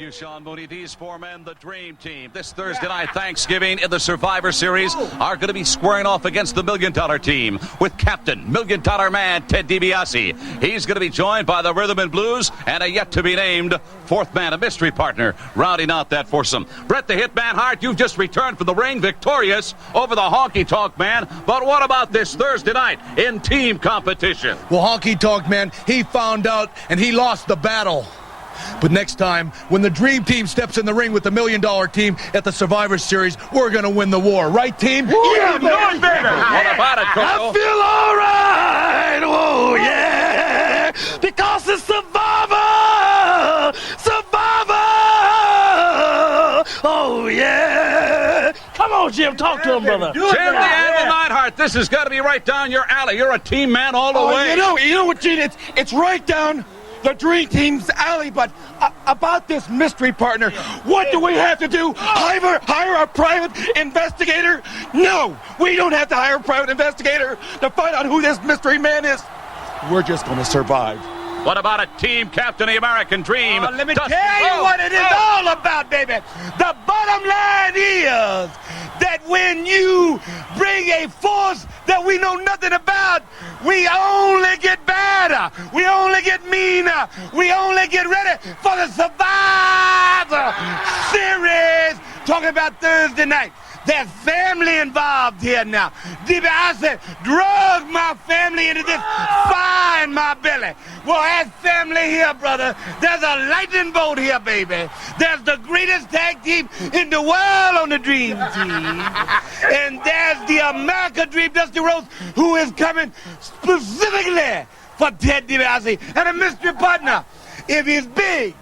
Thank you, Sean Mooney. These four men, the Dream Team, this Thursday night Thanksgiving in the Survivor Series are going to be squaring off against the $1 Million Team with Captain $1 Million Man Ted DiBiase. He's going to be joined by the Rhythm and Blues and a yet-to-be-named fourth man, a mystery partner, rounding out that foursome. Bret the Hitman Hart, you've just returned from the ring victorious over the Honky Tonk Man. But what about this Thursday night in team competition? Well, Honky Tonk Man, he found out and he lost the battle. But next time, when the Dream Team steps in the ring with the $1 Million Team at the Survivor Series, we're going to win the war. Right, team? Yeah, baby! What about it, Coco? I feel all right! Oh, yeah! Because it's Survivor! Survivor! Oh, yeah! Come on, Jim, talk to him, brother. Jim the Anvil Neidhart, this has got to be right down your alley. You're a team man all the way. You know what, Gene? It's right down the Dream Team's alley, but about this mystery partner, what do we have to do? Hire a private investigator? No, we don't have to hire a private investigator to find out who this mystery man is. We're just going to survive. What about a team captain, the American Dream? Let me tell you what it is all about, baby. The bottom line is that when you bring a force that we know nothing about, we only get badder. We only get meaner. We only get ready for the Survivor Series. Talking about Thursday night. There's family involved here now. DiBiase drug my family into this fire in my belly. Well, there's family here, brother. There's a lightning bolt here, baby. There's the greatest tag team in the world on the Dream Team. And there's the America Dream, Dusty Rhodes, who is coming specifically for Ted DiBiase. And a mystery partner. If he's big,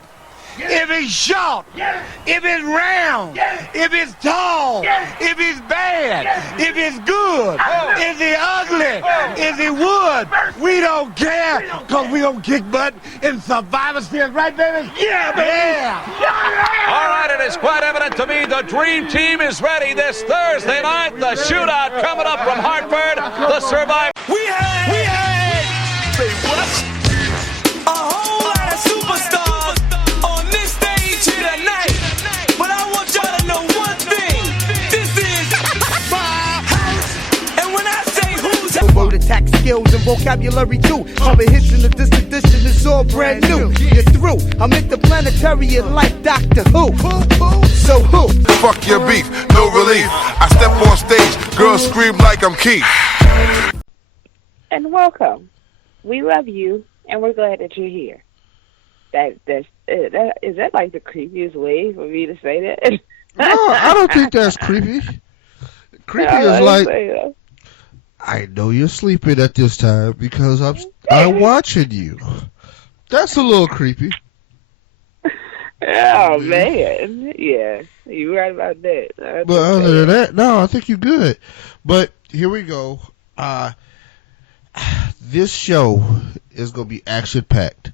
if he's short, if he's round, if he's tall, if he's bad, if he's good, is he ugly, is he wood, we don't care, because we don't kick butt in Survivor Series, right, baby? Yeah, baby! Yeah. All right, it is quite evident to me the Dream Team is ready this Thursday night. The shootout coming up from Hartford, the Survivor. We had, say what? A whole lot of superstars on this stage here tonight. But I want y'all to know one thing. This is my house. And when I say who's house, word attack skills and vocabulary too. Comprehension of this edition is all brand new. You're through. I'm interplanetary and like Doctor Who. So who? Fuck your beef, no relief. I step on stage, girls scream like I'm Keith. And welcome. We love you, and we're glad that you're here. Is that like the creepiest way for me to say that? No, I don't think that's creepy. Creepy is like, I know you're sleeping at this time because I'm watching you. That's a little creepy. Oh, man. Yeah, you're right about that. But other than that, no, I think you're good. But here we go. This show is going to be action-packed.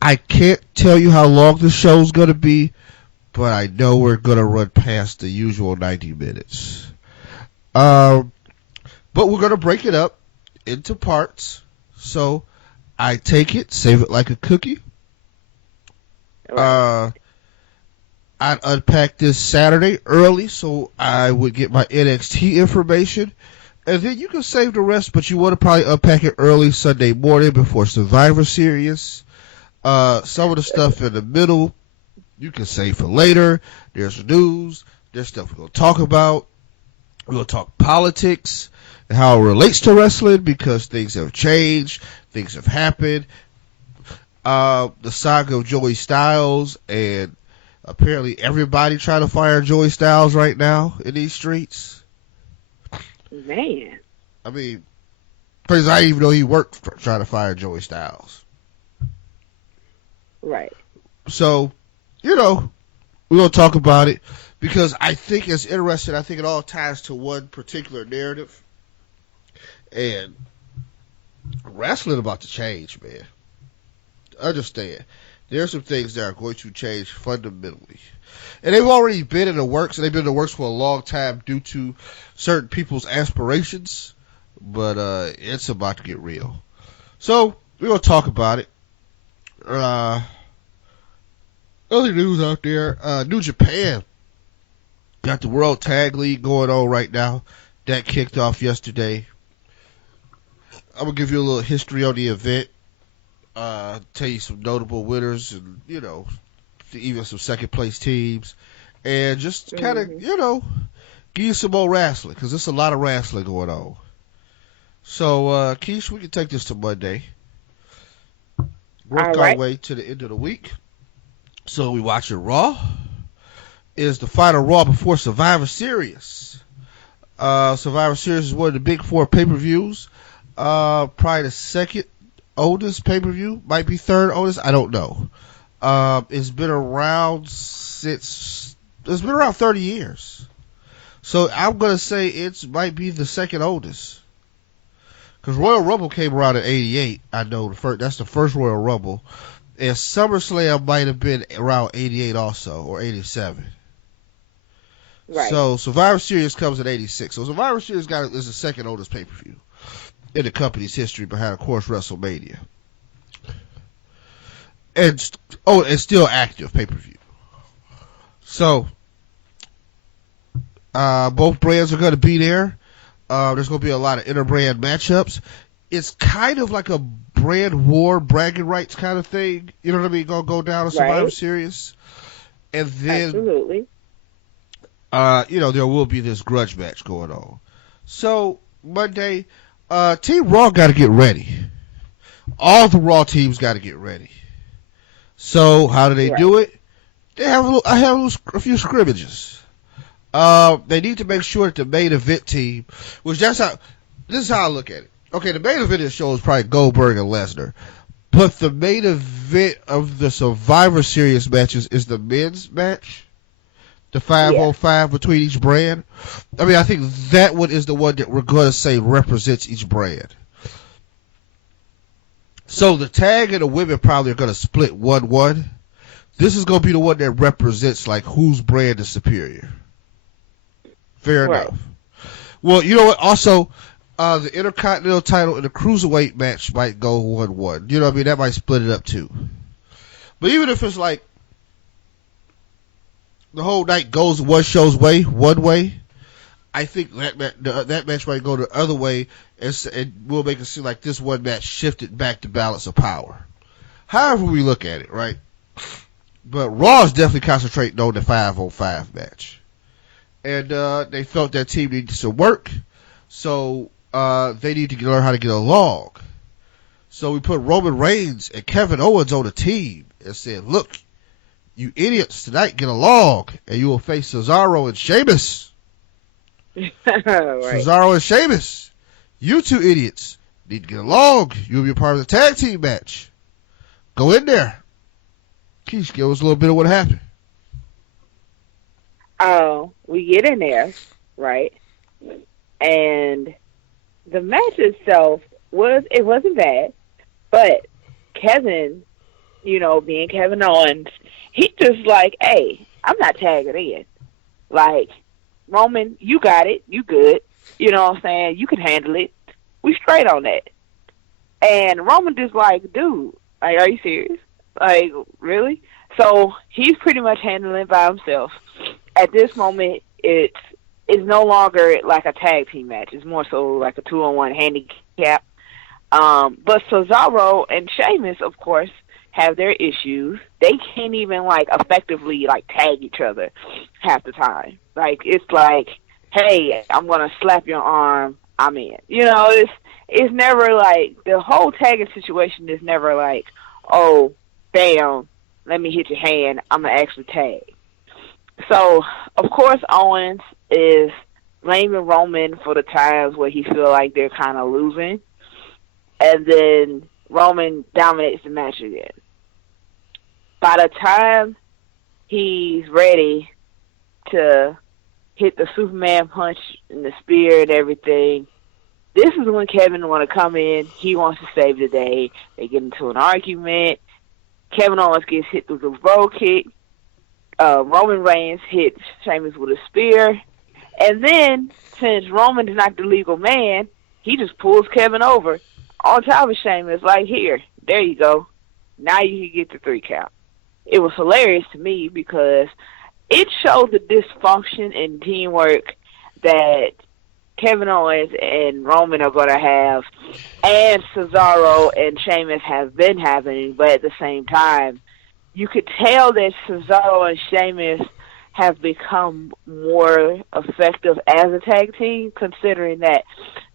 I can't tell you how long the show's going to be, but I know we're going to run past the usual 90 minutes. But we're going to break it up into parts. So I take it, save it like a cookie. I'd unpack this Saturday early so I would get my NXT information. And then you can save the rest, but you want to probably unpack it early Sunday morning before Survivor Series. Some of the stuff in the middle, you can save for later. There's news. There's stuff we're going to talk about. We're going to talk politics and how it relates to wrestling because things have changed. Things have happened. The saga of Joey Styles, and apparently everybody trying to fire Joey Styles right now in these streets. Man. I mean, because I didn't even know he worked for trying to fire Joey Styles. Right. So, we're going to talk about it because I think it's interesting. I think it all ties to one particular narrative. And wrestling about to change, man. Understand. There are some things that are going to change fundamentally. And they've already been in the works, and they've been in the works for a long time due to certain people's aspirations. But it's about to get real. So, we're going to talk about it. Other news out there, New Japan got the World Tag League going on right now. That kicked off yesterday. I'm going to give you a little history on the event. Tell you some notable winners and, even some second place teams. And just kind of, give you some more wrestling because there's a lot of wrestling going on. So, Keish, we can take this to Monday. Work our way to the end of the week. So we watching Raw. Is the final Raw before Survivor Series. Survivor Series is one of the big four pay-per-views. Probably the second oldest pay-per-view. Might be third oldest. I don't know. It's been around 30 years. So I'm going to say it might be the second oldest. Because Royal Rumble came around in 88. I know that's the first Royal Rumble. And SummerSlam might have been around 88 also, or 87. Right. So Survivor Series comes in 86. So Survivor Series is the second oldest pay-per-view in the company's history behind, of course, WrestleMania. And it's still active pay-per-view. So both brands are going to be there. There's going to be a lot of inter-brand matchups. It's kind of like a brand war, bragging rights kind of thing. You know what I mean? Going to go down a Survivor Series. And then, absolutely. There will be this grudge match going on. So, Monday, Team Raw got to get ready. All the Raw teams got to get ready. So, how do they do it? They have a few scrimmages. They need to make sure that the main event team, this is how I look at it. Okay, the main event of the show is probably Goldberg and Lesnar. But the main event of the Survivor Series matches is the men's match. The 505 between each brand. I mean, I think that one is the one that we're going to say represents each brand. So the tag and the women probably are going to split 1-1. This is going to be the one that represents, like, whose brand is superior. Fair enough. Well, you know what? Also, the Intercontinental title and the Cruiserweight match might go 1-1. You know what I mean? That might split it up, too. But even if it's like the whole night goes one way, I think that match might go the other way, and will make it seem like this one match shifted back to balance of power. However we look at it, right? But Raw is definitely concentrating on the 5-on-5 match. And they felt that team needed some work, so they need to learn how to get along. So we put Roman Reigns and Kevin Owens on the team and said, look, you idiots, tonight get along, and you will face Cesaro and Sheamus. Cesaro and Sheamus. You two idiots need to get along. You'll be a part of the tag team match. Go in there. Keish, give us a little bit of what happened. We get in there, right? And the match itself wasn't bad, but Kevin, being Kevin Owens, he just like, hey, I'm not tagging in. Like, Roman, you got it. You good. You know what I'm saying? You can handle it. We straight on that. And Roman just like, dude, like, are you serious? Like, really? So he's pretty much handling it by himself. At this moment, it's no longer like a tag team match. It's more so like a 2-on-1 handicap. But Cesaro and Sheamus, of course, have their issues. They can't even like effectively like tag each other half the time. Like, it's like, hey, I'm gonna slap your arm, I'm in. It's never like, the whole tagging situation is never like, oh, bam, let me hit your hand, I'm gonna actually tag. So, of course, Owens is blaming Roman for the times where he feel like they're kind of losing. And then Roman dominates the match again. By the time he's ready to hit the Superman punch and the spear and everything, this is when Kevin want to come in. He wants to save the day. They get into an argument. Kevin Owens gets hit with a roll kick. Roman Reigns hits Sheamus with a spear. And then, since Roman is not the legal man, he just pulls Kevin over on top of Sheamus, like, here, there you go. Now you can get the 3 count. it was hilarious to me because it showed the dysfunction and teamwork that Kevin Owens and Roman are going to have, and Cesaro and Sheamus have been having, but at the same time, you could tell that Cesaro and Sheamus have become more effective as a tag team, considering that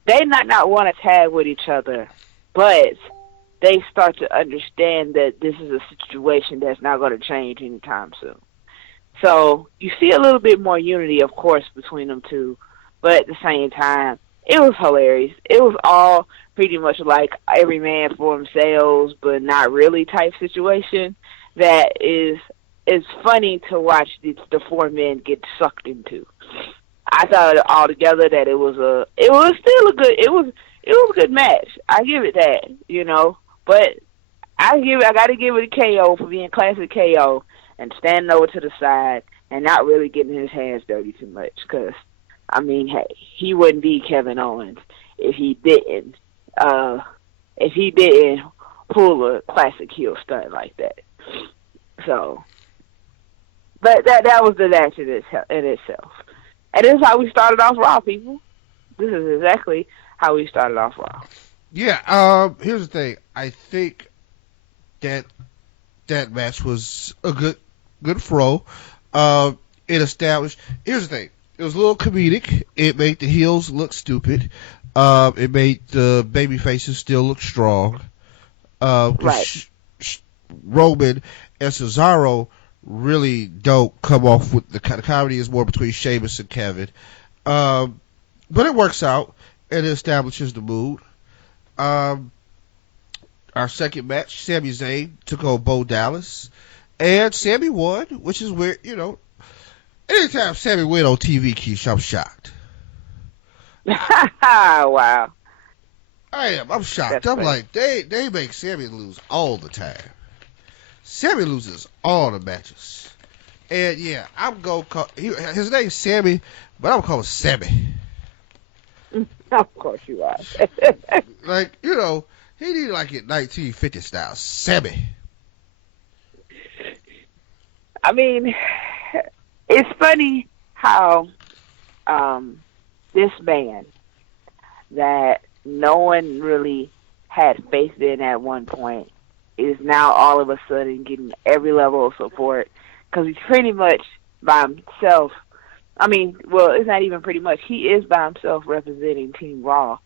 they not want to tag with each other, but they start to understand that this is a situation that's not going to change anytime soon. So you see a little bit more unity, of course, between them two, but at the same time, it was hilarious. It was all pretty much like every man for themselves, but not really type situation that is funny to watch the four men get sucked into. I thought altogether that it was a good match. I give it that, you know, but I got to give it a KO for being classic KO and standing over to the side and not really getting his hands dirty too much, because I mean, hey, he wouldn't be Kevin Owens if he didn't pull a classic heel stunt like that. So, but that was the match in itself. And this is how we started off Raw, people. This is exactly how we started off Raw. Yeah, here's the thing. I think that match was a good throw. It established. Here's the thing. It was a little comedic. It made the heels look stupid. It made the baby faces still look strong. Right. Roman and Cesaro really don't come off with the comedy is more between Sheamus and Kevin. But it works out and it establishes the mood. Our second match, Sami Zayn took on Bo Dallas, and Sami won, which is weird, you know. Anytime Sami win on TV, Keisha, I'm shocked. Wow. I'm shocked. That's I'm funny. like, they make Sami lose all the time. Sami loses all the matches. And yeah, I'm going to call, his name's Sami, but I'm going to call him Sami. Of course you are. Like, you know, he needed like it 1950 style. Sami. I mean, it's funny how this man that no one really had faith in at one point is now all of a sudden getting every level of support because he's pretty much by himself. I mean, well, it's not even pretty much. He is by himself representing Team Raw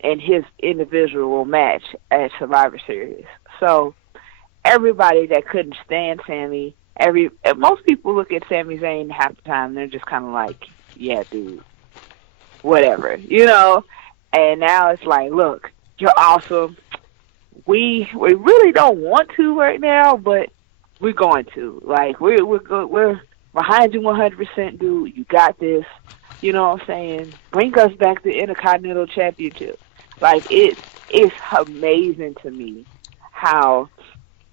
in his individual match at Survivor Series. So everybody that couldn't stand Sami, most people look at Sami Zayn half the time, they're just kind of like, yeah, dude, whatever, you know? And now it's like, look, you're awesome. We really don't want to right now, but we're going to. Like, we're behind you 100%, dude. You got this. You know what I'm saying? Bring us back the Intercontinental Championship. Like, it's amazing to me how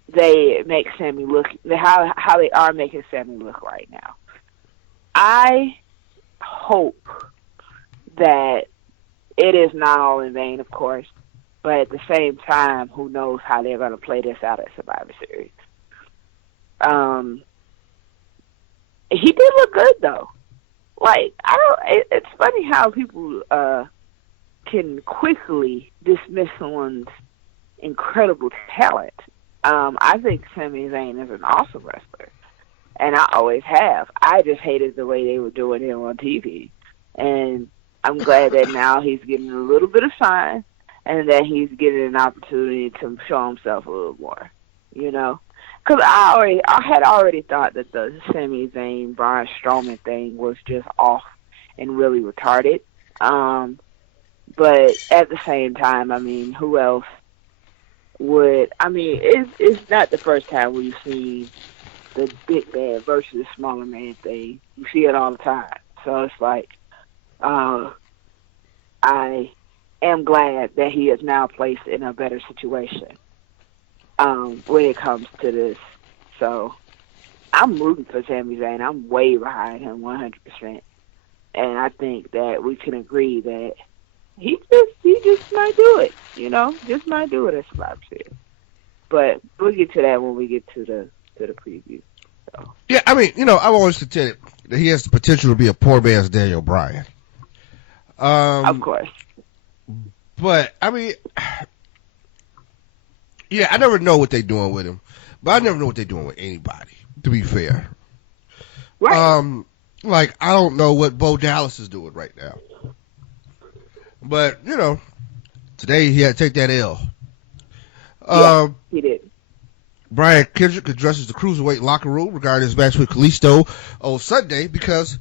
they make Sami look, how they are making Sami look right now. I hope that it is not all in vain, of course, but at the same time, who knows how they're going to play this out at Survivor Series. He did look good, though. Like, it's funny how people can quickly dismiss someone's incredible talent. I think Sami Zayn is an awesome wrestler, and I always have. I just hated the way they were doing him on TV, and I'm glad that now he's getting a little bit of shine, and that he's getting an opportunity to show himself a little more, you know? Because I had already thought that the Sami Zayn, Braun Strowman thing was just off and really retarded. But at the same time, I mean, who else would... I mean, it's not the first time we've seen the big man versus smaller man thing. You see it all the time. So it's like, I am glad that he is now placed in a better situation when it comes to this. So I'm rooting for Sami Zayn. I'm way behind him 100%. And I think that we can agree that he just might do it, you know, just might do it at Survivor Series. But we'll get to that when we get to the to the preview. So. Yeah, I mean, I've always contended that he has the potential to be a poor man's Daniel Bryan. Of course. But, I mean, yeah, I never know what they're doing with him. But I never know what they're doing with anybody, to be fair. Right. Like, I don't know what Bo Dallas is doing right now. But, today he had to take that L. He did. Brian Kendrick addresses the Cruiserweight locker room regarding his match with Kalisto on Sunday because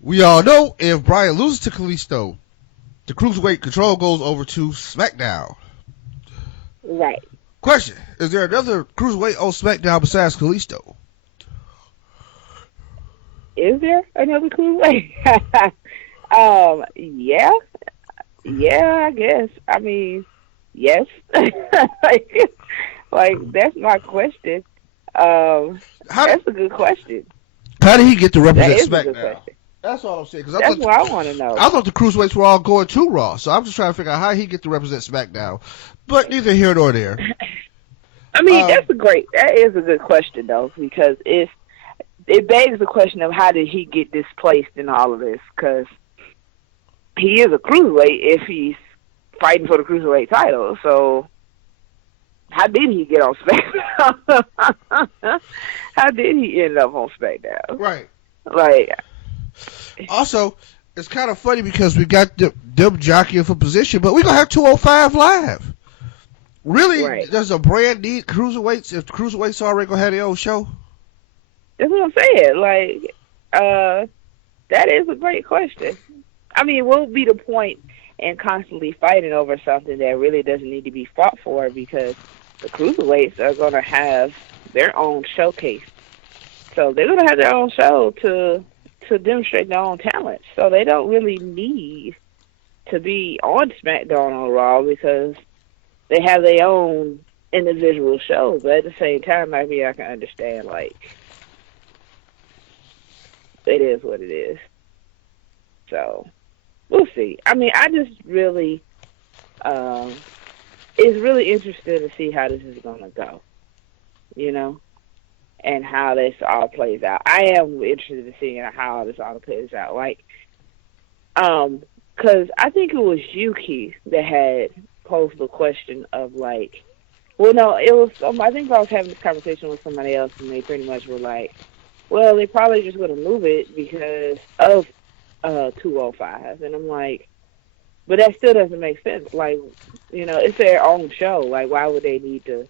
we all know if Brian loses to Kalisto, the Cruiserweight control goes over to SmackDown. Right. Question, is there another Cruiserweight on SmackDown besides Kalisto? Is there another Cruiserweight? Yeah. Yeah, I guess. I mean, yes. like, that's my question. That's a good question. How did he get to represent That is a good SmackDown? question. That's all I'm saying. That's what I want to know. I thought the Cruiserweights were all going to Raw, so I'm just trying to figure out how he get to represent SmackDown. But neither here nor there. I mean, that is a good question, though, because it begs the question of how did he get displaced in all of this, because he is a Cruiserweight if he's fighting for the Cruiserweight title, so how did he get on SmackDown? How did he end up on SmackDown? Right. Like, also, it's kind of funny because we got them jockeying for position, but we're going to have 205 live. Really? Right. Does a brand need Cruiserweights if the Cruiserweights already going to have their own show? that's what I'm saying. Like, that is a great question. I mean, what would be the point in constantly fighting over something that really doesn't need to be fought for, because the Cruiserweights are going to have their own showcase. So they're going to have their own show to demonstrate their own talent. So they don't really need to be on SmackDown or Raw because they have their own individual show. But at the same time, maybe I can understand, like, it is what it is. So we'll see. I mean, I just really, it's really interesting to see how this is going to go, and how this all plays out. I am interested in seeing how this all plays out. Like, because I think it was you, Keith, that had posed the question of, like, well, no, it was, I think I was having this conversation with somebody else, and they pretty much were like, well, they're probably just going to move it because of 205. And I'm like, but that still doesn't make sense. Like, it's their own show. Like, why would they need to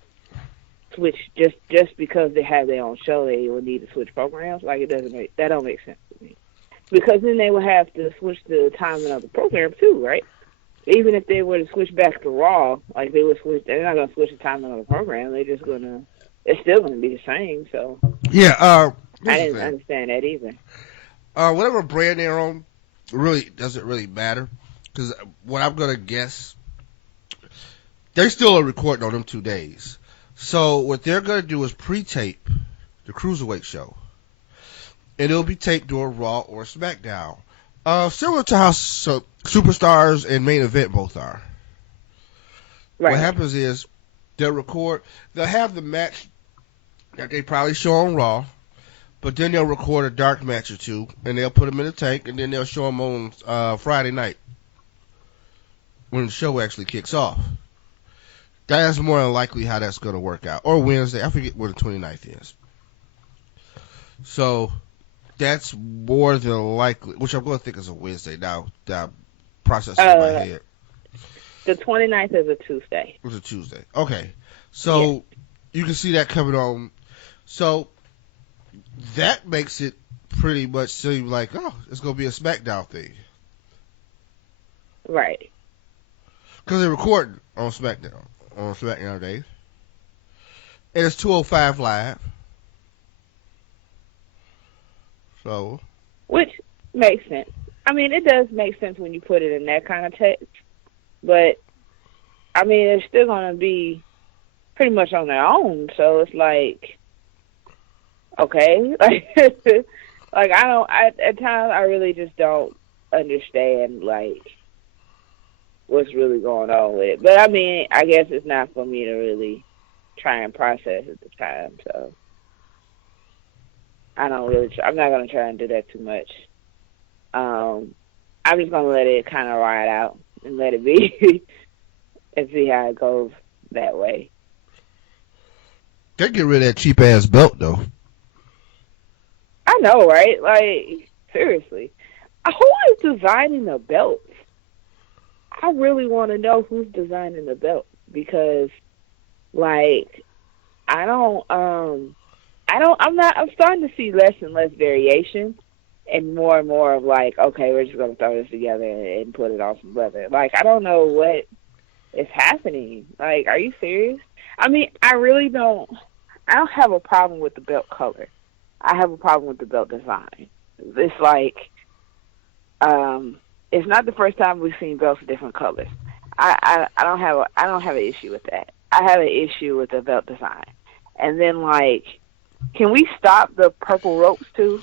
switch just because they have their own show? They would need to switch programs. Like, that don't make sense to me. Because then they would have to switch the timing of the program too, right? Even if they were to switch back to Raw, like they're not going to switch the timing of the program. It's still going to be the same. So yeah, I didn't understand that either. Whatever brand they're on really doesn't really matter, because what I'm going to guess, they still are recording on them 2 days. So what they're going to do is pre-tape the Cruiserweight show, and it'll be taped during Raw or SmackDown, similar to how Superstars and Main Event both are. Right. What happens is they'll have the match that they probably show on Raw, but then they'll record a dark match or two, and they'll put them in the tank, and then they'll show them on Friday night when the show actually kicks off. That's more than likely how that's going to work out. Or Wednesday. I forget where the 29th is. So that's more than likely, which I'm going to think is a Wednesday now. That process in my head. The 29th is a Tuesday. It was a Tuesday. Okay. So you can see that coming on. So that makes it pretty much seem like, it's going to be a SmackDown thing. Right. Because they're recording on SmackDown days. And it's 205 live. So. Which makes sense. I mean, it does make sense when you put it in that kind of text. But, I mean, they're still going to be pretty much on their own. So it's like, okay. Like at times I really just don't understand, like, what's really going on with it. But, I mean, I guess it's not for me to really try and process at the time. So I'm not gonna try and do that too much. I'm just gonna let it kind of ride out and let it be, and see how it goes that way. They get rid of that cheap ass belt though. I know, right? Like, seriously, who is designing the belts? I really want to know who's designing the belt, because, like, I'm starting to see less and less variation and more of like, okay, we're just going to throw this together and put it on some leather. Like, I don't know what is happening. Like, are you serious? I mean, I don't have a problem with the belt color. I have a problem with the belt design. It's like, it's not the first time we've seen belts of different colors. I don't have an issue with that. I have an issue with the belt design. And then, like, can we stop the purple ropes too?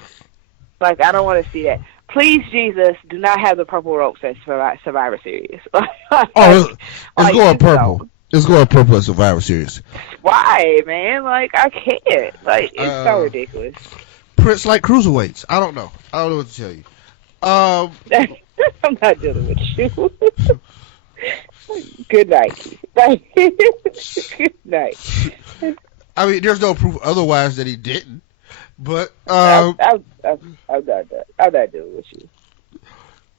Like, I don't want to see that. Please, Jesus, do not have the purple ropes at Survivor Series. It's going purple. It's going purple at Survivor Series. Why, man? Like, I can't. Like, it's so ridiculous. Prince like cruiserweights. I don't know what to tell you. I'm not dealing with you. Good night. Good night. I mean, there's no proof otherwise that he didn't. But I'm not dealing with you.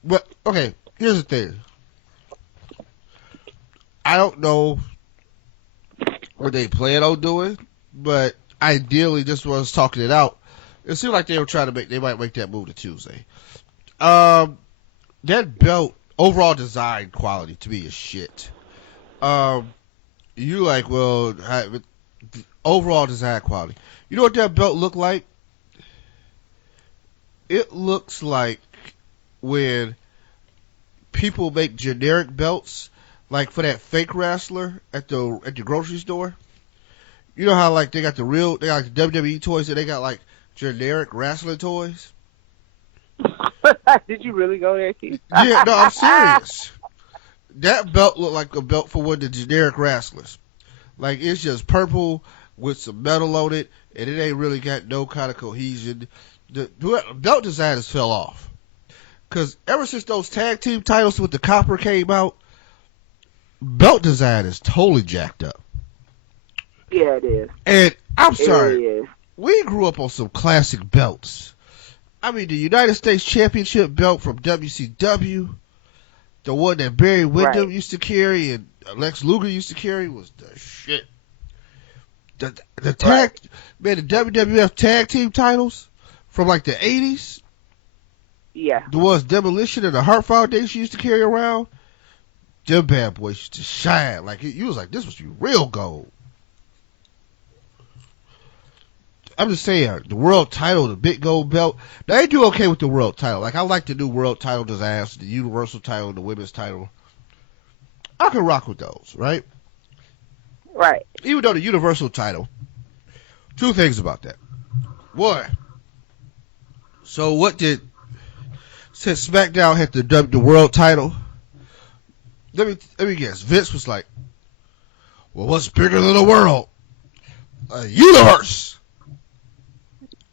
But okay, here's the thing. I don't know what they plan on doing, but ideally, just was talking it out. It seemed like they were trying to they might make that move to Tuesday. That belt overall design quality to me is shit. You like, well, overall design quality. You know what that belt looked like? It looks like when people make generic belts, like for that fake wrestler at the grocery store. You know how like they got the WWE toys and they got like generic wrestling toys? Did you really go there, Keith? Yeah, no, I'm serious. That belt looked like a belt for one of the generic wrestlers. Like, it's just purple with some metal on it, and it ain't really got no kind of cohesion. The belt designers fell off. Because ever since those tag team titles with the copper came out, belt design is totally jacked up. Yeah, it is. And I'm sorry, really is. We grew up on some classic belts. I mean, the United States Championship belt from WCW, the one that Barry Windham used to carry and Lex Luger used to carry, was the shit. The WWF tag team titles from like the 80s, the ones Demolition and the Hart Foundation used to carry around, them bad boys used to shine. Like, you was like, this was real gold. I'm just saying, the world title, the big gold belt, they do okay with the world title. Like, I like the new world title designs, the universal title, the women's title. I can rock with those, right? Right. Even though the universal title, two things about that. One, so since SmackDown had the world title, let me guess, Vince was like, well, what's bigger than the world? A universe.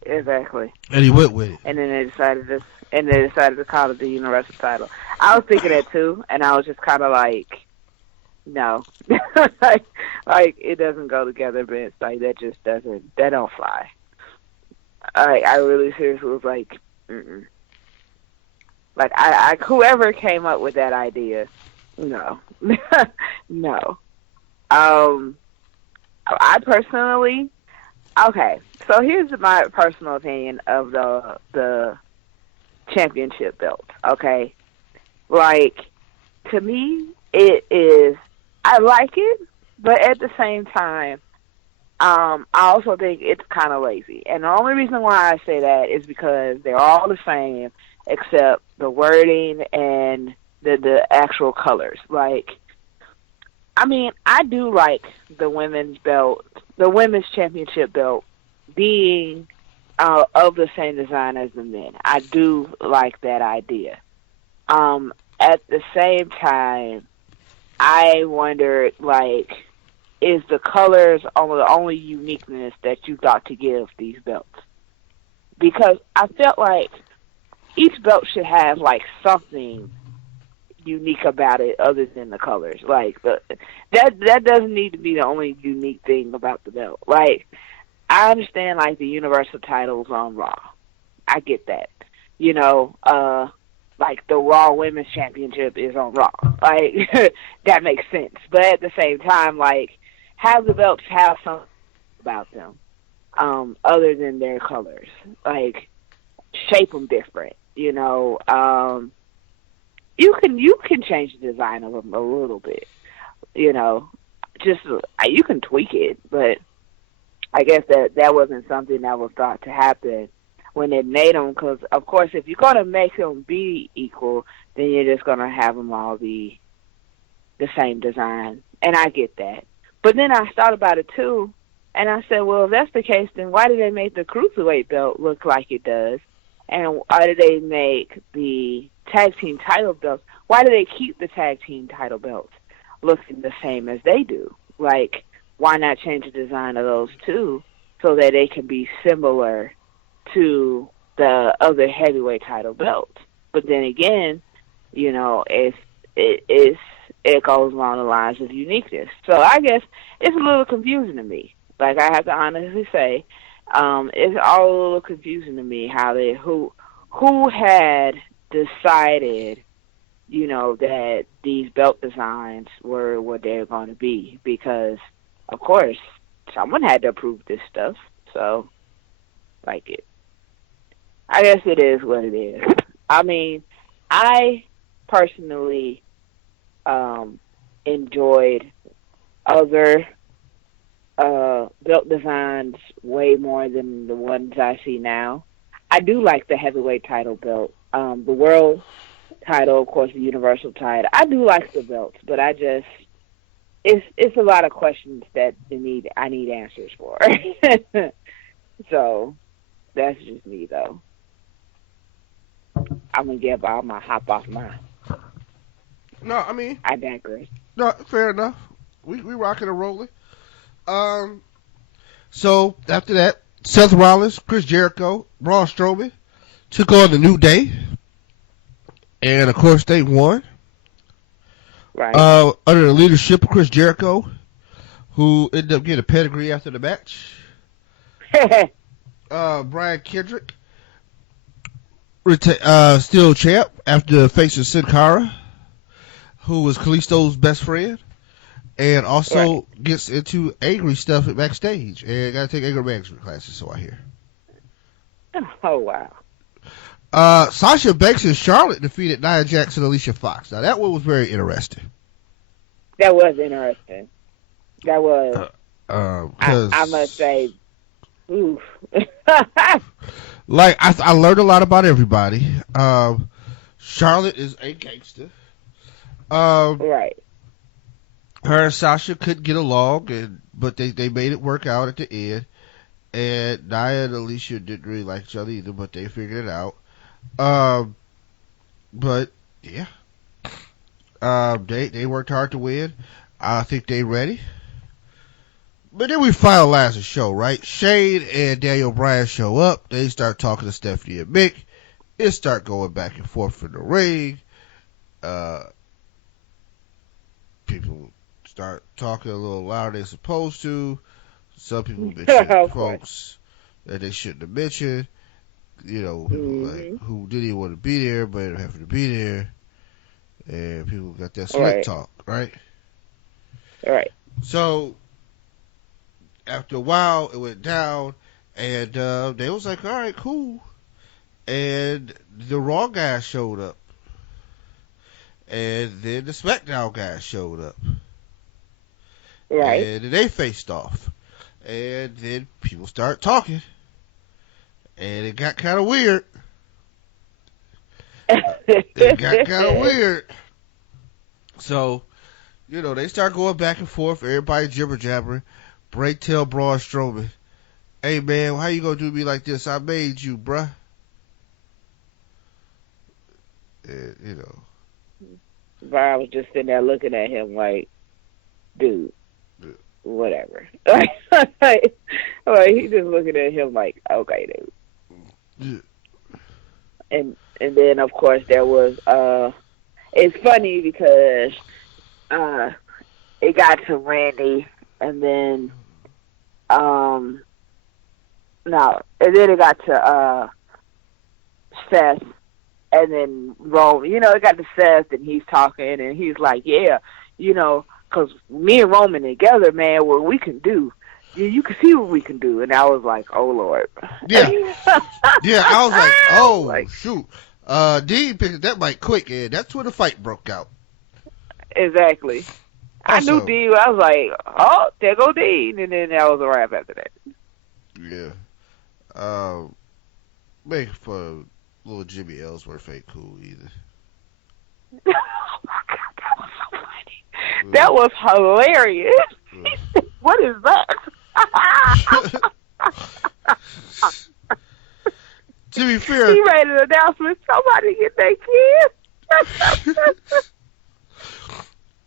Exactly. And he went with it. And then they decided to call it the Universal title. I was thinking that too, and I was just kind of like, no, like it doesn't go together, Vince. Like that don't fly. I really seriously was like, mm-mm. Like I whoever came up with that idea, no, no. I personally. Okay, so here's my personal opinion of the championship belt, okay? Like, to me, it is, I like it, but at the same time, I also think it's kind of lazy. And the only reason why I say that is because they're all the same except the wording and the actual colors. Like, I mean, I do like the women's belt, the women's championship belt being of the same design as the men. I do like that idea. At the same time, I wondered, like, is the colors the only uniqueness that you got to give these belts? because I felt like each belt should have like something unique about it other than the colors. Like that doesn't need to be the only unique thing about the belt. Like I understand like the Universal titles on Raw. I get that. You know, like the Raw Women's Championship is on Raw. Like that makes sense. But at the same time, like have the belts have something about them other than their colors. Like shape them different. You know, you can change the design of them a little bit. You know, just you can tweak it, but I guess that wasn't something that was thought to happen when they made them. Because of course, if you're gonna make them be equal, then you're just gonna have them all be the same design, and I get that. But then I thought about it too, and I said, well, if that's the case, then why did they make the Cruiserweight belt look like it does? And why did they make the tag team title belts? Why do they keep the tag team title belts looking the same as they do? Like, why not change the design of those two so that they can be similar to the other heavyweight title belts? But then again, you know, it goes along the lines of uniqueness. So I guess it's a little confusing to me. Like, I have to honestly say, it's all a little confusing to me how who had decided, you know, that these belt designs were what they're going to be, because of course someone had to approve this stuff. So like I guess it is what it is. I mean, I personally enjoyed other belt designs way more than the ones I see now. I do like the heavyweight title belt, the world title, of course, the universal title. I do like the belts, but it's a lot of questions that I need answers for. So that's just me, though. I'm gonna give all my hop off mine. No, I mean, I digress. No, fair enough. We rocking and rolling. So after that, Seth Rollins, Chris Jericho, Braun Strowman took on the New Day, and of course they won. Right. Under the leadership of Chris Jericho, who ended up getting a pedigree after the match. Brian Kendrick, still champ after facing Sin Cara, who was Kalisto's best friend. And also gets into angry stuff at backstage. And got to take anger management classes, so I hear. Oh, wow. Sasha Banks and Charlotte defeated Nia Jax and Alicia Fox. Now, that one was very interesting. That was interesting. That was. I must say, oof. Like, I learned a lot about everybody. Charlotte is a gangster. Right. Her and Sasha couldn't get along, but they made it work out at the end. And Nia and Alicia didn't really like each other either, but they figured it out. But yeah, they worked hard to win. I think they ready. But then we finalize the show, right? Shane and Daniel Bryan show up. They start talking to Stephanie and Mick. It start going back and forth in the ring. People start talking a little louder than they're supposed to. Some people mention folks that they shouldn't have mentioned. You know, like who didn't even want to be there, but ended up having to be there. And people got that slick talk, right? Right. So, after a while, it went down, and they was like, all right, cool. And the Raw guys showed up. And then the SmackDown guys showed up. Right. And then they faced off. And then people start talking. And it got kind of weird. It got kind of weird. So, you know, they start going back and forth. Everybody jibber jabbering. Break tell Braun Strowman, hey man, how you gonna do me like this? I made you, bruh. And, you know. Brian was just sitting there looking at him like, dude, whatever. Like, he's just looking at him like, okay, dude. And then of course there was it's funny because it got to Randy and then and then it got to Seth and then Roman. You know, it got to Seth and he's talking and he's like, yeah, you know, because me and Roman together, man, what we can do. You can see what we can do. And I was like, oh, Lord. Yeah. Yeah, I was like, oh, shoot. Dean picked that mic quick, and that's when the fight broke out. Exactly. I knew Dean. I was like, oh, there go Dean. And then that was a wrap after that. Yeah. Make for little Jimmy Ellsworth ain't cool either. Oh, my God, that was so funny. That was hilarious. What is that? To be fair, he made an announcement. Somebody get their kid.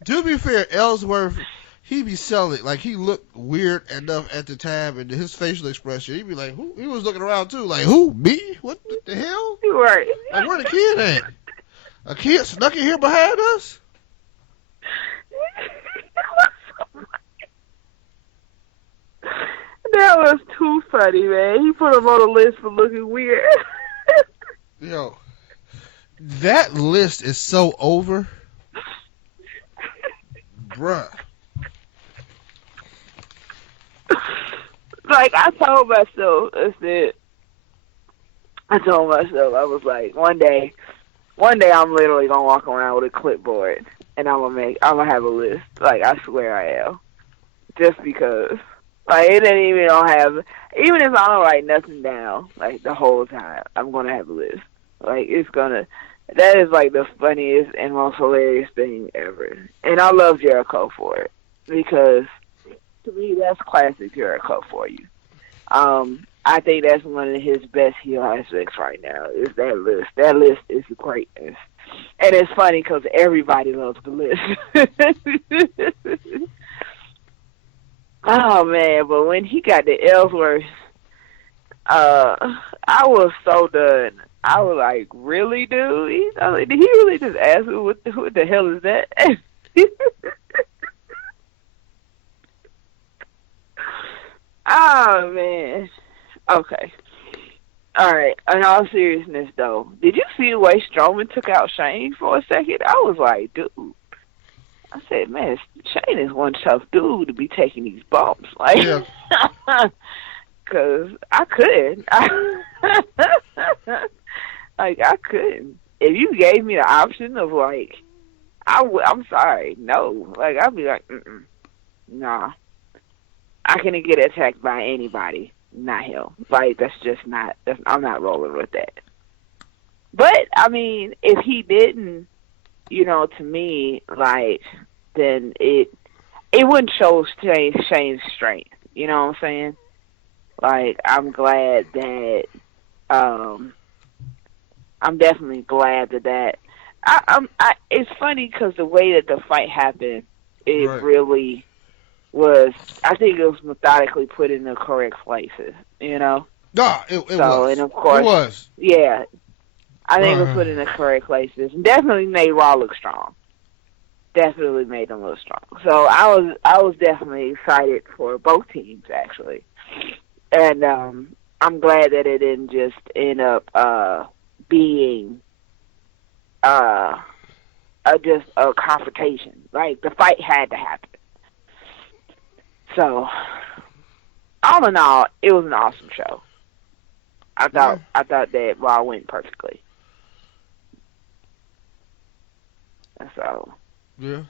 To be fair, Ellsworth, he be selling like he looked weird enough at the time, and his facial expression, he be like, "Who?" He was looking around too, like, "Who? Me? What the hell? Right? Like, where the kid at? A kid snuck in here behind us?" That was too funny, man. He put him on the list for looking weird. Yo, that list is so over. Bruh. Like, I told myself, I was like, one day I'm literally gonna walk around with a clipboard and I'm gonna have a list. Like, I swear I am. Just because. Like, it ain't even even if I don't write nothing down, like, the whole time, I'm gonna have a list. Like, that is, like, the funniest and most hilarious thing ever. And I love Jericho for it. Because, to me, that's classic Jericho for you. I think that's one of his best heel aspects right now, is that list. That list is greatness. And it's funny because everybody loves the list. Oh, man, but when he got the Ellsworth, I was so done. I was like, really, dude? Did he really just ask me what the hell is that? Oh, man. Okay. All right. In all seriousness, though, did you see the way Strowman took out Shane for a second? I was like, dude. I said, man, Shane is one tough dude to be taking these bumps. Like, because I couldn't. Like, I couldn't. If you gave me the option of, like, I'm sorry, no. Like, I'd be like, nah. I can't get attacked by anybody, not him. Like, I'm not rolling with that. But, I mean, if he didn't, to me, like, then it wouldn't show Shane's strength. You know what I'm saying? Like, I'm glad that, I'm definitely glad that it's funny because the way that the fight happened, it really was, I think it was methodically put in the correct places, No, it was. And of course, it was. Yeah. I think it was put in the correct places. Definitely made Raw look strong. Definitely made them look strong. So I was definitely excited for both teams, actually. And I'm glad that it didn't just end up being just a confrontation. Like, the fight had to happen. So, all in all, it was an awesome show. I thought that Raw went perfectly. So. Yeah.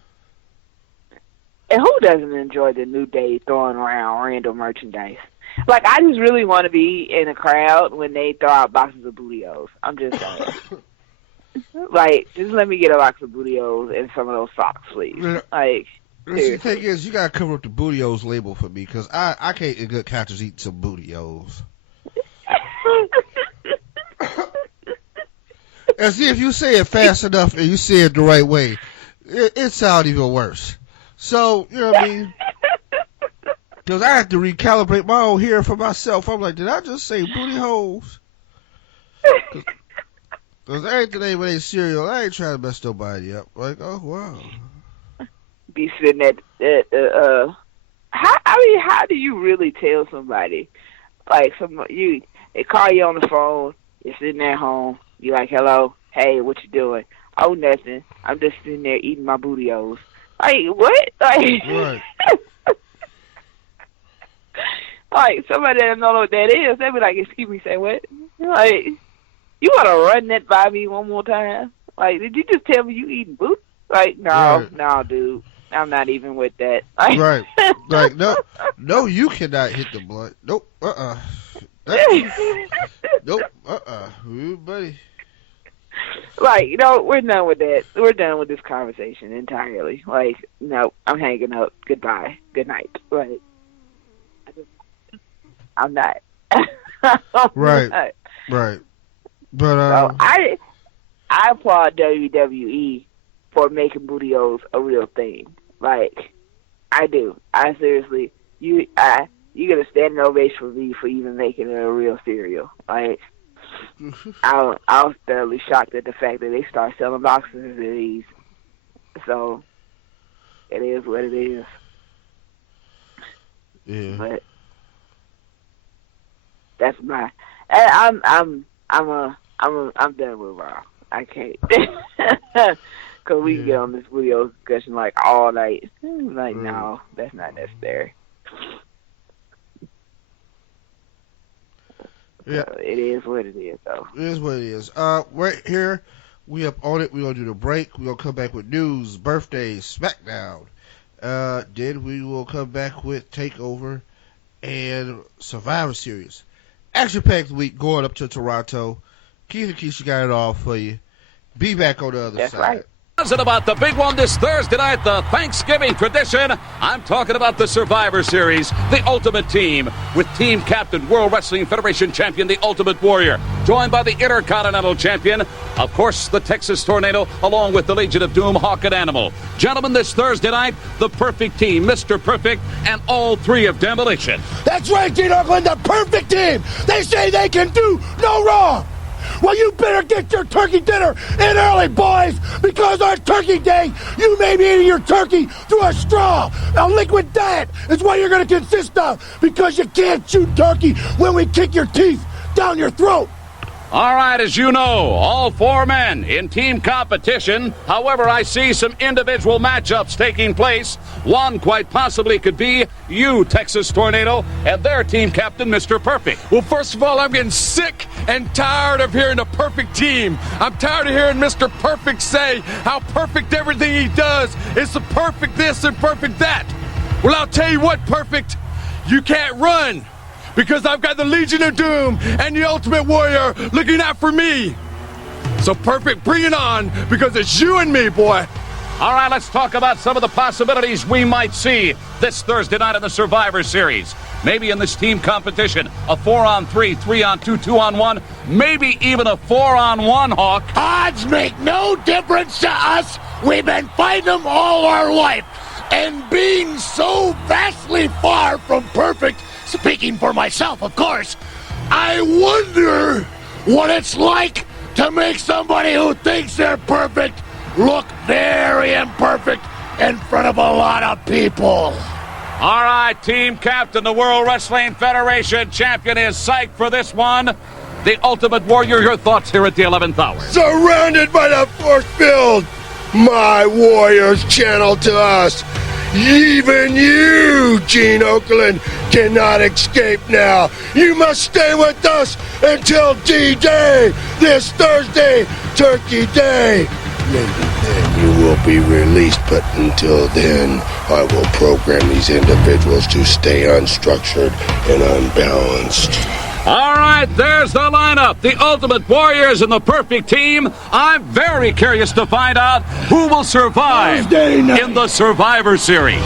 And who doesn't enjoy the New Day throwing around random merchandise? Like, I just really want to be in a crowd when they throw out boxes of Booty-O's. I'm just saying. Like, just let me get a box of Booty-O's and some of those socks, please. Yeah. Like, the thing is, you gotta cover up the Booty-O's label for me, because I can't in good conscience eat some Booty-O's. And see, if you say it fast enough and you say it the right way, it sounds even worse. So, you know what I mean? Because I have to recalibrate my own hearing for myself. I'm like, did I just say booty holes? Because that ain't the name of their cereal. I ain't trying to mess nobody up. Like, oh, wow. Be sitting at how do you really tell somebody? Like, they call you on the phone, you're sitting at home, you're like, hello, hey, what you doing? Oh, nothing. I'm just sitting there eating my booty-os. Like, what? Like, Right. like, somebody that don't know what that is, they be like, excuse me, say what? Like, you want to run that by me one more time? Like, did you just tell me you eating boots? Like, no, dude. I'm not even with that. Like, Right. Like, no, you cannot hit the blunt. Nope. Nope. Ooh, buddy. Like, we're done with that. We're done with this conversation entirely. Like, no, I'm hanging up. Goodbye. Good night. Like, I'm not. Right. Not. Right. But So I applaud WWE for making booty-os a real thing. Like, I do. I seriously, you get a standing ovation for me for even making it a real cereal. Like, I was thoroughly shocked at the fact that they start selling boxes of these. So it is what it is. yeah. But that's my. I'm done with Raw. I can't. Because we can get on this video discussion like all night. Like, no, that's not necessary. Yeah. So it is what it is, though. It is what it is. Right here, we up on it. We're going to do the break. We're going to come back with news, birthdays, SmackDown. Then we will come back with TakeOver and Survivor Series. Action-packed week going up to Toronto. Keith and Keisha got it all for you. Be back on the other That's side. right. About the big one this Thursday night, the Thanksgiving tradition. I'm talking about the Survivor Series, the Ultimate Team, with team captain, World Wrestling Federation champion, the Ultimate Warrior, joined by the Intercontinental champion, of course, the Texas Tornado, along with the Legion of Doom, Hawk and Animal. Gentlemen, this Thursday night, the perfect team, Mr. Perfect, and all three of Demolition. That's right, Gene Oakland, the perfect team. They say they can do no wrong. Well, you better get your turkey dinner in early, boys, because on Turkey Day, you may be eating your turkey through a straw. A liquid diet is what you're going to consist of, because you can't chew turkey when we kick your teeth down your throat. All right, as you know, all four men in team competition. However, I see some individual matchups taking place. One quite possibly could be you, Texas Tornado, and their team captain, Mr. Perfect. Well, first of all, I'm getting sick and tired of hearing the perfect team. I'm tired of hearing Mr. Perfect say how perfect everything he does is the perfect this and perfect that. Well, I'll tell you what, Perfect, you can't run, because I've got the Legion of Doom and the Ultimate Warrior looking out for me. So, Perfect, bring it on, because it's you and me, boy. All right, let's talk about some of the possibilities we might see this Thursday night in the Survivor Series. Maybe in this team competition, a 4-on-3, 3-on-2, 2-on-1, maybe even a 4-on-1, Hawk. Odds make no difference to us. We've been fighting them all our life. And being so vastly far from perfect, speaking for myself, of course, I wonder what it's like to make somebody who thinks they're perfect look very imperfect in front of a lot of people. All right, team captain, the World Wrestling Federation champion is psyched for this one. The Ultimate Warrior, your thoughts here at the 11th hour. Surrounded by the force field, my warriors channel to us. Even you, Gene Oakland, cannot escape now. You must stay with us until D-Day, this Thursday, Turkey Day. Maybe then you will be released, but until then, I will program these individuals to stay unstructured and unbalanced. All right, there's the lineup. The Ultimate Warriors and the Perfect Team. I'm very curious to find out who will survive in the Survivor Series.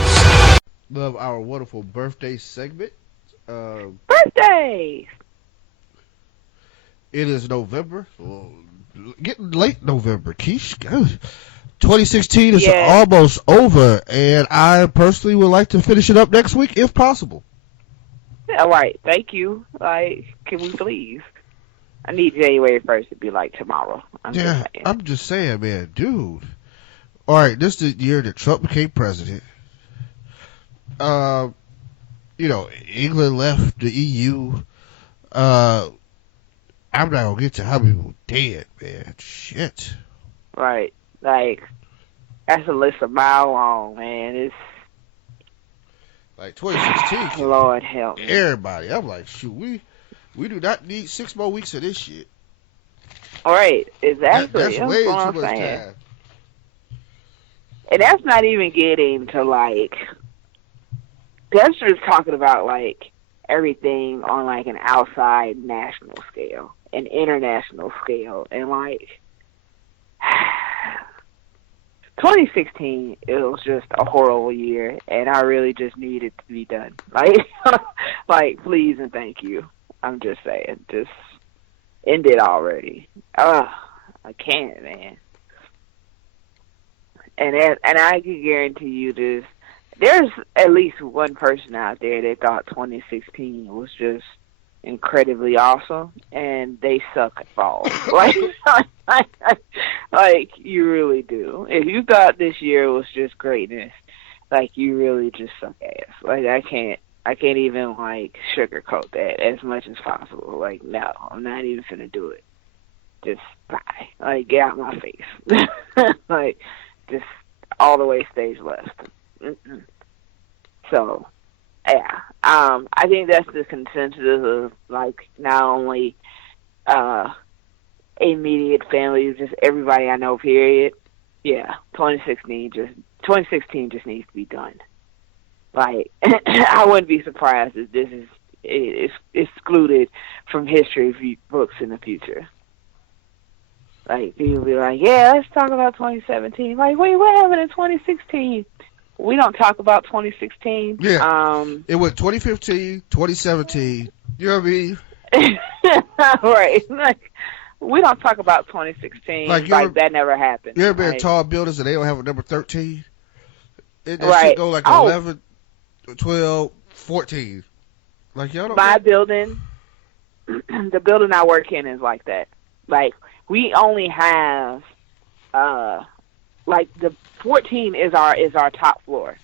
Love our wonderful birthday segment. Birthdays! It is November. Well, getting late November. Keish, 2016 is almost over, and I personally would like to finish it up next week if possible. All right, thank you. Like, can we please? I need January 1st to be like tomorrow. I'm just saying, man, dude. All right, this is the year that Trump became president. England left the EU. I'm not gonna get to how many people dead, man. Shit. Right. Like, that's a list a mile long, man. It's like 2016. Lord help me. Everybody. I'm like, shoot, we do not need 6 more weeks of this shit. All right. Exactly. That's way too much time. And that's not even getting to, like, that's just talking about, like, everything on, like, an outside national scale, an international scale. And, like, 2016, it was just a horrible year, and I really just need it to be done. Like, please and thank you. I'm just saying, just end it already. I can't, man. And I can guarantee you this. There's at least one person out there that thought 2016 was just incredibly awesome, and they suck at balls. Like, you really do. If you thought this year was just greatness, like, you really just suck ass. Like, I can't even, like, sugarcoat that as much as possible. Like, no, I'm not even finna do it. Just bye. Like, get out my face. Like, just all the way stage left. Mm-mm. So, yeah. I think that's the consensus of, like, not only immediate family, just everybody I know, period. Yeah, 2016 just needs to be done. Like, I wouldn't be surprised if this is excluded from history books in the future. Like, people be like, yeah, let's talk about 2017. Like, wait, what happened in 2016? We don't talk about 2016. Yeah. It was 2015, 2017. You know what I mean? Right. Like, we don't talk about 2016. Like that never happened. You ever been in tall buildings and they don't have a number 13? That right. Shit go like 11, 12, 14. Like, y'all don't My building, the building I work in is like that. Like, we only have, like, the 14 is our top floor.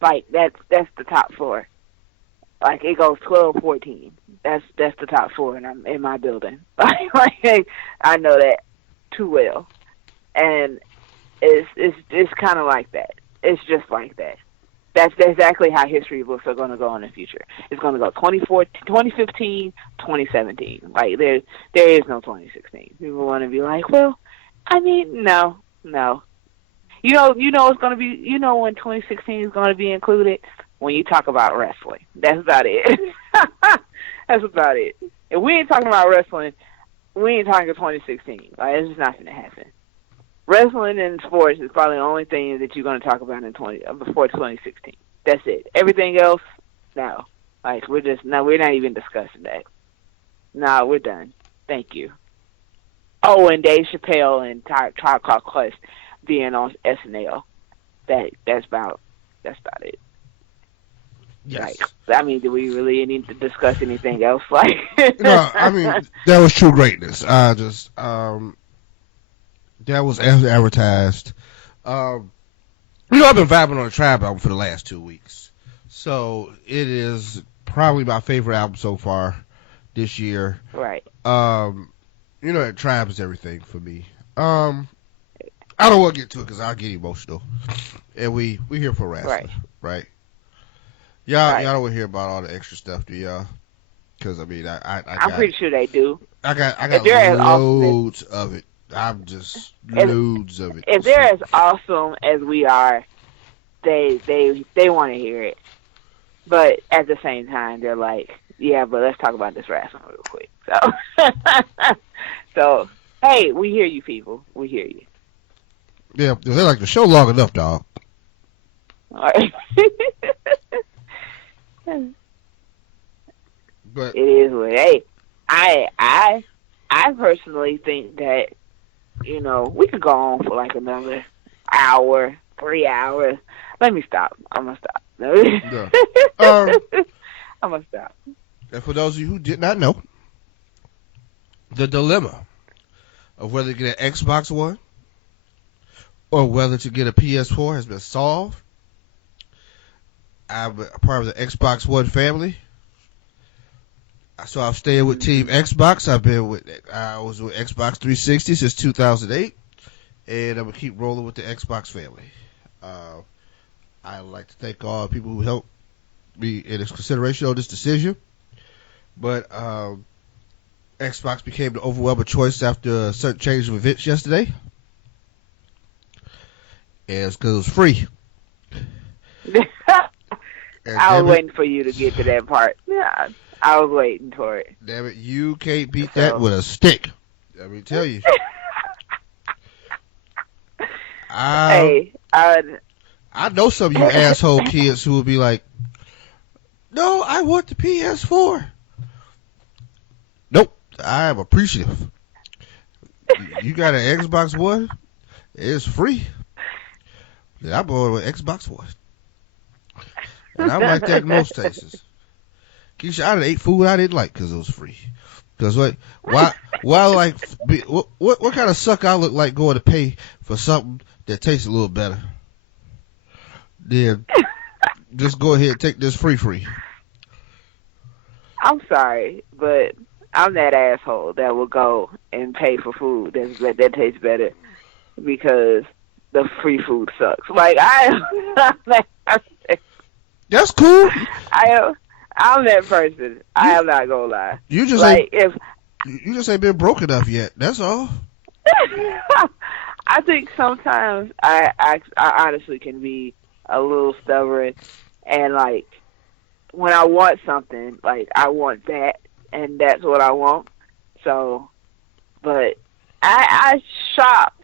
Like, that's the top floor. Like, it goes 12, 14. That's the top floor in my building. Like, I know that too well. And it's kind of like that. It's just like that. That's exactly how history books are going to go in the future. It's going to go 2015, 2017. Like, there is no 2016. People want to be like, well, I mean, no. You know it's going to be, you know when 2016 is going to be included? When you talk about wrestling. That's about it. That's about it. If we ain't talking about wrestling, we ain't talking 2016. Like, it's just not going to happen. Wrestling and sports is probably the only thing that you're going to talk about before 2016. That's it. Everything else, no. Like, we're not even discussing that. No, we're done. Thank you. Oh, and Dave Chappelle and Tribe Called Quest being on SNL. That's about it. Yes. Like, I mean, do we really need to discuss anything else? Like, no, I mean, that was true greatness. I just, that was as advertised. I've been vibing on the Tribe album for the last 2 weeks. So it is probably my favorite album so far this year. Right. That Tribe is everything for me. I don't want to get to it because I'll get emotional. And we here for wrestling, right? Y'all don't want to hear about all the extra stuff, do y'all? Because, I mean, I'm pretty sure they do. I got loads of it. I'm just loads of it. If they're as awesome as we are, they want to hear it. But at the same time, they're like, yeah, but let's talk about this wrestling real quick. So hey, we hear you, people. We hear you. Yeah, they like the show long enough, dog. All right. But it is what. Hey, I personally think that we could go on for like another hour, 3 hours. Let me stop. I'm gonna stop. Yeah. I'm gonna stop. And for those of you who did not know, the dilemma of whether to get an Xbox One or whether to get a PS4 has been solved. I'm a part of the Xbox One family, so I've stayed with Team Xbox. I was with Xbox 360 since 2008, and I'm gonna keep rolling with the Xbox family. I'd like to thank all the people who helped me in this consideration on this decision, but Xbox became the overwhelming choice after a certain change of events yesterday, and it's because it was free. I was waiting for you to get to that part. Yeah, I was waiting for it. Damn it, you can't beat that with a stick. Let me tell you. I know some of you asshole kids who will be like, no, I want the PS4. Nope, I am appreciative. You got an Xbox One? It's free. I'm going with Xbox One. And I'm like that in most cases. Keisha, I done ate food I didn't like because it was free. Because what kind of suck I look like going to pay for something that tastes a little better? Then just go ahead and take this free. I'm sorry, but I'm that asshole that will go and pay for food that tastes better because the free food sucks. Like that's cool. I'm that person. I am not gonna lie. You just ain't been broke enough yet. That's all. I think sometimes I honestly can be a little stubborn, and like when I want something, like I want that, and that's what I want. So, but I shop.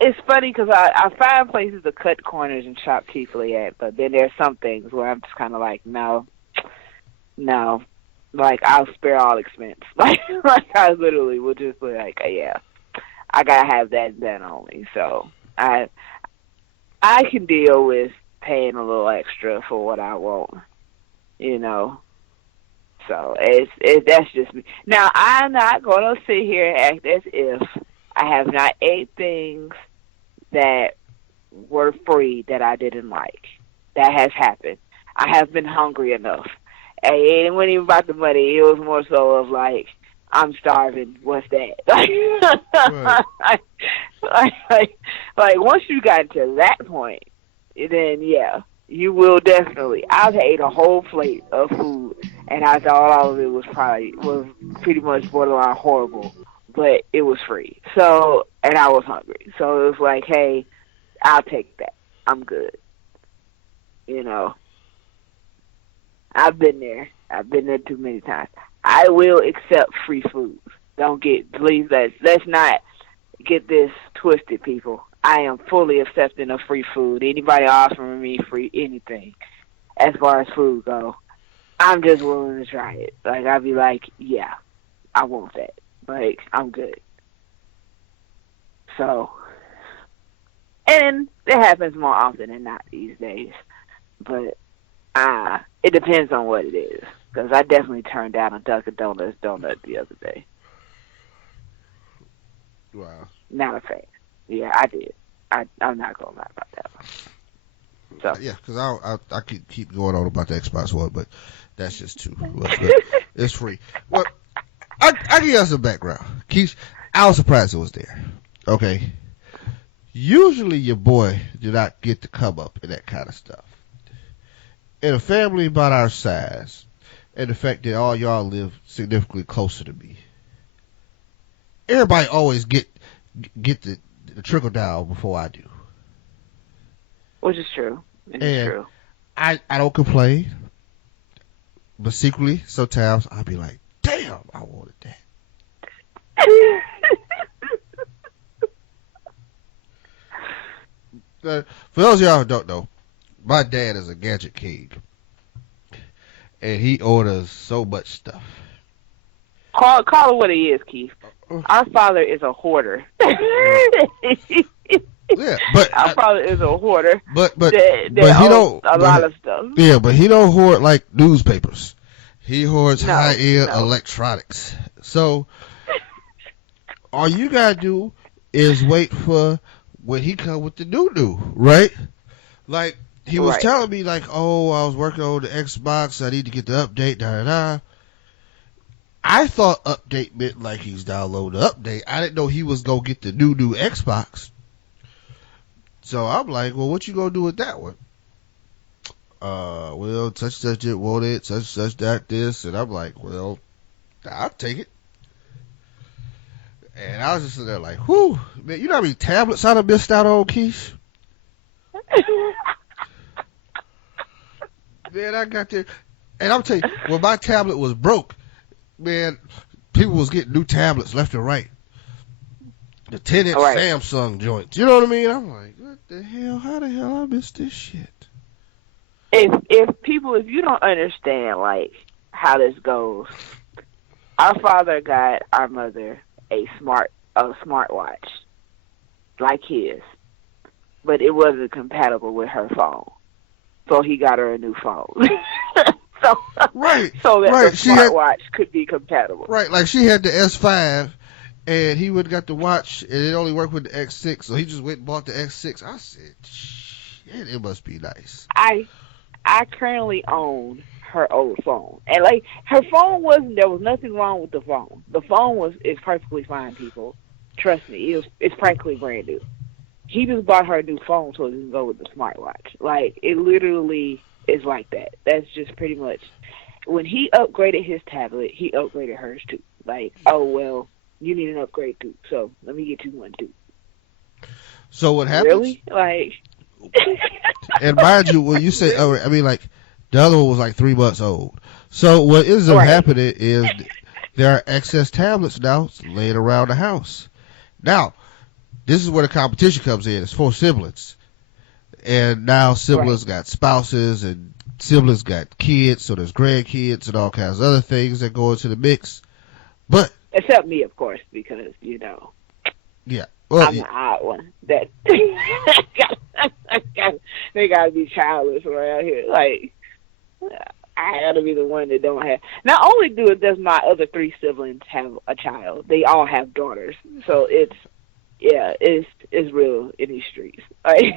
It's funny because I find places to cut corners and shop cheaply at, but then there's some things where I'm just kind of like, no, like I'll spare all expense. Like I literally will just be like, yeah, I gotta have that only. So I can deal with paying a little extra for what I want, you know. So that's just me. Now I'm not gonna sit here and act as if I have not ate things that were free that I didn't like. That has happened. I have been hungry enough. And it wasn't even about the money. It was more so of like, I'm starving. What's that? Like once you got to that point, then yeah, you will definitely. I've ate a whole plate of food, and I thought all of it was pretty much borderline horrible. But it was free. So, and I was hungry. So it was like, hey, I'll take that. I'm good. You know, I've been there. I've been there too many times. I will accept free food. Please, let's not get this twisted, people. I am fully accepting of free food. Anybody offering me free anything as far as food go, I'm just willing to try it. Like, I'd be like, yeah, I want that. Like, I'm good. So, and it happens more often than not these days. But it depends on what it is. Because I definitely turned down a Dunkin' Donuts donut the other day. Wow. Not a fan. Yeah, I did. I'm not going to lie about that one. So. Yeah, because I keep going on about the Xbox One, but that's just too much. It's free. Well, I give you some background. Keith, I was surprised it was there. Okay. Usually your boy do not get to come up in that kind of stuff. In a family about our size, and the fact that all y'all live significantly closer to me, everybody always get the trickle down before I do. Which is true. It's true. I don't complain, but secretly sometimes I'll be like, damn, I wanted that. For those of y'all who don't know, my dad is a gadget king, and he orders so much stuff. Call it what he is, Keith. Our father is a hoarder. Yeah, but our father is a hoarder. But he don't a lot of stuff. Yeah, but he don't hoard like newspapers. He hoards high-end electronics. So all you gotta do is wait for when he come with the new, right? Like he was telling me, like, oh, I was working on the Xbox. I need to get the update. Da da da. I thought update meant like he's downloading the update. I didn't know he was gonna get the new Xbox. So I'm like, well, what you gonna do with that one? Well, such it, want it, such that, this, and I'm like, well, I'll take it. And I was just sitting there like, whew, man, you know how many tablets I done missed out on, Keish? Man, I got there, and I'm telling you, when my tablet was broke, man, people was getting new tablets left and right. The 10-inch Samsung joints, you know what I mean? I'm like, what the hell? How the hell I missed this shit? If you don't understand like how this goes, our father got our mother a smartwatch like his, but it wasn't compatible with her phone, so he got her a new phone. so that the smartwatch could be compatible. Right, like she had the S5, and he would got the watch, and it only worked with the X6, so he just went and bought the X6. I said, shit, it must be nice. I currently own her old phone, and like her phone there was nothing wrong with the phone. The phone is perfectly fine, people. Trust me, it's practically brand new. He just bought her a new phone so it can go with the smartwatch. Like it literally is like that. That's just pretty much when he upgraded his tablet, he upgraded hers too. Like, oh well, you need an upgrade too, so let me get you one too. So what happens? Really? Like. And mind you, when you say, I mean, like, the other one was like 3 months old. So what ends up happening is there are excess tablets now laying around the house. Now, this is where the competition comes in. It's for siblings. And now siblings got spouses and siblings got kids, so there's grandkids and all kinds of other things that go into the mix. But except me, of course, because, you know. Yeah. Well, I'm the odd one. That they gotta be childless around here. Like I gotta be the one that don't have. Not only does my other 3 siblings have a child, they all have daughters. So it's real in these streets. Like,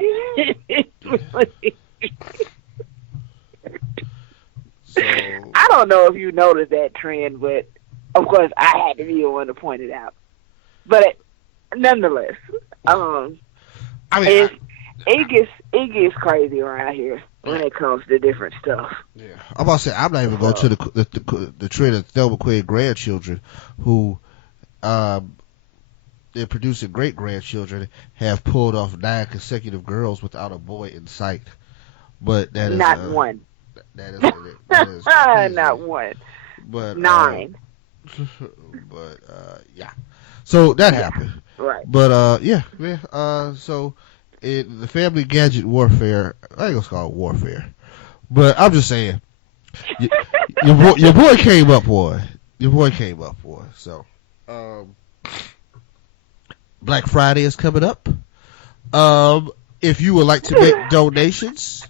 I don't know if you noticed that trend, but of course I had to be the one to point it out. But nonetheless, it gets crazy around here when it comes to different stuff. Yeah, I'm about to say I'm not even going to the trend of Thelma Quinn grandchildren who, they're producing great grandchildren have pulled off 9 consecutive girls without a boy in sight. But that is not one. That is not one. But 9. But yeah, so that happened. Right. But yeah, man. So the family gadget warfare, I ain't gonna call it warfare, but I'm just saying, your boy came up, boy. Your boy came up, boy. So, Black Friday is coming up. If you would like to make donations,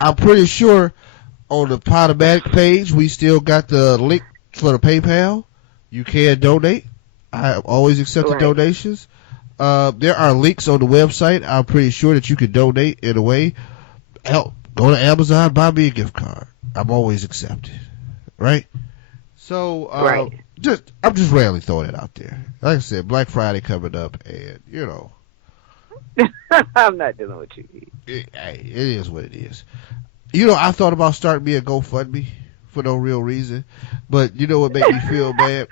I'm pretty sure on the Podomatic page we still got the link for the PayPal. You can donate. I have always accepted donations. There are links on the website. I'm pretty sure that you can donate in a way. Help. Go to Amazon, buy me a gift card. I'm always accepted. Right? So, I'm just randomly throwing it out there. Like I said, Black Friday coming up, and, you know. I'm not dealing with you. It is what it is. You know, I thought about starting me a GoFundMe for no real reason. But you know what made me feel bad?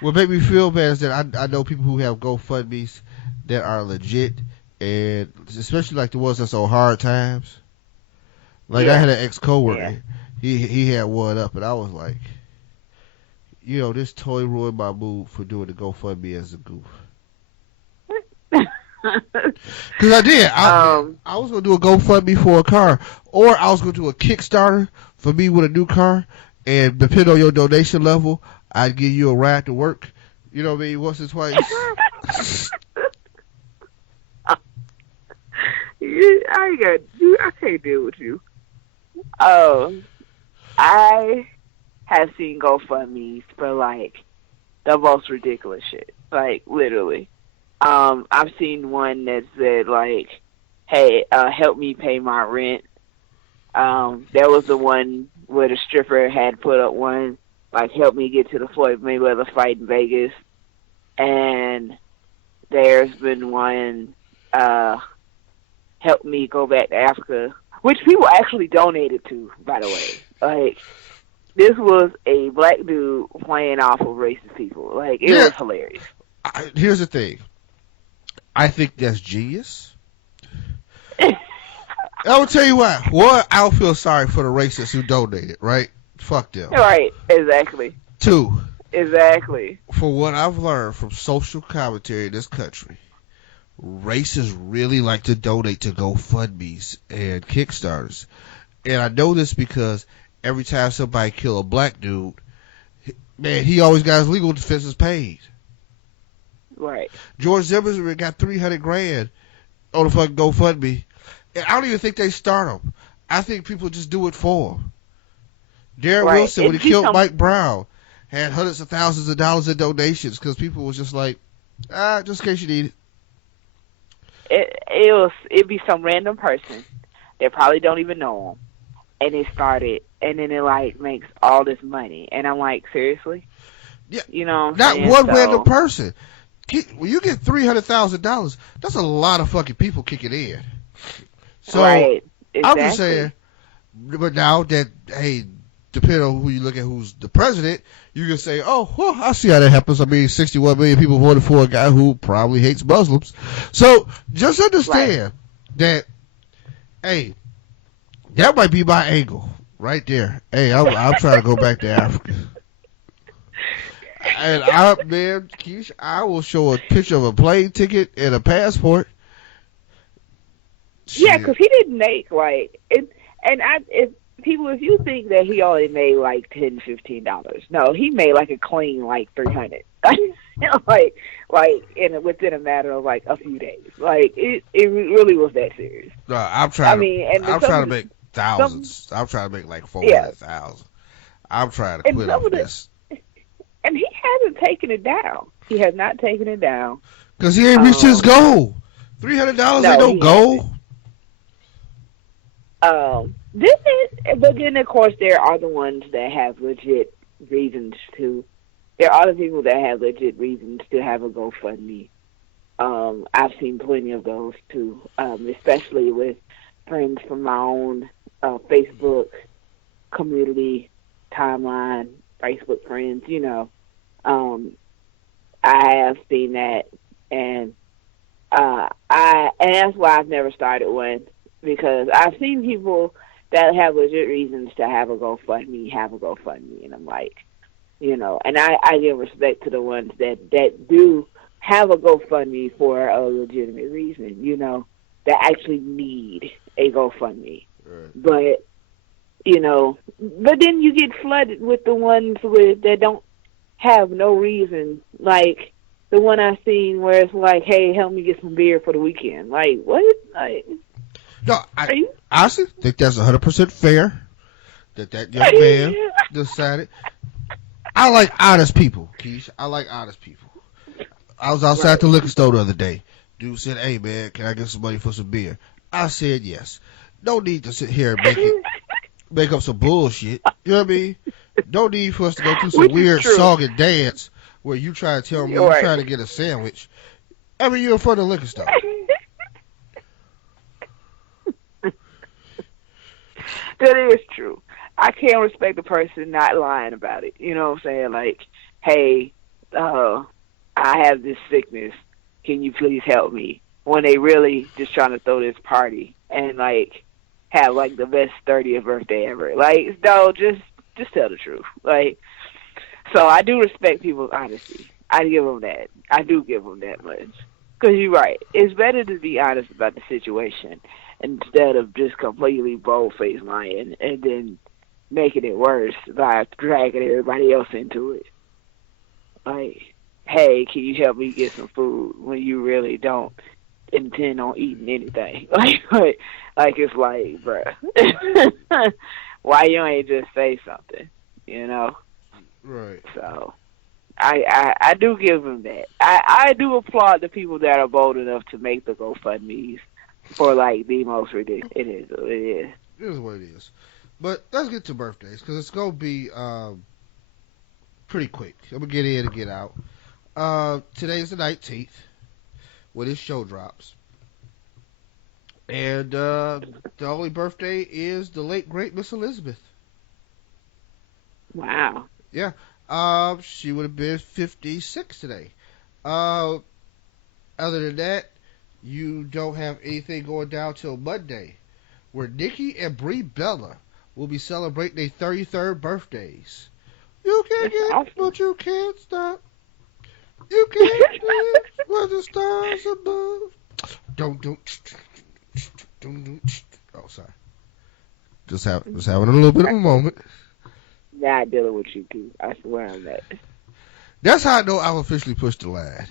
What made me feel bad is that I know people who have GoFundMes that are legit, and especially like the ones that's on hard times. Like I had an ex-coworker, he had one up, and I was like, you know, this totally ruined my mood for doing the GoFundMe as a goof. Because I did. I was going to do a GoFundMe for a car, or I was going to do a Kickstarter for me with a new car, and depending on your donation level, I'd give you a ride to work. You know what I mean? Once or twice. I can't deal with you. I have seen GoFundMe's for like the most ridiculous shit. Like literally. I've seen one that said like, "Hey, help me pay my rent." There was the one where the stripper had put up one like, "Help me get to the Floyd Mayweather fight in Vegas." And there's been one, "Help me go back to Africa," which people actually donated to, by the way. Like, this was a black dude playing off of racist people. Like, it was hilarious. Here's the thing. I think that's genius. I will tell you what. One, I don't feel sorry for the racists who donated, right? Fuck them. Right, exactly. Two. Exactly. For what I've learned from social commentary in this country, racists really like to donate to GoFundMe's and Kickstarters. And I know this because every time somebody kill a black dude, man, he always got his legal defenses paid. Right. George Zimmerman got $300,000 on the fucking GoFundMe. And I don't even think they start them. I think people just do it for him. Darren Wilson, when he killed Mike Brown, had hundreds of thousands of dollars in donations because people was just like, just in case you need it. It'd be some random person that probably don't even know him, and it started, and then it like makes all this money, and I'm like, seriously? Yeah, you know, not one random person. When you get $300,000, that's a lot of fucking people kicking in. So right, exactly. I'm just saying, but now that, hey, depending on who you look at, who's the president, you can say, oh, well, I see how that happens. I mean, 61 million people voted for a guy who probably hates Muslims. So just understand that, hey, that might be my angle right there. Hey, I'm trying to go back to Africa. And man, Keish, I will show a picture of a plane ticket and a passport. Yeah, because he didn't make like it, and if you think that he only made like $10-15, no, he made like a clean like $300, within a matter of like a few days. Like it really was that serious. No, I'm trying to make thousands. I'm trying to make like 400,000. I'm trying to quit off this. And he hasn't taken it down. He has not taken it down. Because he ain't reached his goal. $300 ain't no goal. But then of course there are the ones that have legit reasons to. There are the people that have legit reasons to have a GoFundMe. I've seen plenty of those too, especially with friends from my own Facebook community timeline, Facebook friends. You know, I have seen that, and that's why I've never started one. Because I've seen people that have legit reasons to have a GoFundMe, and I'm like, you know, and I give respect to the ones that do have a GoFundMe for a legitimate reason, you know, that actually need a GoFundMe. Right. But, you know, but then you get flooded with the ones that don't have no reason, like the one I seen where it's like, hey, help me get some beer for the weekend. Like, what? Like... No, I honestly think that's 100% fair that young man decided. I like honest people, Keish. I like honest people. I was outside the liquor store the other day. Dude said, hey, man, can I get some money for some beer? I said yes. No need to sit here and make up some bullshit. You know what I mean? No need for us to go through some weird song and dance where you try to tell me you're trying to get a sandwich. I mean, you're in front of the liquor store. That is true. I can't respect the person not lying about it. You know what I'm saying? Like, hey, I have this sickness. Can you please help me? When they really just trying to throw this party and, like, have, like, the best 30th birthday ever. Like, no, just tell the truth. Like, so I do respect people's honesty. I give them that. I do give them that much. Because you're right. It's better to be honest about the situation instead of just completely bold-faced lying and then making it worse by dragging everybody else into it. Like, hey, can you help me get some food when you really don't intend on eating anything? Like it's like, bruh, why you ain't just say something? you know. Right. So I do give him that. I do applaud the people that are bold enough to make the GoFundMe's for like the most ridiculous. It is. It is what it is. But let's get to birthdays because it's gonna be pretty quick. I'm gonna get in and get out. Today's the 19th when this show drops. And the only birthday is the late great Miss Elizabeth. Wow. Yeah. She would have been 56 today. Other than that, you don't have anything going down till Monday, where Nikki and Brie Bella will be celebrating their 33rd birthdays. You can't get awesome. what you can't stop. You can't get what the stars above. Don't. Oh, sorry. Just having a little bit of a moment. Not dealing with you, too. I swear on that. That's how I know I've officially pushed the line.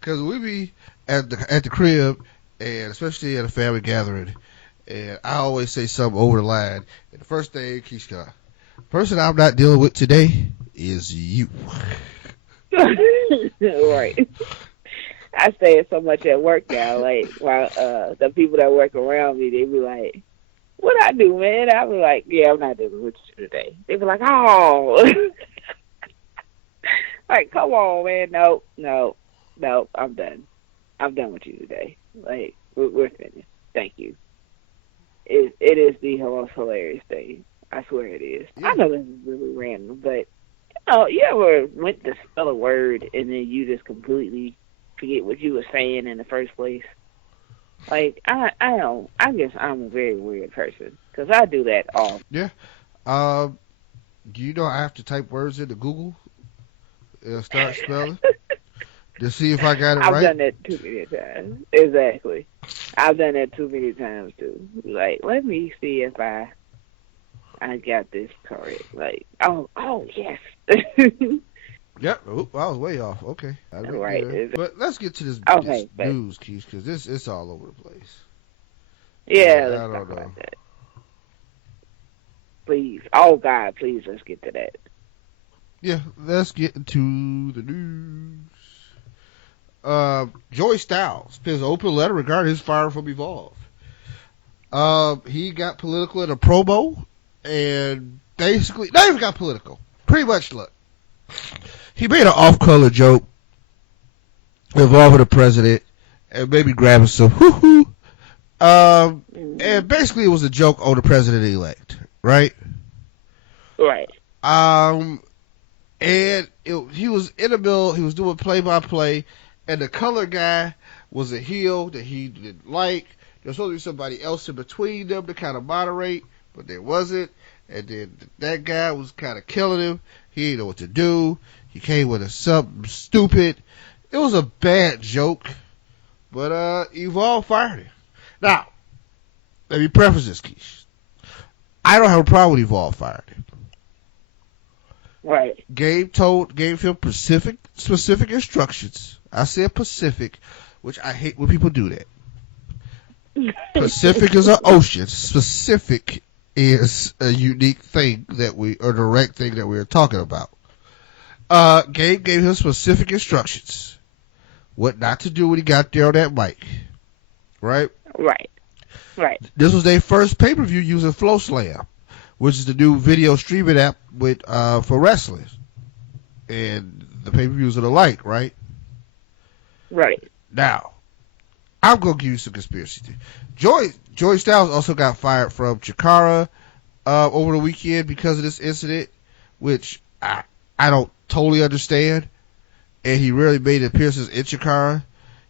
Because we be at the crib, and especially at a family gathering, and I always say something over the line. And the first thing Keisha, person I'm not dealing with today is you. Right. I say it so much at work now. Like, while the people that work around me, they be like, "What I do, man?" I be like, "Yeah, I'm not dealing with you today." They be like, "Oh." Like, come on, man. No, I'm done. I'm done with you today. Like, we're finished. Thank you. It is the most hilarious thing. I swear it is. Yeah. I know this is really random, but you ever went to spell a word and then you just completely forget what you were saying in the first place? Like, I don't. I guess I'm a very weird person because I do that often. Yeah. Do you know I have to type words into Google and start spelling to see if I got it right? I've done that too many times. Exactly. I've done that too many times too. Like, let me see if I got this correct. Like, oh yes. Yep. Oop, I was way off. Okay. Right. But let's get to this news, Keith, because it's all over the place. Yeah, I let's don't talk know. about that. Please. Oh, God, please, let's get to that. Yeah, let's get into the news. Joey Styles pins an open letter regarding his fire from Evolve. He got political in a promo, and basically, not even got political. Pretty much, look. He made an off-color joke involving the president and maybe grabbing some hoo-hoo. And basically it was a joke on the president-elect, right? Right. And he was in the middle, he was doing play-by-play, and the color guy was a heel that he didn't like. There was supposed to be somebody else in between them to kind of moderate, but there wasn't. And then that guy was kind of killing him. He didn't know what to do. He came with something stupid. It was a bad joke, but Evolve fired him. Now, let me preface this, Keish. I don't have a problem with Evolve firing him. Right. Gave him specific instructions. I said Pacific, which I hate when people do that. Pacific is an ocean. Specific is a unique thing or direct thing that we are talking about. Gabe gave him specific instructions. What not to do when he got there on that mic. Right? Right. Right. This was their first pay-per-view using FlowSlam, which is the new video streaming app with for wrestling. And the pay-per-views are the like, right? Right. Now, I'm going to give you some conspiracy theory. Joey Styles also got fired from Chikara over the weekend because of this incident, which I don't totally understand. And he really made appearances in Chikara.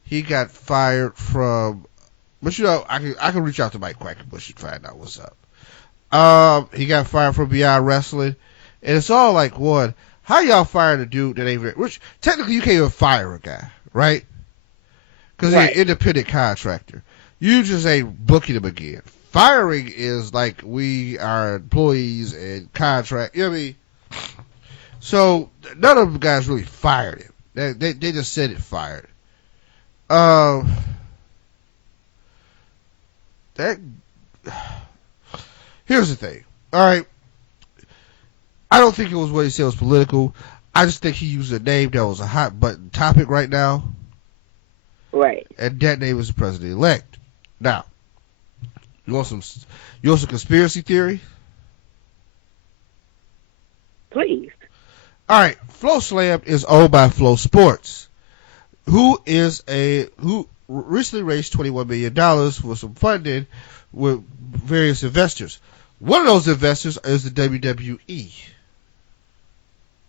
He got fired from, but I can reach out to Mike Quackenbush and find out what's up. He got fired from Beyond Wrestling, and it's all like, one, how y'all fired a dude that ain't, which technically you can't even fire a guy, right? Because he's an independent contractor. You just ain't booking him again. Firing is like we are employees and contract. You know what I mean? So none of the guys really fired him. They just said it fired. Here's the thing. All right. I don't think it was what he said was political. I just think he used a name that was a hot button topic right now. Right. And that name is the president-elect. Now, you want some conspiracy theory? Please. All right, Flow Slam is owned by Flow Sports, who recently raised $21 million for some funding with various investors. One of those investors is the WWE.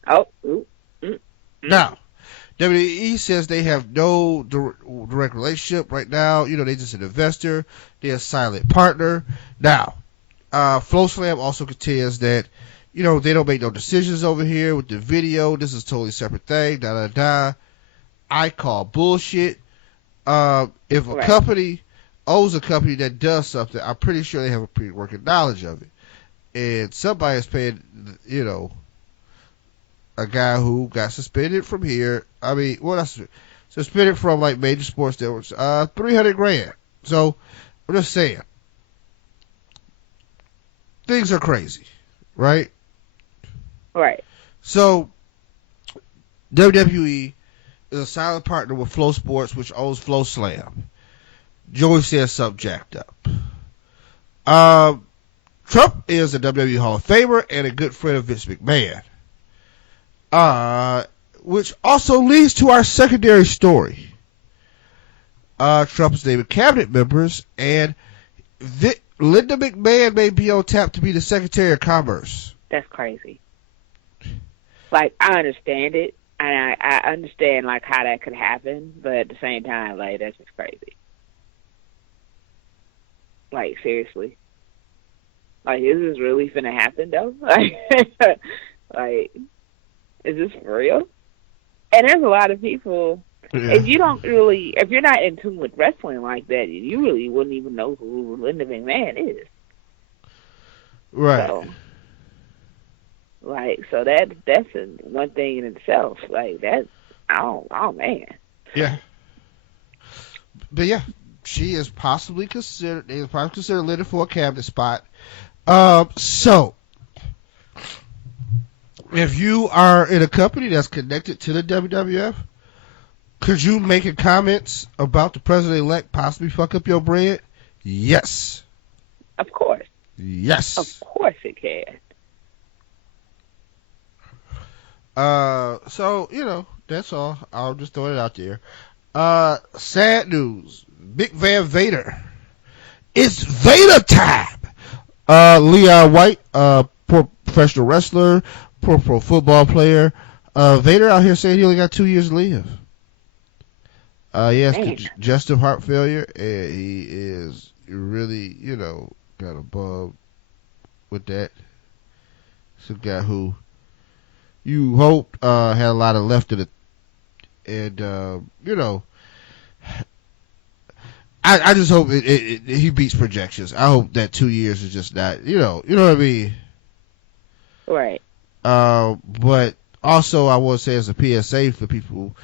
Oh. Now, WWE says they have no direct relationship right now. You know, they're just an investor. They're a silent partner. Now, Flow Slam also contends that, you know, they don't make no decisions over here with the video. This is a totally separate thing. I call bullshit. If a company owns a company that does something, I'm pretty sure they have a pretty working knowledge of it. And somebody is paying, you know, a guy who got suspended from here. I mean, what else? Suspended from like major sports networks. $300,000. So I'm just saying, things are crazy, right? Right. So WWE is a silent partner with Flow Sports, which owns Flow Slam. Joey says something jacked up. Trump is a WWE Hall of Famer and a good friend of Vince McMahon. Which also leads to our secondary story. Trump is naming cabinet members, and Linda McMahon may be on tap to be the Secretary of Commerce. That's crazy. Like, I understand it, and I understand, like, how that could happen, but at the same time, like, that's just crazy. Like, seriously. Like, is this really finna happen, though? Like, is this for real? And there's a lot of people, if you're not in tune with wrestling like that, you really wouldn't even know who Linda McMahon is. Right. So that's one thing in itself. Like, that, oh man. Yeah. But yeah, she is possibly considered, they probably considered Linda for a cabinet spot. So, if you are in a company that's connected to the WWF, could you make comments about the president-elect possibly fuck up your bread? Yes. Of course. Yes. Of course it can. So, you know, that's all. I'll just throw it out there. Sad news. Big Van Vader. It's Vader time! Leon White, professional wrestler, pro football player. Vader out here saying he only got 2 years to live. He has congestive heart failure, and he is really, you know, got a bug with that. It's a guy who you hoped had a lot of left in it, and you know, I just hope he beats projections. I hope that 2 years is just not, you know what I mean. Right. But also I want to say as a PSA for people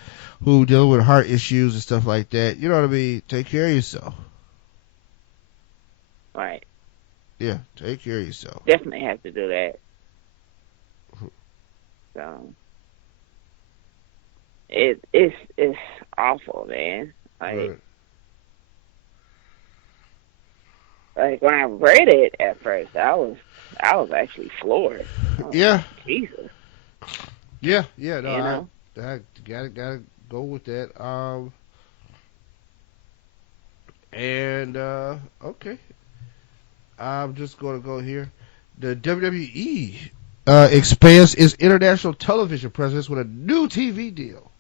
who deal with heart issues and stuff like that, you know what I mean, take care of yourself. Right. Yeah, take care of yourself. Definitely have to do that. So it's awful, man. Like when I read it at first, I was actually floored. Yeah. Like, Jesus. Yeah. No, you know? I gotta go with that. Okay. I'm just gonna go here. The WWE expands its international television presence with a new TV deal.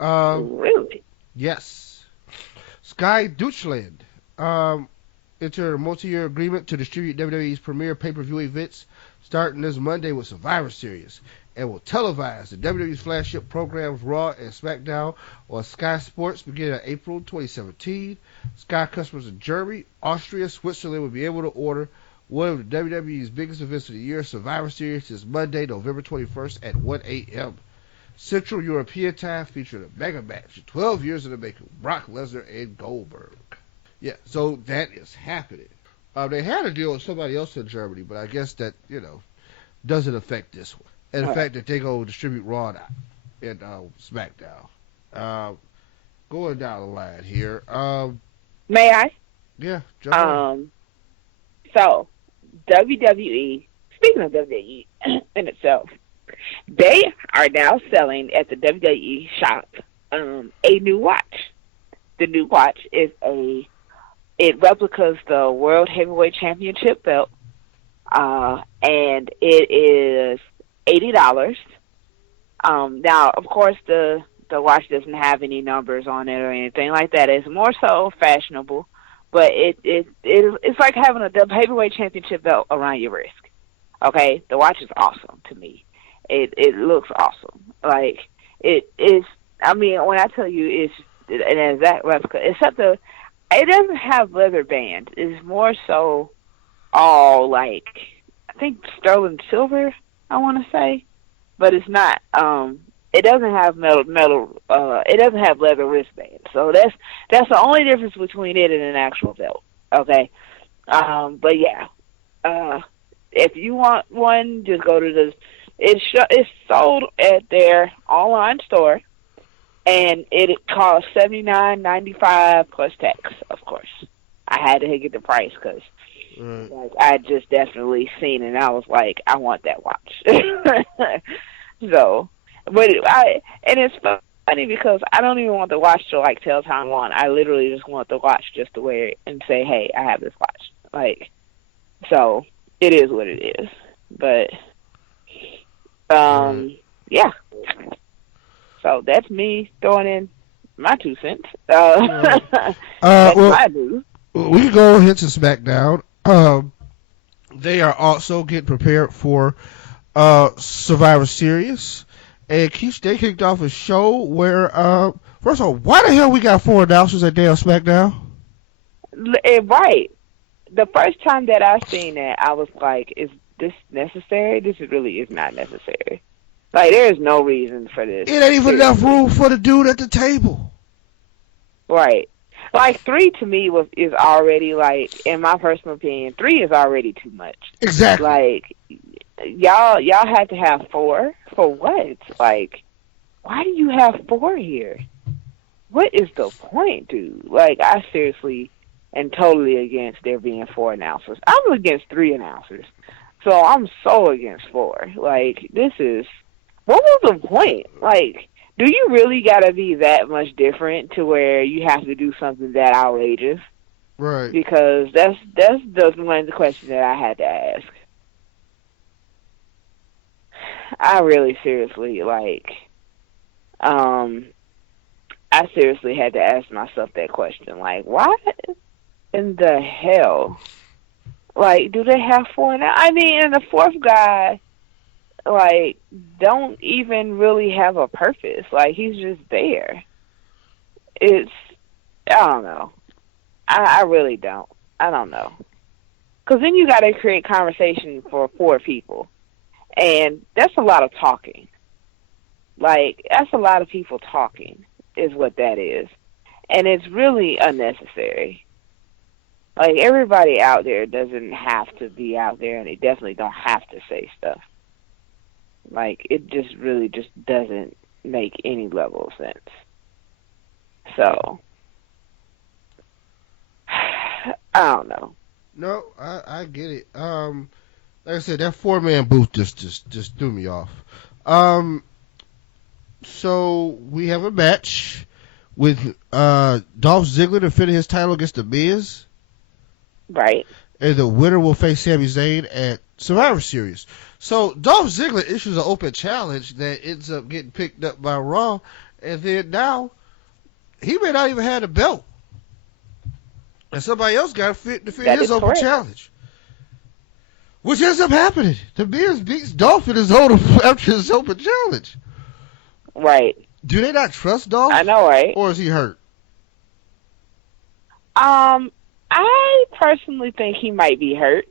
Really? Yes. Sky Deutschland entered a multi-year agreement to distribute WWE's premier pay-per-view events starting this Monday with Survivor Series, and will televise the WWE's flagship programs RAW and SmackDown on Sky Sports beginning in April 2017. Sky customers in Germany, Austria, Switzerland will be able to order one of the WWE's biggest events of the year, Survivor Series, is Monday, November 21st at 1 a.m. Central European Time, featuring a mega match, 12 years in the making, Brock Lesnar and Goldberg. Yeah, so that is happening. They had a deal with somebody else in Germany, but I guess that, you know, doesn't affect this one. And the Right. fact that they go distribute Raw and SmackDown. Going down the line here. May I? Yeah, jump on. So, WWE, speaking of WWE in itself, they are now selling at the WWE shop a new watch. The new watch is it replicas the World Heavyweight Championship belt, and it is $80. Now, of course, the watch doesn't have any numbers on it or anything like that. It's more so fashionable, but it's like having the heavyweight championship belt around your wrist. Okay, the watch is awesome to me. It looks awesome. Like it is. I mean, when I tell you it's an exact replica, except it doesn't have leather bands. It's more so all like I think sterling silver. I want to say, but it's not. It doesn't have metal. It doesn't have leather wristbands. So that's the only difference between it and an actual belt. Okay, but yeah, if you want one, just go to it's sold at their online store, and it costs $79.95 plus tax. Of course, I had to get the price because like, I just definitely seen it, and I was like, I want that watch. So. But and it's funny because I don't even want the watch to like tell time on. I literally just want the watch just to wear it and say, "Hey, I have this watch." Like, so it is what it is. But, yeah. So that's me throwing in my 2 cents. That's well, my do. We can go ahead to SmackDown. They are also getting prepared for Survivor Series. And they kicked off a show where, first of all, why the hell we got 4 announcers at damn SmackDown? Right. The first time that I seen that, I was like, is this necessary? This really is not necessary. Like, there is no reason for this. It ain't even enough room for the dude at the table. Right. Like, 3 to me is already, like, in my personal opinion, 3 is already too much. Exactly. Like, y'all had to have 4 for what? Like, why do you have 4 here? What is the point, dude? Like, I seriously am totally against there being 4 announcers. I'm against 3 announcers, so I'm so against 4. Like, what was the point? Like, do you really gotta be that much different to where you have to do something that outrageous? Right. Because that's one of the questions that I had to ask. I really seriously, like, I seriously had to ask myself that question. Like, why in the hell? Like, do they have 4 now? I mean, and the 4th guy, like, don't even really have a purpose. Like, he's just there. I don't know. I really don't. I don't know. Because then you got to create conversation for 4 people. And that's a lot of talking. Like, that's a lot of people talking is what that is. And it's really unnecessary. Like, everybody out there doesn't have to be out there, and they definitely don't have to say stuff. Like, it just really just doesn't make any level of sense. So, I don't know. No, I get it. Like I said, that 4-man booth just threw me off. So we have a match with Dolph Ziggler defending his title against The Miz. Right. And the winner will face Sami Zayn at Survivor Series. So Dolph Ziggler issues an open challenge that ends up getting picked up by Raw, and then now he may not even have the belt. And somebody else got to defend his open challenge. Which ends up happening. The Miz beats Dolph in his own after his open challenge. Right. Do they not trust Dolph? I know, right? Or is he hurt? I personally think he might be hurt.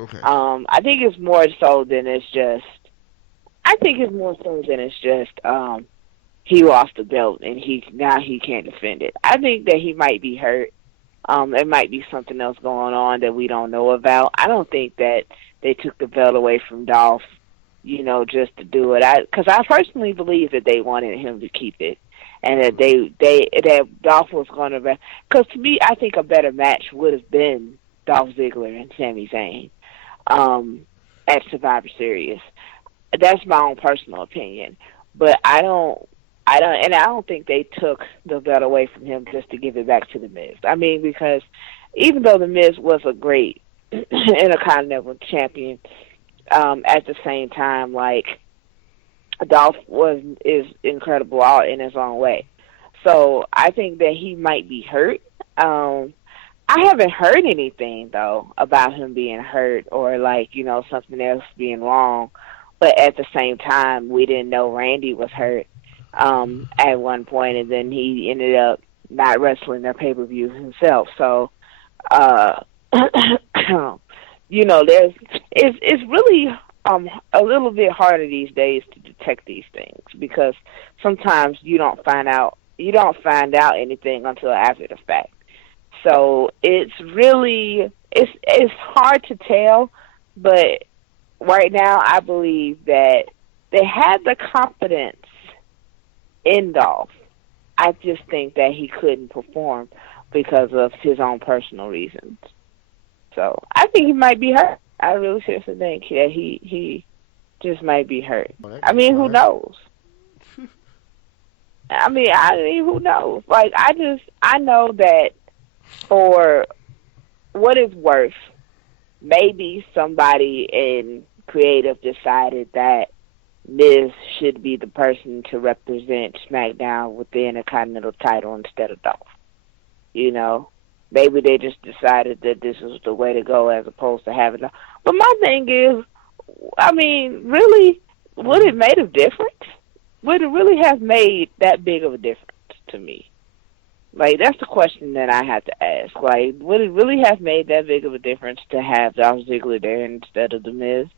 Okay. I think it's more so than it's just. I think it's more so than it's just. He lost the belt and now he can't defend it. I think that he might be hurt. There might be something else going on that we don't know about. I don't think that they took the belt away from Dolph just to do it. Because I personally believe that they wanted him to keep it, and that that Dolph was going to. Because to me, I think a better match would have been Dolph Ziggler and Sami Zayn at Survivor Series. That's my own personal opinion, but I don't think they took the belt away from him just to give it back to The Miz. I mean, because even though The Miz was a great Intercontinental Champion, at the same time, like, Dolph is incredible all in his own way. So I think that he might be hurt. I haven't heard anything, though, about him being hurt or, like, something else being wrong. But at the same time, we didn't know Randy was hurt at one point, and then he ended up not wrestling their pay-per-view himself. So, it's really a little bit harder these days to detect these things, because sometimes you don't find out anything until after the fact. So it's hard to tell, but right now, I believe that they had the confidence in Dolph. I just think that he couldn't perform because of his own personal reasons. So I think he might be hurt. I really seriously think that he just might be hurt. I mean, who knows? I mean, who knows? Like, I know that for what it's worth, maybe somebody in creative decided that Miz should be the person to represent SmackDown with the Intercontinental title instead of Dolph. Maybe they just decided that this was the way to go as opposed to having Dolph. But my thing is, I mean, really, would it made a difference? Would it really have made that big of a difference to me? Like, that's the question that I have to ask. Like, would it really have made that big of a difference to have Dolph Ziggler there instead of The Miz?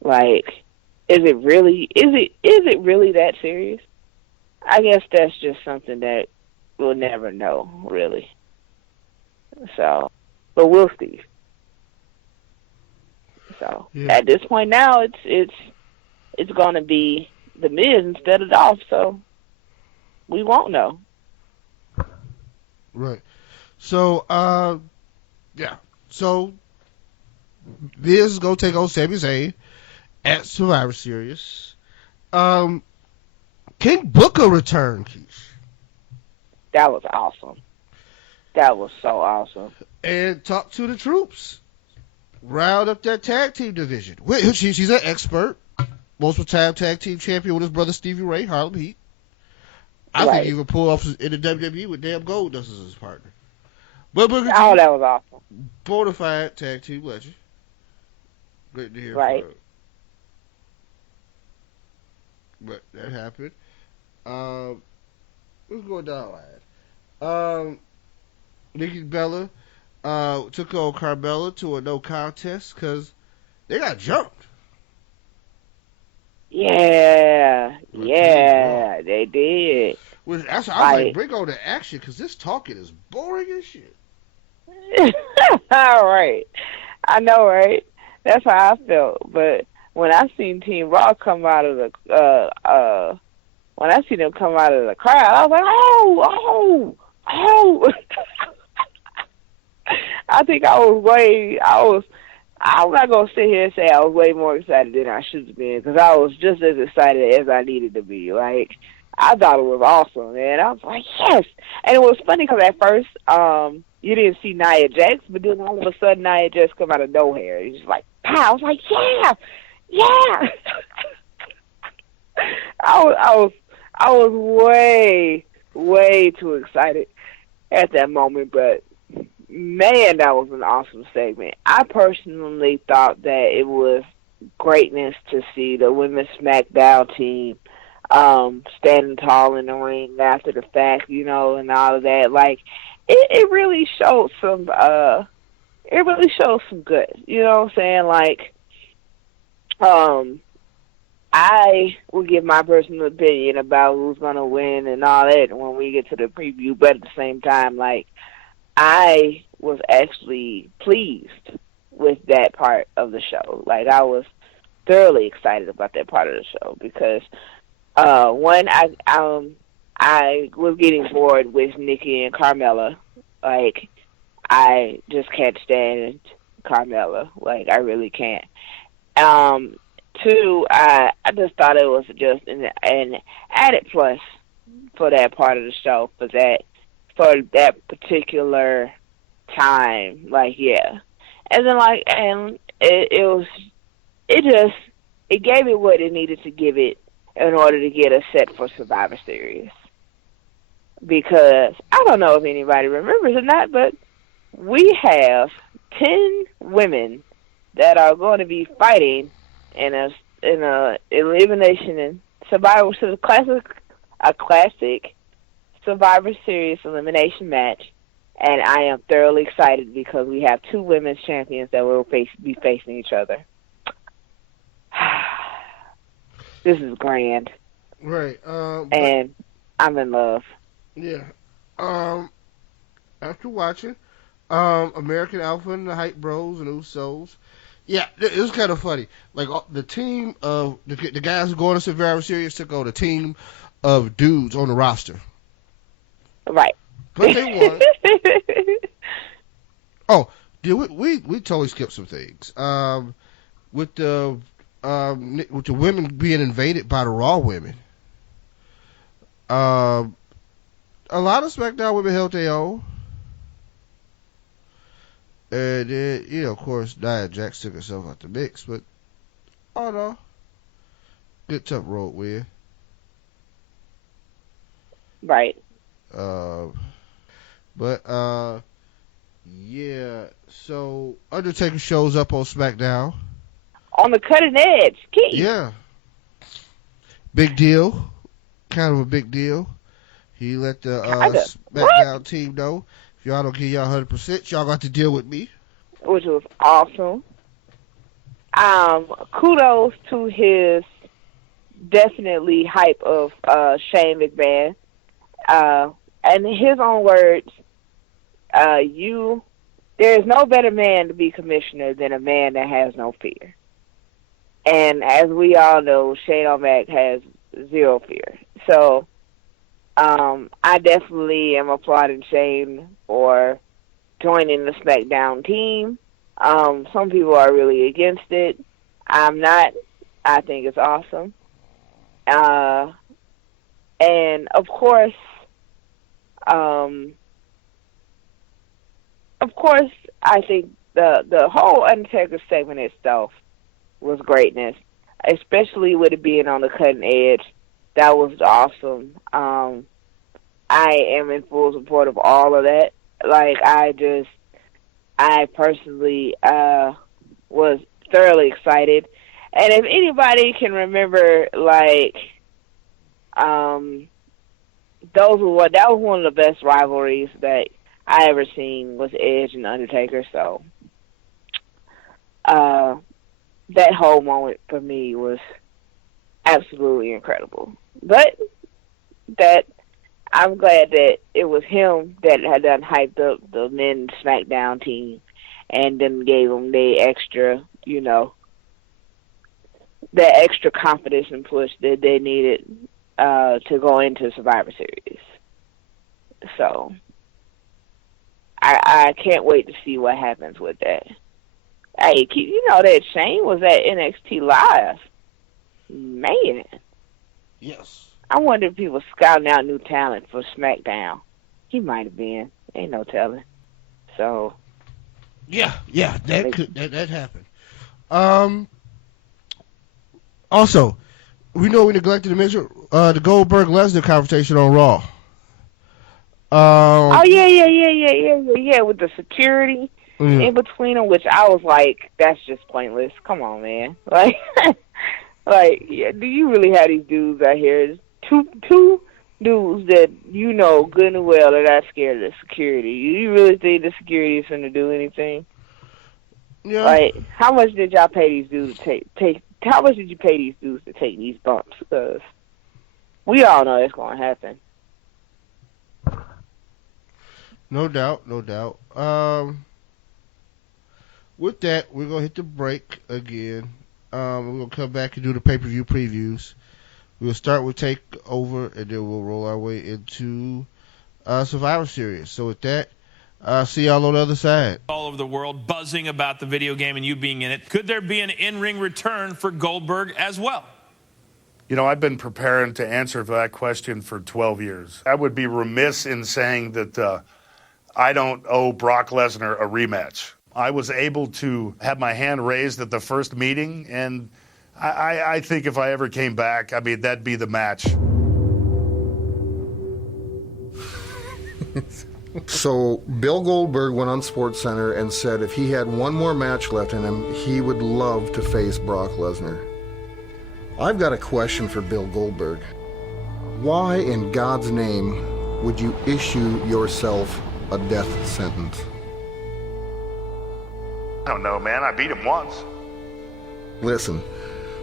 Like, is it really that serious? I guess that's just something that we'll never know, really. So, but we'll see. So, At this point now, it's going to be The Miz instead of Dolph, so we won't know. Right. So, So, Miz is going to take on Sami Zayn at Survivor Series. Can Booker return, Keish? That was awesome. That was so awesome. And talk to the troops. Round up that tag team division. She's an expert. Multiple time tag team champion with his brother Stevie Ray, Harlem Heat. I think he would pull off in the WWE with Damn Gold as his partner. But Booker that was awesome. Bona fide tag team legend. Great to hear. Right. But that happened. What's going down, lad? Nikki Bella took on Carmella to a no contest because they got jumped. Yeah, they did. I was like, bring on the action because this talking is boring as shit. All right. I know, right? That's how I felt. But when I seen Team Raw come out of the when I seen them come out of the crowd, I was like, oh. I think I'm not going to sit here and say I was way more excited than I should have been, because I was just as excited as I needed to be. Like, I thought it was awesome, man. I was like, yes. And it was funny because at first, you didn't see Nia Jax, but then all of a sudden Nia Jax come out of nowhere. It's just like, pow. I was like, yeah. I was way too excited at that moment, but man, that was an awesome segment. I personally thought that it was greatness to see the women's SmackDown team standing tall in the ring after the fact, and all of that. Like, it really showed some good, you know what I'm saying? Like, I will give my personal opinion about who's going to win and all that when we get to the preview, but at the same time, like, I was actually pleased with that part of the show. Like, I was thoroughly excited about that part of the show because one, I was getting bored with Nikki and Carmella. Like, I just can't stand Carmella. Like, I really can't. Two, I just thought it was just an added plus for that part of the show for that particular time. Like, yeah. And then, like, and it gave it what it needed to give it in order to get us set for Survivor Series. Because I don't know if anybody remembers or not, but we have 10 women that are going to be fighting in a elimination in Survivor, so a classic Survivor Series elimination match, and I am thoroughly excited because we have 2 women's champions that will be facing each other. This is grand. Right. And I'm in love. Yeah. After watching American Alpha and the Hype Bros and Usos, yeah, it was kind of funny. Like, the team of the guys who go on to Survivor Series took on a team of dudes on the roster. Right. But they won. Oh, yeah, we totally skipped some things. With the women being invaded by the Raw women. A lot of SmackDown women held their own. And then, of course, Nia Jax took herself out the mix, but oh no. Good tough road win. Right. Yeah, so Undertaker shows up on SmackDown. On the cutting edge, Keith. Yeah. Big deal. Kind of a big deal. He let the SmackDown team know, if y'all don't give y'all 100%, y'all got to deal with me. Which was awesome. Kudos to his definitely hype of Shane McMahon. And in his own words, there is no better man to be commissioner than a man that has no fear. And as we all know, Shane O'Mac has zero fear. So I definitely am applauding Shane for joining the SmackDown team. Some people are really against it. I'm not. I think it's awesome. And of course, I think the whole Undertaker segment itself was greatness, especially with it being on the cutting edge. That was awesome. I am in full support of all of that. Like, I personally was thoroughly excited. And if anybody can remember, like, that was one of the best rivalries that I ever seen was Edge and Undertaker. So that whole moment for me was absolutely incredible. But I'm glad that it was him that had done hyped up the men's SmackDown team and then gave them the extra, that extra confidence and push that they needed to go into Survivor Series. So I can't wait to see what happens with that. Hey, that Shane was at NXT Live. Man. Yes. I wonder if people scouting out new talent for SmackDown. He might have been. Ain't no telling. So. Yeah, that happened. Also, we know we neglected to mention the Goldberg-Lesnar confrontation on Raw. Yeah, with the security in between them, which I was like, that's just pointless. Come on, man. Like, do you really have these dudes out here? Two dudes that good and well are not scared of the security. You really think the security is going to do anything? Yeah. Like, how much did y'all pay these dudes to take? How much did you pay these dudes to take these bumps? Because we all know it's going to happen. No doubt. With that, we're going to hit the break again. We're going to come back and do the pay-per-view previews. We'll start with TakeOver, and then we'll roll our way into Survivor Series. So with that, see y'all on the other side. All over the world buzzing about the video game and you being in it. Could there be an in-ring return for Goldberg as well? You know, I've been preparing to answer that question for 12 years. I would be remiss in saying that I don't owe Brock Lesnar a rematch. I was able to have my hand raised at the first meeting, and I think if I ever came back, I mean, that'd be the match. So Bill Goldberg went on SportsCenter and said if he had one more match left in him, he would love to face Brock Lesnar. I've got a question for Bill Goldberg. Why in God's name would you issue yourself a death sentence? I don't know, man. I beat him once. Listen,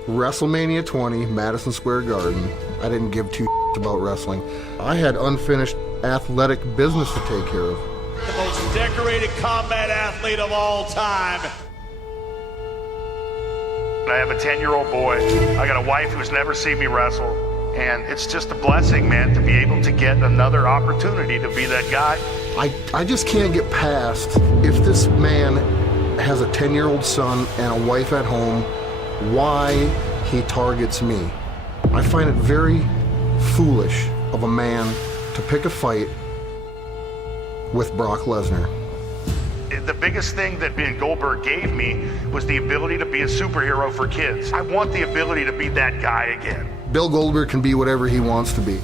WrestleMania 20, Madison Square Garden, I didn't give two about wrestling. I had unfinished athletic business to take care of. The most decorated combat athlete of all time. I have a 10-year-old boy. I got a wife who's never seen me wrestle. And it's just a blessing, man, to be able to get another opportunity to be that guy. I just can't get past if this man has a 10-year-old son and a wife at home, why he targets me. I find it very foolish of a man to pick a fight with Brock Lesnar. The biggest thing that being Goldberg gave me was the ability to be a superhero for kids. I want the ability to be that guy again. Bill Goldberg can be whatever he wants to be,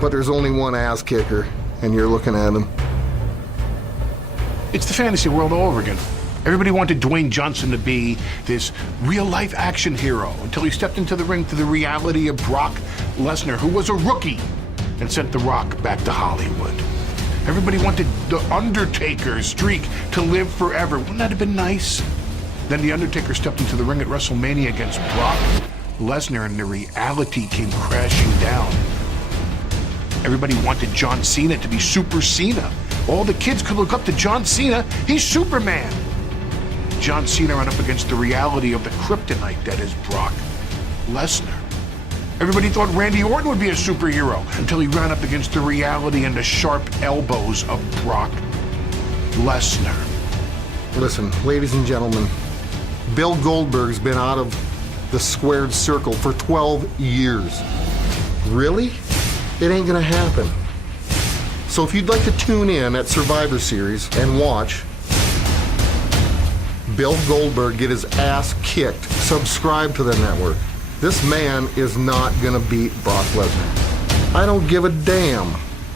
but there's only one ass kicker, and you're looking at him. It's the fantasy world all over again. Everybody wanted Dwayne Johnson to be this real-life action hero until he stepped into the ring to the reality of Brock Lesnar, who was a rookie and sent The Rock back to Hollywood. Everybody wanted The Undertaker's streak to live forever. Wouldn't that have been nice? Then The Undertaker stepped into the ring at WrestleMania against Brock Lesnar, and the reality came crashing down. Everybody wanted John Cena to be Super Cena. All the kids could look up to John Cena. He's Superman. John Cena ran up against the reality of the kryptonite that is Brock Lesnar. Everybody thought Randy Orton would be a superhero until he ran up against the reality and the sharp elbows of Brock Lesnar. Listen, ladies and gentlemen, Bill Goldberg's been out of the squared circle for 12 years. Really? It ain't gonna happen. So if you'd like to tune in at Survivor Series and watch Bill Goldberg get his ass kicked, subscribe to the network. This man is not gonna beat Brock Lesnar. I don't give a damn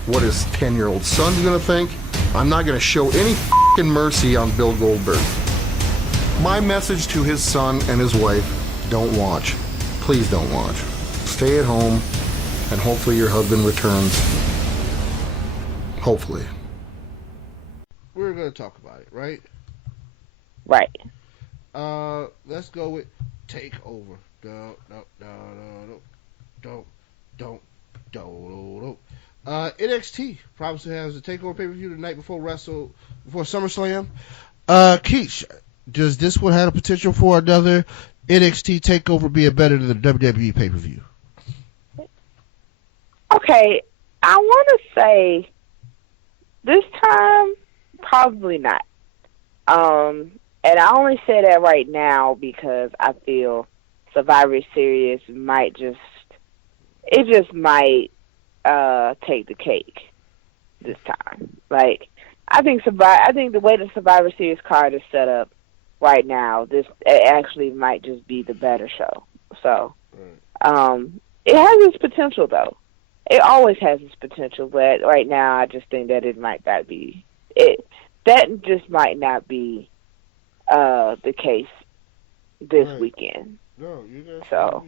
what his 10-year-old son's gonna think. I'm not gonna show any f***ing mercy on Bill Goldberg. My message to his son and his wife, don't watch. Please don't watch. Stay at home, and hopefully your husband returns. Hopefully. We're going to talk about it, right? Right. Let's go with TakeOver. NXT probably has a TakeOver pay-per-view the night before SummerSlam. Keach, does this one have a potential for another NXT TakeOver being better than the WWE pay-per-view? Okay, I want to say this time, probably not. And I only say that right now because I feel Survivor Series might might take the cake this time. Like, I think the way the Survivor Series card is set up right now, it actually might just be the better show. So, it has its potential though. It always has its potential, but right now I just think that it might not be it. That just might not be the case this weekend. No, you guys. So,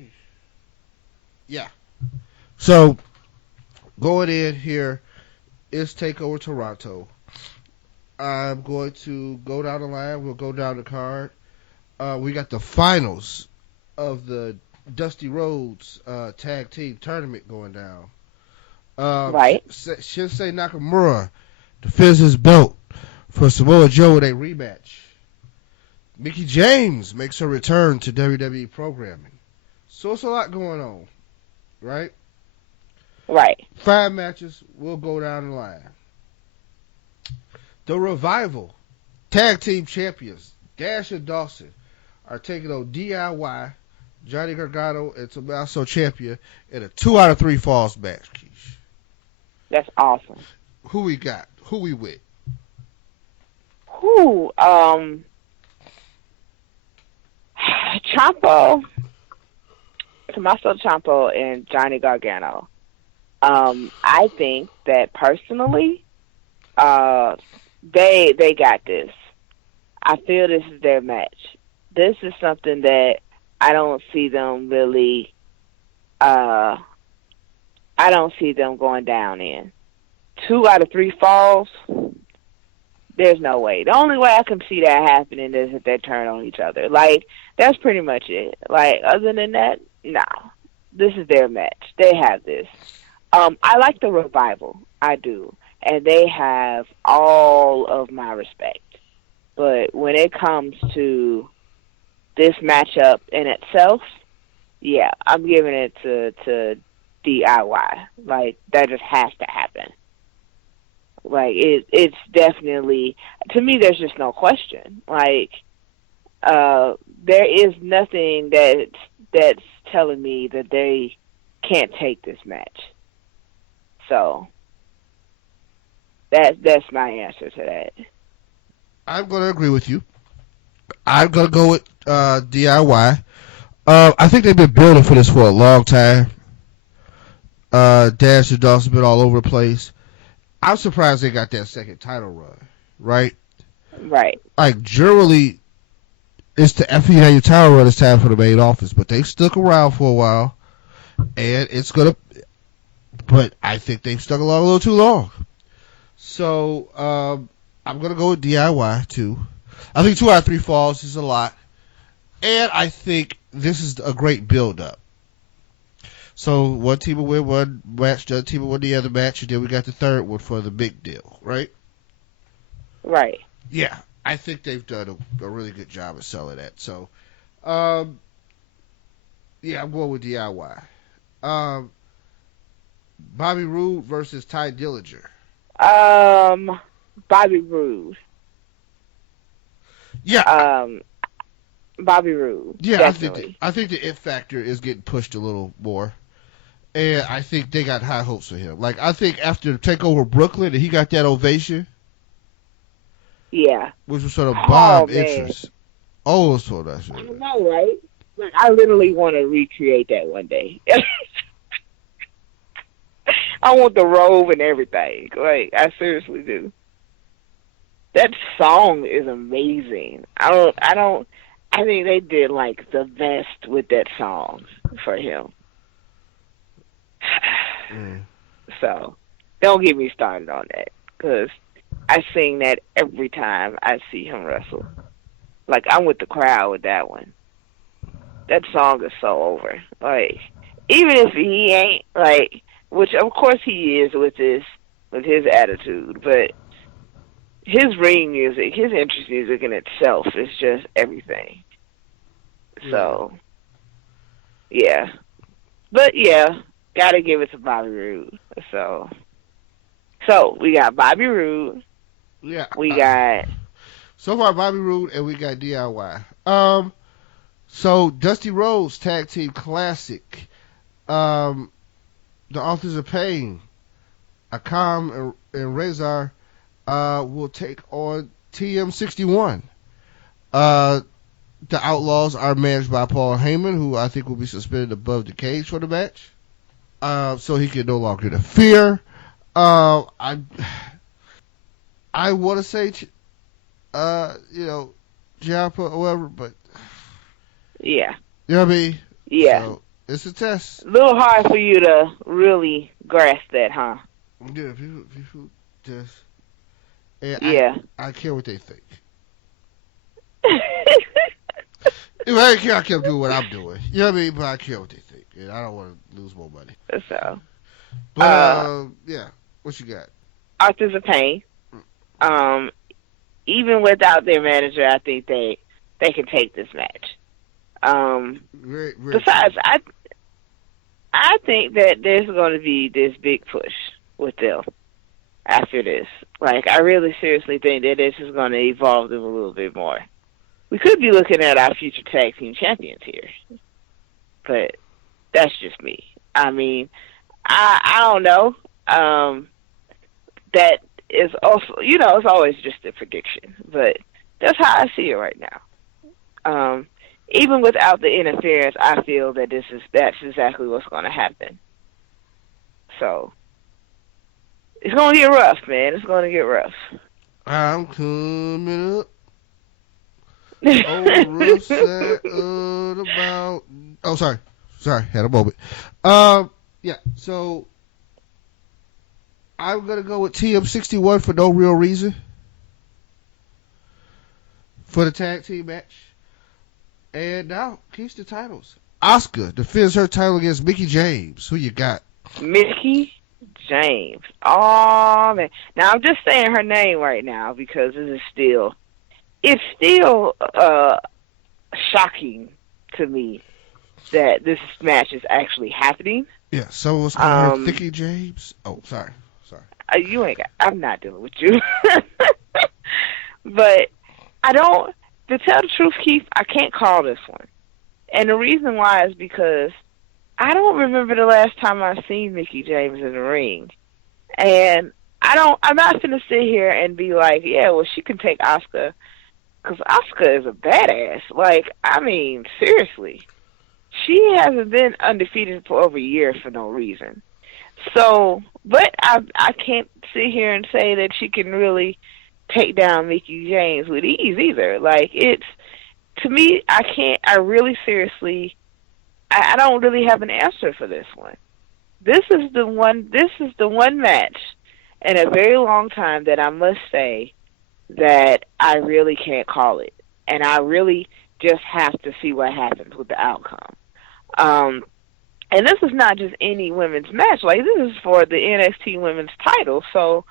yeah. So going in here is TakeOver Toronto. I'm going to go down the line. We'll go down the card. We got the finals of the Dusty Rhodes Tag Team Tournament going down. Right. Shinsuke Nakamura defends his belt for Samoa Joe in a rematch Mickie James makes her return to WWE programming. So it's a lot going on, right? Right. 5 matches will go down the line. The Revival Tag Team Champions, Dash and Dawson, are taking on DIY, Johnny Gargano, and Tommaso Ciampa in a 2 out of 3 falls match, Keish. That's awesome. Who we got? Who we with? Ciampa, Tommaso Ciampa, and Johnny Gargano. I think that personally, they got this. I feel this is their match. This is something that I don't see them really. I don't see them going down in 2 out of 3 falls. There's no way. The only way I can see that happening is if they turn on each other. Like, that's pretty much it. Like, other than that, no. This is their match. They have this. I like the Revival. I do. And they have all of my respect. But when it comes to this matchup in itself, yeah, I'm giving it to DIY. Like, that just has to happen. Like, it's definitely, to me, there's just no question. Like, there is nothing that's telling me that they can't take this match. So, that's my answer to that. I'm going to agree with you. I'm going to go with DIY. I think they've been building for this for a long time. Dash and Dawson been all over the place. I'm surprised they got that second title run, right? Right. Like, generally, after you have your title run, it's time for the main office. But they stuck around for a while, and it's going to... But I think they've stuck along a little too long. So, I'm going to go with DIY, too. I think 2 out of 3 falls is a lot. And I think this is a great build-up. So, one team will win one match, the other team will win the other match, and then we got the third one for the big deal, right? Right. Yeah, I think they've done a really good job of selling that. So, yeah, I'm going with DIY. Bobby Roode versus Ty Dillinger. Bobby Roode. Yeah. Bobby Roode. Yeah, definitely. I think the it factor is getting pushed a little more. And I think they got high hopes for him. Like, I think after Takeover Brooklyn and he got that ovation. Yeah. Which was sort of bomb man. interest. Oh, so that's it. I know, right? Like, I literally want to recreate that one day. I want the robe and everything. Like, I seriously do. That song is amazing. I think they did, like, the best with that song for him. So, don't get me started on that, because I sing that every time I see him wrestle. Like, I'm with the crowd with that one. That song is so over. Like, even if he ain't, like, which of course he is with his attitude, but his ring music, his entrance music in itself is just everything. So, yeah. But, yeah, gotta give it to Bobby Roode. So we got Bobby Roode. Yeah. We got... So far, Bobby Roode, and we got DIY. So, Dusty Rhodes Tag Team Classic. The Authors of Pain, Akam and Rezar, will take on TM61. The Outlaws are managed by Paul Heyman, who I think will be suspended above the cage for the match, so he can no longer interfere. I want to say, Ciampa or whatever, but yeah, you know what I mean? Yeah, so it's a test. A little hard for you to really grasp that, huh? Yeah, people just. And yeah, I care what they think. I care. I keep doing what I'm doing. You know what I mean? But I care what they think, and I don't want to lose more money. So, but yeah, what you got? Authors of Pain. Even without their manager, I think they they can take this match. Very Besides, I think that there's going to be this big push with them after this. Like, I really seriously think that this is going to evolve them a little bit more. We could be looking at our future tag team champions here, but that's just me. I mean, I don't know. That is also, it's always just a prediction, but that's how I see it right now. Even without the interference, I feel that that's exactly what's going to happen. So it's going to get rough, man. It's going to get rough. I'm coming up. Real sad about. Oh, sorry, had a moment. Yeah. So I'm gonna go with TM61 for no real reason for the tag team match. And now, keeps the titles. Asuka defends her title against Mickie James. Who you got? Mickie James. Oh, man. Now, I'm just saying her name right now because it's still shocking to me that this match is actually happening. Yeah, someone was calling her Mickie James. Oh, sorry. I'm not dealing with you. But to tell the truth, Keith, I can't call this one. And the reason why is because I don't remember the last time I've seen Mickie James in the ring. And I'm not going to sit here and be like, yeah, well, she can take Asuka. Because Asuka is a badass. Like, I mean, seriously. She hasn't been undefeated for over a year for no reason. So, but I can't sit here and say that she can really take down Mickie James with ease either. Like, to me, I don't really have an answer for this one. This is the one match in a very long time that I must say that I really can't call it. And I really just have to see what happens with the outcome. And this is not just any women's match. Like, this is for the NXT women's title. So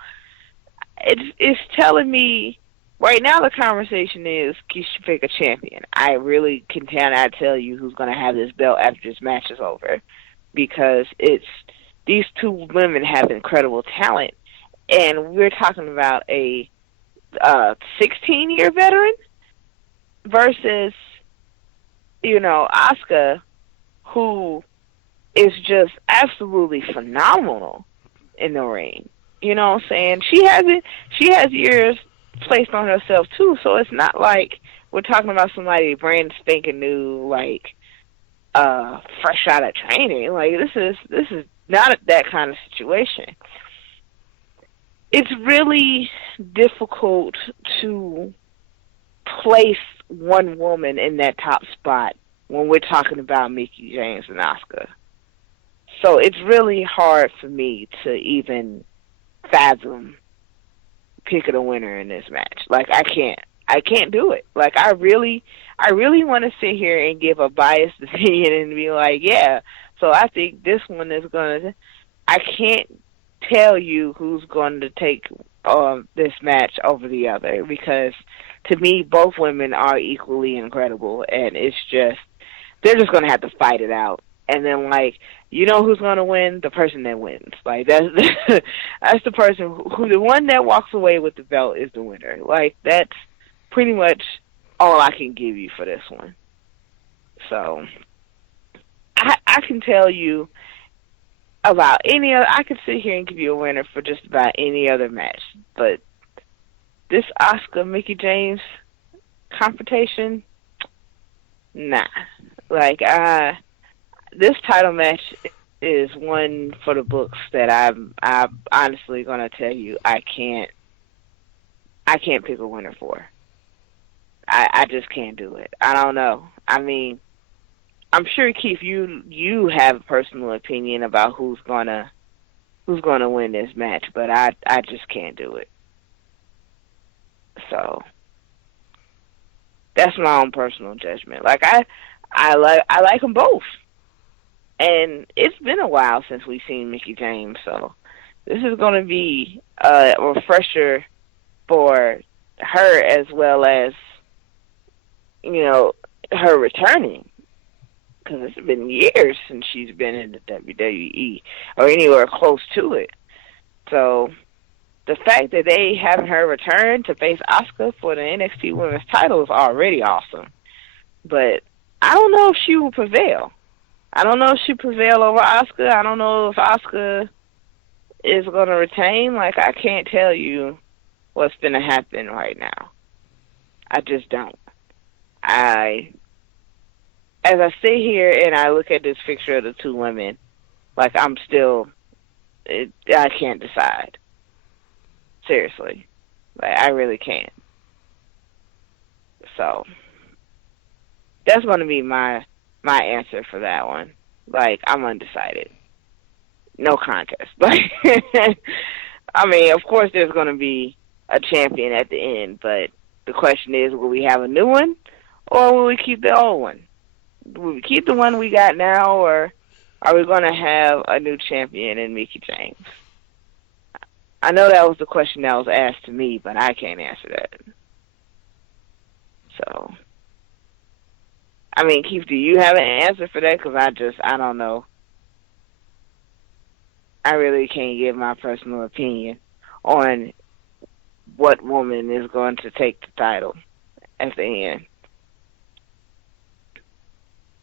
it's telling me right now the conversation is, you should pick a champion. I really cannot tell you who's going to have this belt after this match is over, because these two women have incredible talent, and we're talking about a 16-year veteran versus, Asuka, who is just absolutely phenomenal in the ring. You know what I'm saying? She has years placed on herself too, so it's not like we're talking about somebody brand spanking new, like fresh out of training. Like, this is not that kind of situation. It's really difficult to place one woman in that top spot when we're talking about Mickie James and Asuka. So it's really hard for me to even fathom picking a winner in this match. Like, I can't do it. Like, I really want to sit here and give a biased opinion and be like, yeah, so I think this one is gonna. I can't tell you who's going to take this match over the other, because to me, both women are equally incredible, and it's just, they're just going to have to fight it out. And then, like, who's going to win? The person that wins. Like, that's the person who the one that walks away with the belt is the winner. Like, that's pretty much all I can give you for this one. So, I can tell you about any other. I could sit here and give you a winner for just about any other match, but this Asuka Mickie James confrontation, nah. Like, this title match is one for the books that I'm honestly gonna tell you I can't pick a winner for. I just can't do it. I don't know. I mean, I'm sure, Keith, you have a personal opinion about who's gonna win this match, but I just can't do it. So that's my own personal judgment. Like, I like them both, and it's been a while since we've seen Mickie James, so this is going to be a refresher for her as well as her returning. Because it's been years since she's been in the WWE or anywhere close to it. So the fact that they having her return to face Asuka for the NXT Women's title is already awesome. But I don't know if she will prevail. I don't know if she prevail over Asuka. I don't know if Asuka is going to retain. Like, I can't tell you what's going to happen right now. I just don't. As I sit here and I look at this picture of the two women, like, I can't decide. Seriously. Like, I really can't. So, that's going to be my answer for that one. Like, I'm undecided. No contest. Like, I mean, of course there's going to be a champion at the end, but the question is, will we have a new one, or will we keep the old one? Will we keep the one we got now, or are we going to have a new champion in Mickie James? I know that was the question that was asked to me, but I can't answer that. So, I mean, Keith, do you have an answer for that? Because I don't know. I really can't give my personal opinion on what woman is going to take the title at the end.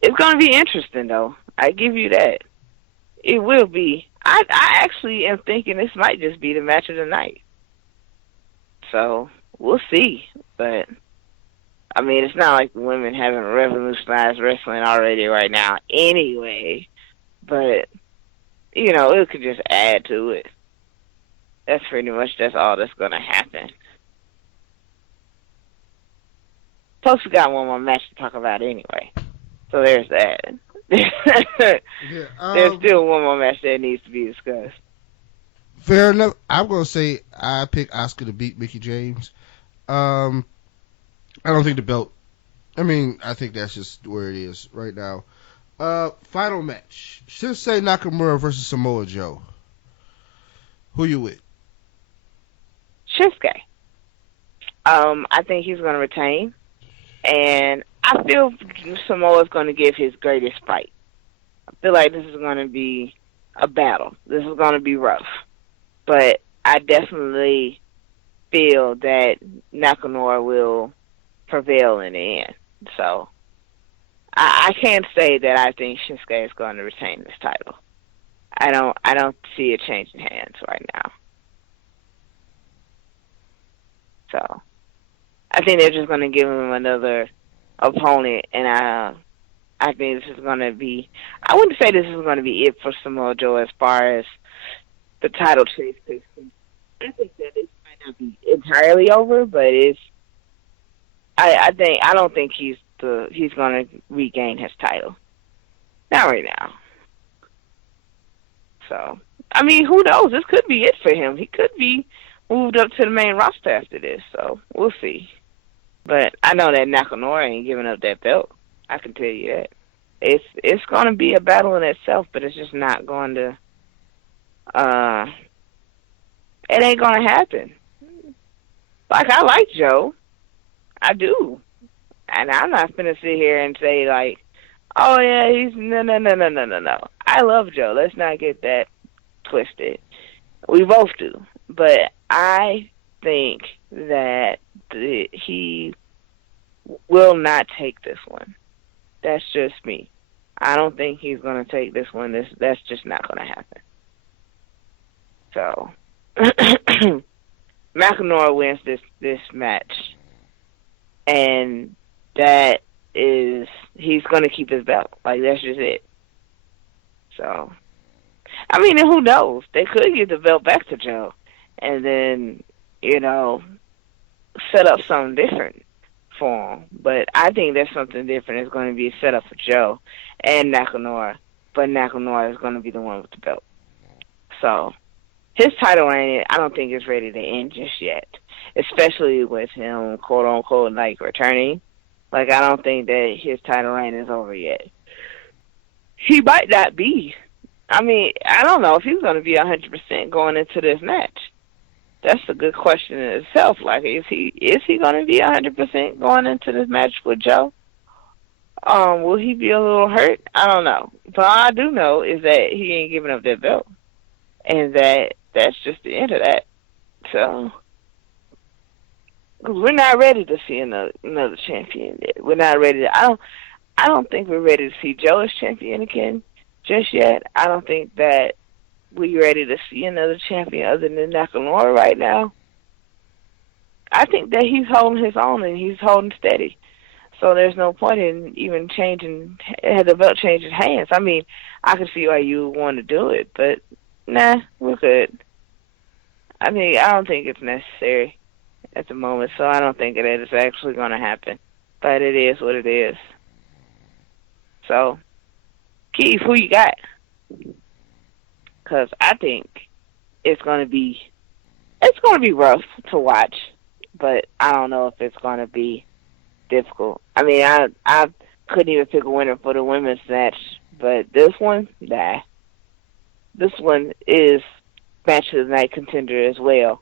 It's going to be interesting, though. I give you that. It will be. I actually am thinking this might just be the match of the night. So, we'll see. But, I mean, it's not like the women haven't revolutionized wrestling already right now anyway. But, it could just add to it. That's all that's going to happen. Plus, we got one more match to talk about anyway. So there's that. There's still one more match that needs to be discussed. Fair enough. I'm going to say I pick Asuka to beat Mickie James. I don't think the belt... I think that's just where it is right now. Final match. Shinsuke Nakamura versus Samoa Joe. Who you with? Shinsuke. I think he's going to retain. And I feel Samoa's going to give his greatest fight. I feel like this is going to be a battle. This is going to be rough. But I definitely feel that Nakamura will prevail in the end. So I can't say that I think Shinsuke is going to retain this title. I don't see it changing hands right now. So I think they're just going to give him another opponent, and I think this is going to be... I wouldn't say this is going to be it for Samoa Joe as far as the title chase. I think that it might not be entirely over, but it's... I don't think he's going to regain his title. Not right now. So, I mean, who knows? This could be it for him. He could be moved up to the main roster after this, so we'll see. But I know that Nakamura ain't giving up that belt. I can tell you that. It's going to be a battle in itself, but it's just not going to... it ain't going to happen. Like, I like Joe. I do. And I'm not going to sit here and say, like, oh, yeah, he's... No. I love Joe. Let's not get that twisted. We both do. But I think that he will not take this one. That's just me. I don't think he's going to take this one. That's just not going to happen. So, McEnroe wins this match. And that is, he's going to keep his belt. Like, that's just it. So, I mean, who knows? They could give the belt back to Joe. And then, set up something different for him. But I think there's something different is going to be set up for Joe and Nakamura. But Nakamura is going to be the one with the belt. So, his title reign, I don't think is ready to end just yet. Especially with him, quote-unquote, like, returning. Like, I don't think that his title reign is over yet. He might not be. I mean, I don't know if he's going to be 100% going into this match. That's a good question in itself. Like, is he going to be 100% going into this match with Joe? Will he be a little hurt? I don't know. But all I do know is that he ain't giving up that belt, and that's just the end of that. So, cause we're not ready to see another champion yet. We're not ready to. I don't think we're ready to see Joe as champion again just yet. I don't think that we're ready to see another champion other than Nakamura right now. I think that he's holding his own and he's holding steady. So there's no point in even had the belt changes hands. I mean, I can see why you want to do it, but nah, we're good. I mean, I don't think it's necessary at the moment, so I don't think it is actually going to happen. But it is what it is. So, Keith, who you got? Because I think it's going to be rough to watch, but I don't know if it's going to be difficult. I mean, I couldn't even pick a winner for the women's match, but this one, nah. This one is match of the night contender as well,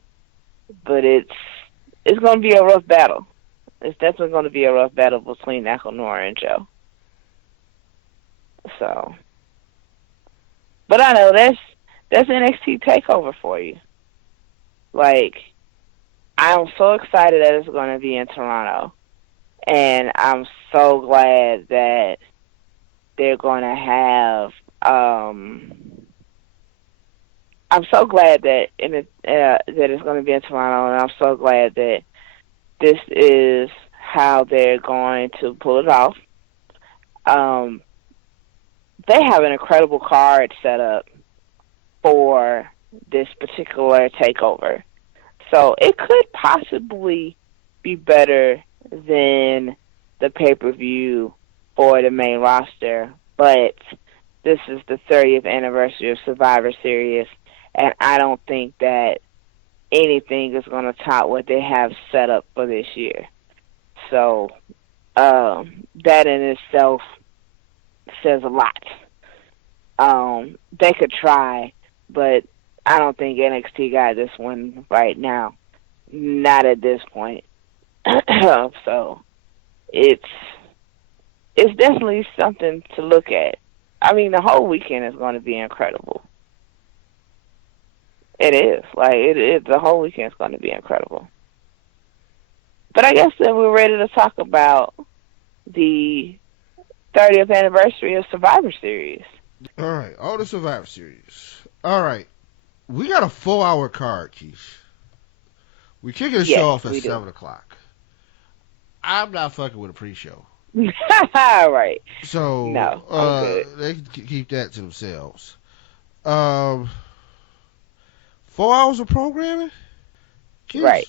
but it's going to be a rough battle. It's definitely going to be a rough battle between Nakamura and Joe. So, but I know that's NXT Takeover for you. Like, I'm so excited that it's going to be in Toronto. And I'm so glad that they're going to have. I'm so glad that that it's going to be in Toronto, and I'm so glad that this is how they're going to pull it off. They have an incredible card set up for this particular takeover, so it could possibly be better than the pay-per-view for the main roster, but this is the 30th anniversary of Survivor Series, and I don't think that anything is going to top what they have set up for this year. So that in itself says a lot. They could try, but I don't think NXT got this one right now. Not at this point. So it's definitely something to look at. I mean, the whole weekend is going to be incredible. It is. Like, the whole weekend is going to be incredible. But I guess that we're ready to talk about the 30th anniversary of Survivor Series. All right, all the Survivor Series. All right, we got a 4-hour card, Keith. We're kicking the show off at 7 o'clock. I'm not fucking with a pre-show. Right. So, no, they can keep that to themselves. 4 hours of programming? Keith, right.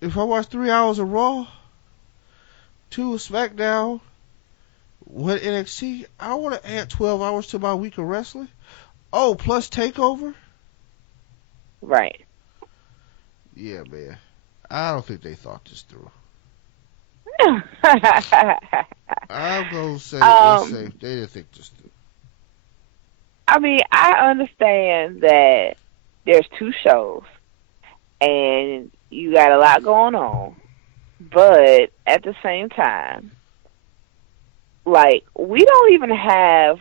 If I watch 3 hours of Raw, 2 of SmackDown, 1 NXT, I want to add 12 hours to my week of wrestling. Oh, plus Takeover? Right. Yeah, man. I don't think they thought this through. I'm going to say they didn't think this through. I mean, I understand that there's 2 shows, and you got a lot going on, but at the same time, like, we have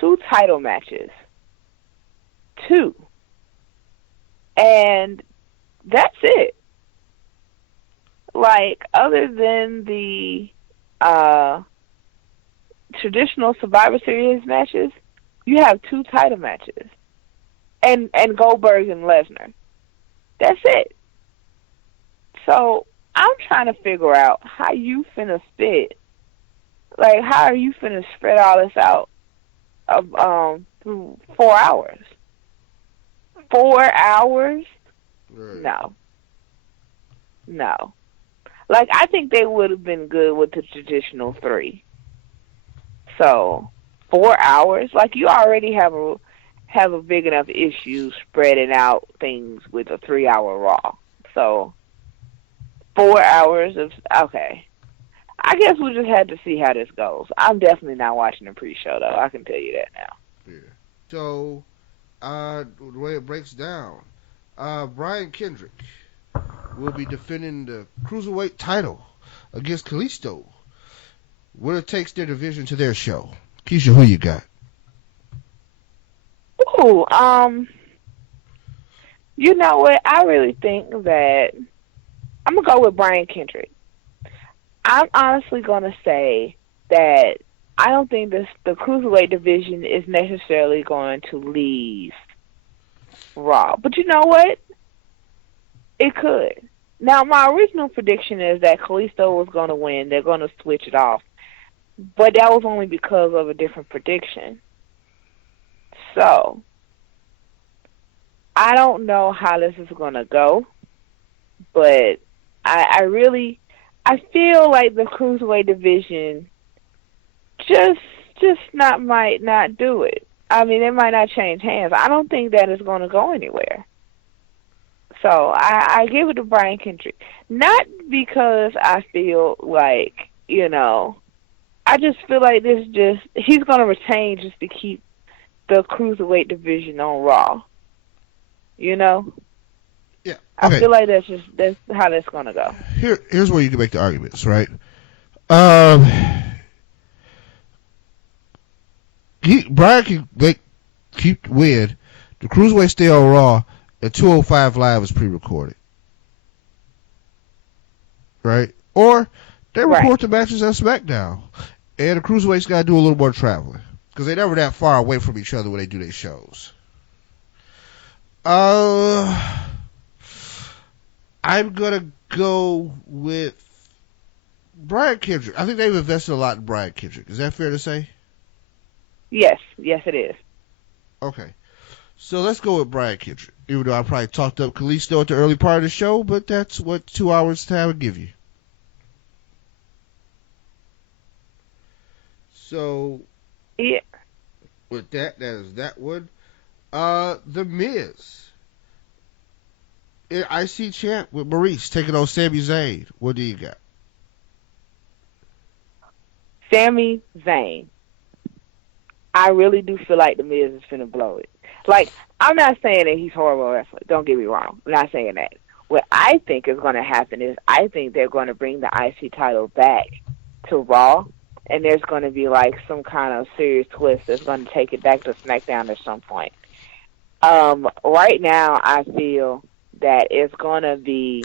2 title matches. 2. And that's it. Like, other than the traditional Survivor Series matches, you have 2 title matches. And Goldberg and Lesnar. That's it. So, I'm trying to figure out how you finna fit. Like, how are you finna spread all this out through 4 hours? 4 hours? Right. No. Like, I think they would have been good with the traditional 3. So, 4 hours? Like, you already have a big enough issue spreading out things with a 3-hour Raw. So, 4 hours of... Okay. I guess we just had to see how this goes. I'm definitely not watching the pre-show, though. I can tell you that now. Yeah. So, the way it breaks down, Brian Kendrick will be defending the Cruiserweight title against Kalisto. Winner takes their division to their show. Keisha, who you got? Ooh, you know what? I really think that I'm going to go with Brian Kendrick. I'm honestly going to say that I don't think the Cruiserweight division is necessarily going to leave Raw. But you know what? It could. Now, my original prediction is that Kalisto was going to win. They're going to switch it off. But that was only because of a different prediction. So, I don't know how this is going to go. But I feel like the Cruiserweight division might not do it. I mean, it might not change hands. I don't think that it's going to go anywhere. So I give it to Brian Kendrick. Not because I feel like, I just feel like he's going to retain just to keep the Cruiserweight division on Raw. Yeah. Okay. I feel like that's how that's going to go. Here's where you can make the arguments, right? Brian can keep win. The Cruiserweight stay on Raw, and 205 Live is pre-recorded, right? Or they record the matches on SmackDown, and the Cruiserweights got to do a little more traveling because they're never that far away from each other when they do their shows. I'm gonna go with Brian Kendrick. I think they've invested a lot in Brian Kendrick. Is that fair to say? Yes, it is. Okay. So let's go with Brian Kendrick. Even though I probably talked up Kalisto at the early part of the show, but that's what 2 hours time would give you. So, yeah. With that is that one. The Miz. IC champ with Maurice taking on Sami Zayn. What do you got? Sami Zayn. I really do feel like the Miz is finna blow it. Like, I'm not saying that he's horrible wrestler. Don't get me wrong. I'm not saying that. What I think is going to happen is I think they're going to bring the IC title back to Raw, and there's going to be like some kind of serious twist that's going to take it back to SmackDown at some point. Right now, I feel that it's going to be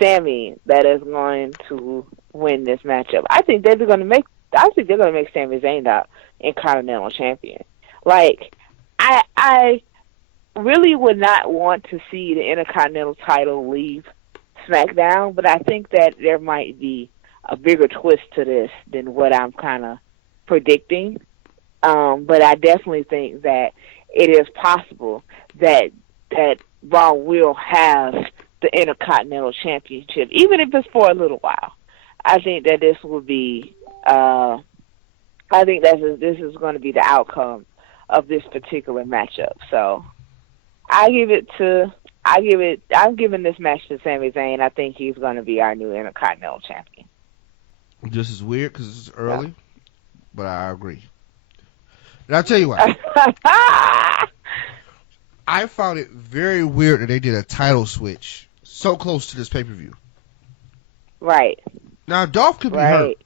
Sami that is going to win this matchup. I think they're going to make Sami Zayn the Intercontinental Champion. Like, I really would not want to see the Intercontinental title leave SmackDown, but I think that there might be a bigger twist to this than what I'm kind of predicting. But I definitely think that it is possible that Raw will have the Intercontinental Championship, even if it's for a little while. I think that this will be. I think this is going to be the outcome of this particular matchup. So I'm giving this match to Sami Zayn. I think he's going to be our new Intercontinental Champion. This is weird because it's early, but I agree. And I'll tell you what. I found it very weird that they did a title switch so close to this pay-per-view. Right. Now, Dolph could be hurt.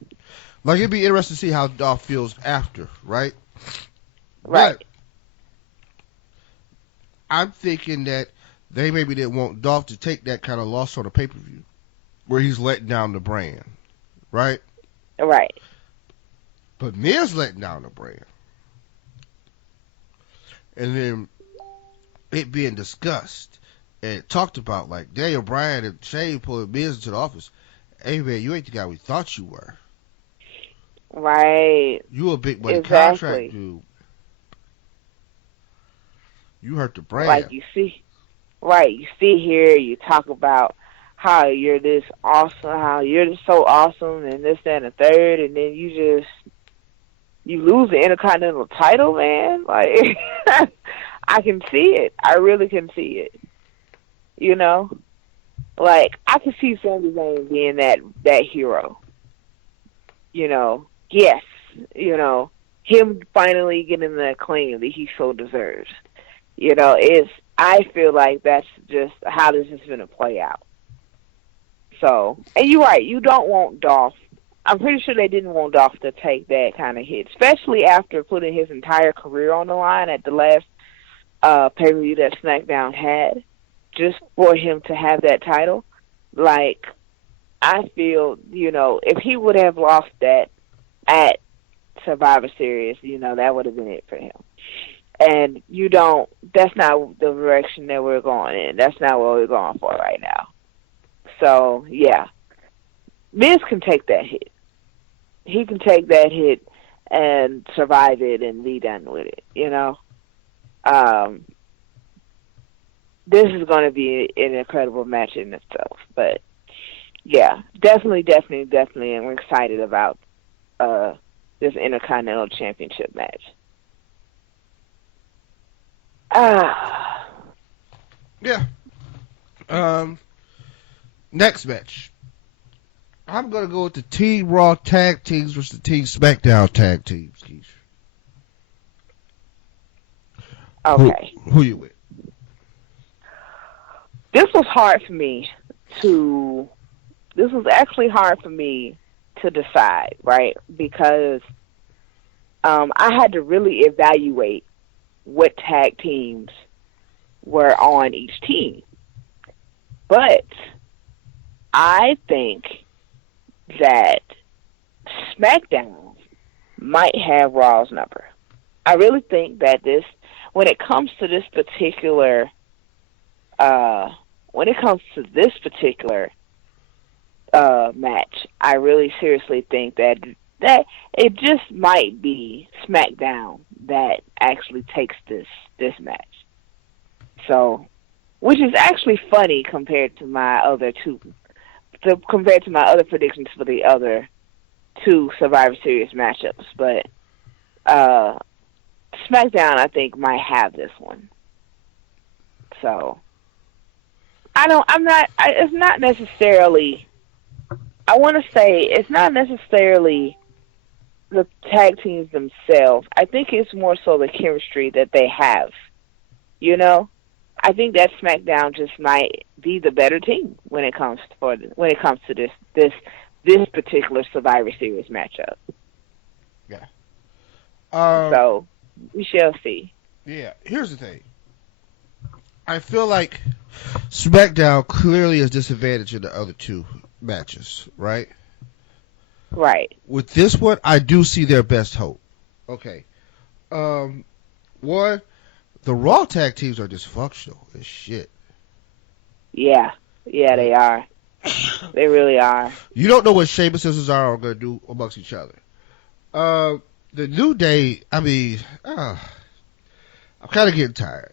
Like, it'd be interesting to see how Dolph feels after, right? Right. But I'm thinking that they maybe didn't want Dolph to take that kind of loss on a pay-per-view where he's letting down the brand, right? Right. But Miz letting down the brand. And then it being discussed and talked about, like Daniel Bryan and Shane pulling Miz into the office. Hey, man, you ain't the guy we thought you were. Right. You a big money contract dude. You hurt the brand. Like you see here, you talk about how you're this awesome, how you're just so awesome, and this, that, and the third, and then you lose the Intercontinental title, man. Like, I can see it. I really can see it. You know? Like, I can see Sami Zayn being that hero. You know? Yes. You know? Him finally getting the acclaim that he so deserves. You know, I feel like that's just how this is going to play out. So, and you're right, you don't want Dolph. I'm pretty sure they didn't want Dolph to take that kind of hit, especially after putting his entire career on the line at the last pay-per-view that SmackDown had, just for him to have that title. Like, I feel, if he would have lost that at Survivor Series, that would have been it for him. And that's not the direction that we're going in. That's not what we're going for right now. So, yeah. Miz can take that hit. He can take that hit and survive it and be done with it, This is going to be an incredible match in itself. But, yeah, definitely I'm excited about this Intercontinental Championship match. Yeah. Next match. I'm going to go with the Team Raw tag teams versus the Team SmackDown tag teams, Keisha. Okay. Who you with? This was actually hard for me to decide, right? Because I had to really evaluate what tag teams were on each team. But I think that SmackDown might have Raw's number. I really think that when it comes to this particular match, I really seriously think that it just might be SmackDown that actually takes this match. So, which is actually funny compared to my other predictions for the other two Survivor Series matchups. But SmackDown, I think, might have this one. So, it's not necessarily the tag teams themselves. I think it's more so the chemistry that they have. I think that SmackDown just might be the better team when it comes to this particular Survivor Series matchup. Yeah. So we shall see. Yeah. Here's the thing. I feel like SmackDown clearly is disadvantaged in the other two matches, right? Right. With this one, I do see their best hope. Okay. One, the Raw tag teams are dysfunctional as shit. Yeah. Yeah, they are. They really are. You don't know what Sheamus and Cesaro are going to do amongst each other. The New Day, I'm kind of getting tired.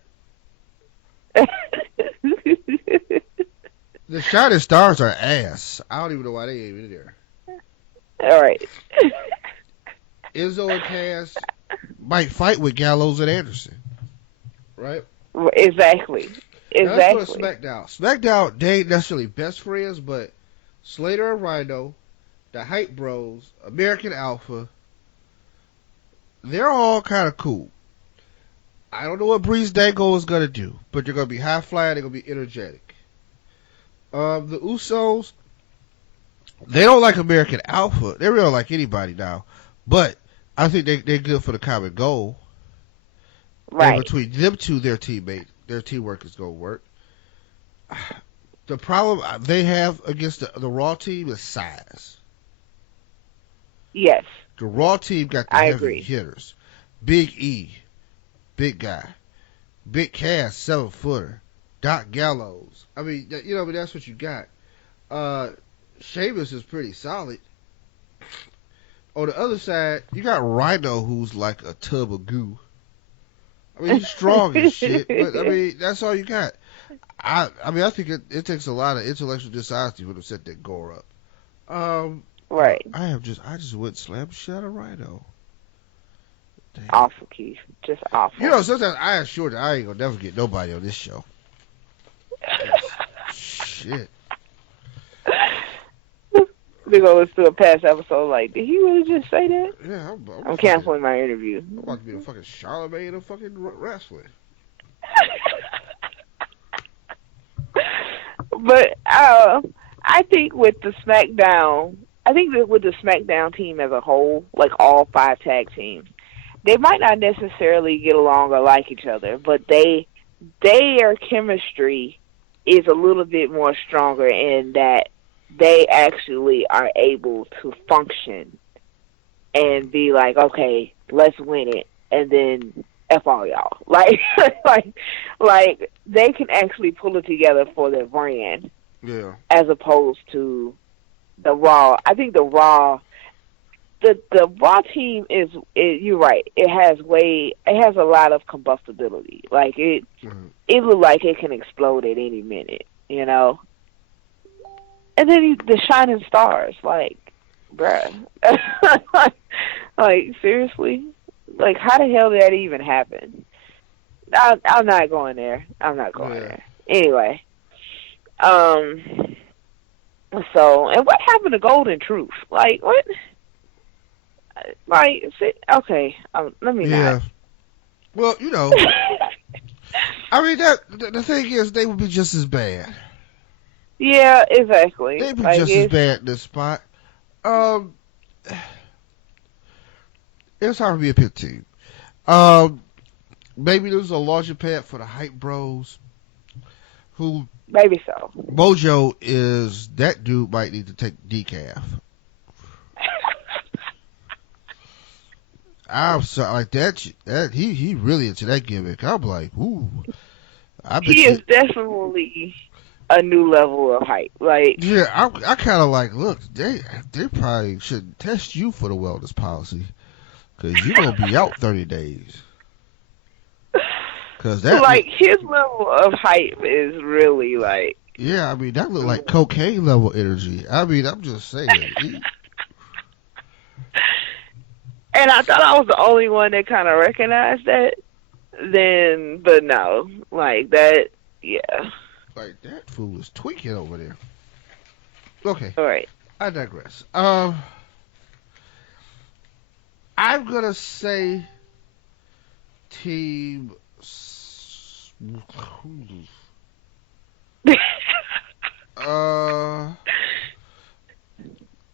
The Shining Stars are ass. I don't even know why they ain't even there. All right. Izzo and Cass might fight with Gallows and Anderson. Right? Exactly. That's for SmackDown. SmackDown, they ain't necessarily best friends, but Slater and Rhino, the Hype Bros, American Alpha, they're all kind of cool. I don't know what Breeze Dango is going to do, but they're going to be high flying, they're going to be energetic. The Usos, they don't like American Alpha. They really don't like anybody now, but I think they're good for the common goal. Right. And between them two, their teamwork is going to work. The problem they have against the Raw team is size. Yes. The Raw team got the heavy hitters. Big E, big guy. Big Cass, 7-footer. Doc Gallows. I mean, that's what you got. Sheamus is pretty solid. On the other side, you got Rhino, who's like a tub of goo. I mean, he's strong as shit, but I mean, that's all you got. I think it takes a lot of intellectual dishonesty for them to set that gore up. Right. I just went slam shot a Rhino. Damn. Awful, Keith. Just awful. Sometimes I assure that I ain't gonna never get nobody on this show. Shit. They're gonna listen to a past episode like, did he really just say that? Yeah, I'm canceling my interview. I'm about to be a fucking Charlemagne of fucking wrestling. But I think with the SmackDown, with the SmackDown team as a whole, like all 5 tag teams, they might not necessarily get along or like each other, but their chemistry is a little bit more stronger in that they actually are able to function and be like, okay, let's win it, and then F all y'all. Like they can actually pull it together for their brand. Yeah. As opposed to the Raw. I think the Raw team is you're right. It has a lot of combustibility. Like it looks like it can explode at any minute, you know. And then the shining stars, like, bruh, like seriously, like how the hell did that even happen? I'm not going there. There. Anyway, so, and what happened to Golden Truth? Like what? Like, okay, let me not. Well, you know, I mean, the thing is, they would be just as bad. Yeah, exactly. They'd be just as bad in this spot. It's hard to be a pit team. Maybe there's a larger pad for the hype bros. Who? Maybe so. Mojo is that dude might need to take decaf. I'm sorry, like that he really into that gimmick. I'm like, ooh. He is definitely a new level of hype. Like, yeah, I kind of like, look, they probably should test you for the wellness policy because you're gonna be out 30 days. Cause that like his level of hype is really like. Yeah, I mean that looked like cocaine level energy. I mean, I'm just saying. And I thought I was the only one that kind of recognized that. But no, like that, yeah. Like that fool is tweaking over there. Okay. All right. I digress. I'm gonna say Team.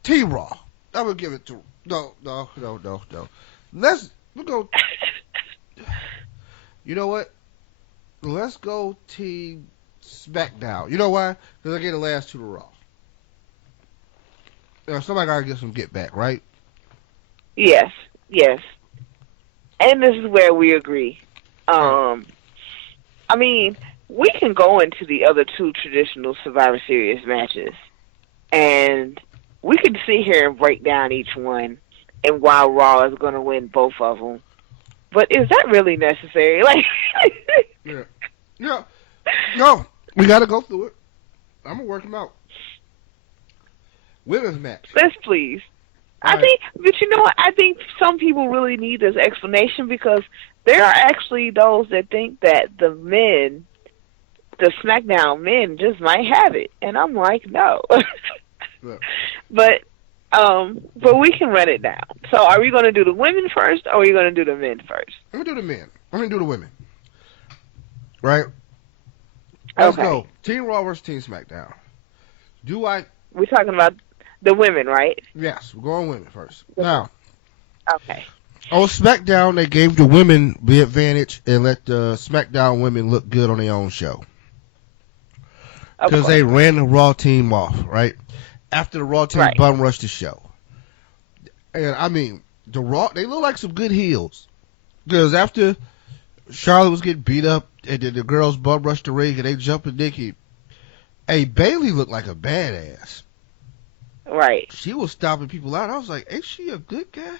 Team Raw. I would give it to no. We'll go. You know what? Let's go Team SmackDown. You know why? Because I gave the last 2 to Raw. Somebody gotta get some get back, right? Yes. And this is where we agree. I mean, we can go into the other 2 traditional Survivor Series matches, and we can sit here and break down each one, and while Raw is going to win both of them. But is that really necessary? Like, yeah. No, we got to go through it. I'm going to work them out. Women's match. Let's please. I think, but you know what? I think some people really need this explanation because there are actually those that think that the SmackDown men just might have it. And I'm like, no. Yeah. But we can run it down. So are we going to do the women first or are we going to do the men first? I'm going to do the men. I'm going to do the women. Right? Let's go. Team Raw versus Team SmackDown. We're talking about the women, right? Yes, we're going women first. Now. Okay. On SmackDown, they gave the women the advantage and let the SmackDown women look good on their own show. Because they ran the Raw team off, right? After the Raw team bum rushed the show. And, I mean, the Raw, they look like some good heels. Because after Charlotte was getting beat up and then the girls bum rushed the ring and they jumped at Nikki, Bayley looked like a badass. Right. She was stomping people out. I was like, ain't she a good guy?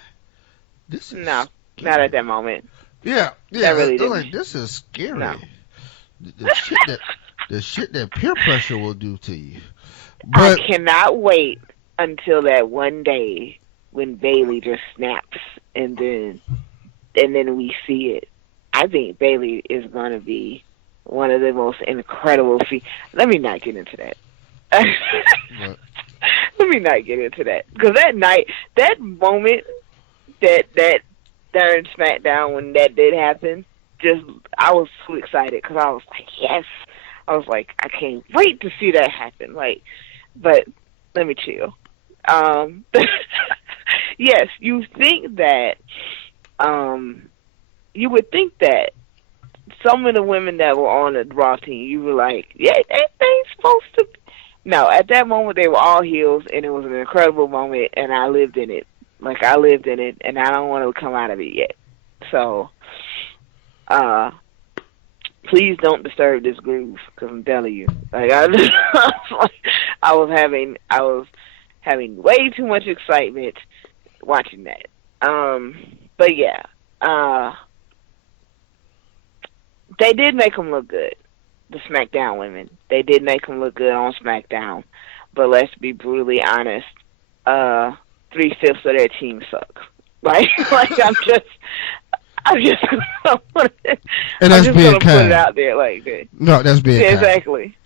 This is no, scary. Not at that moment. Yeah. That really didn't. Like, this is scary. No. The shit that peer pressure will do to you. But I cannot wait until that one day when Bayley just snaps and then we see it. I think Bayley is going to be one of the most incredible Let me not get into that. Let me not get into that. Because that night, that moment that during SmackDown when that did happen, I was so excited because I was like, yes, I was like, I can't wait to see that happen. Like, but let me chill. Yes, you think that, you would think that some of the women that were on the Raw team, you were like, yeah, they ain't supposed to. No, at that moment they were all heels, and it was an incredible moment, and I lived in it. Like, I lived in it, and I don't want to come out of it yet. So, please don't disturb this groove, because I'm telling you, like, I was having way too much excitement watching that. But yeah, they did make them look good. The SmackDown women, they did make them look good on SmackDown. But let's be brutally honest, 3/5 of their team sucks. Like I'm just gonna put it out there like that. No, that's being kind. Exactly.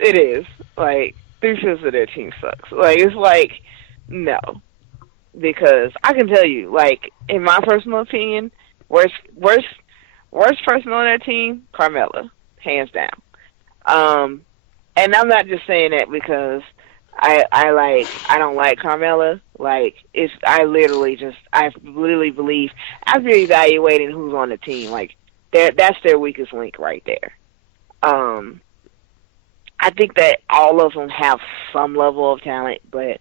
It is. Like, 3/5 of their team sucks. Like, it's like, no. Because I can tell you, like, in my personal opinion, worst person on that team, Carmella, hands down. And I'm not just saying that because I don't like Carmella. Like, I literally believe, after evaluating who's on the team, like, that's their weakest link right there. I think that all of them have some level of talent, but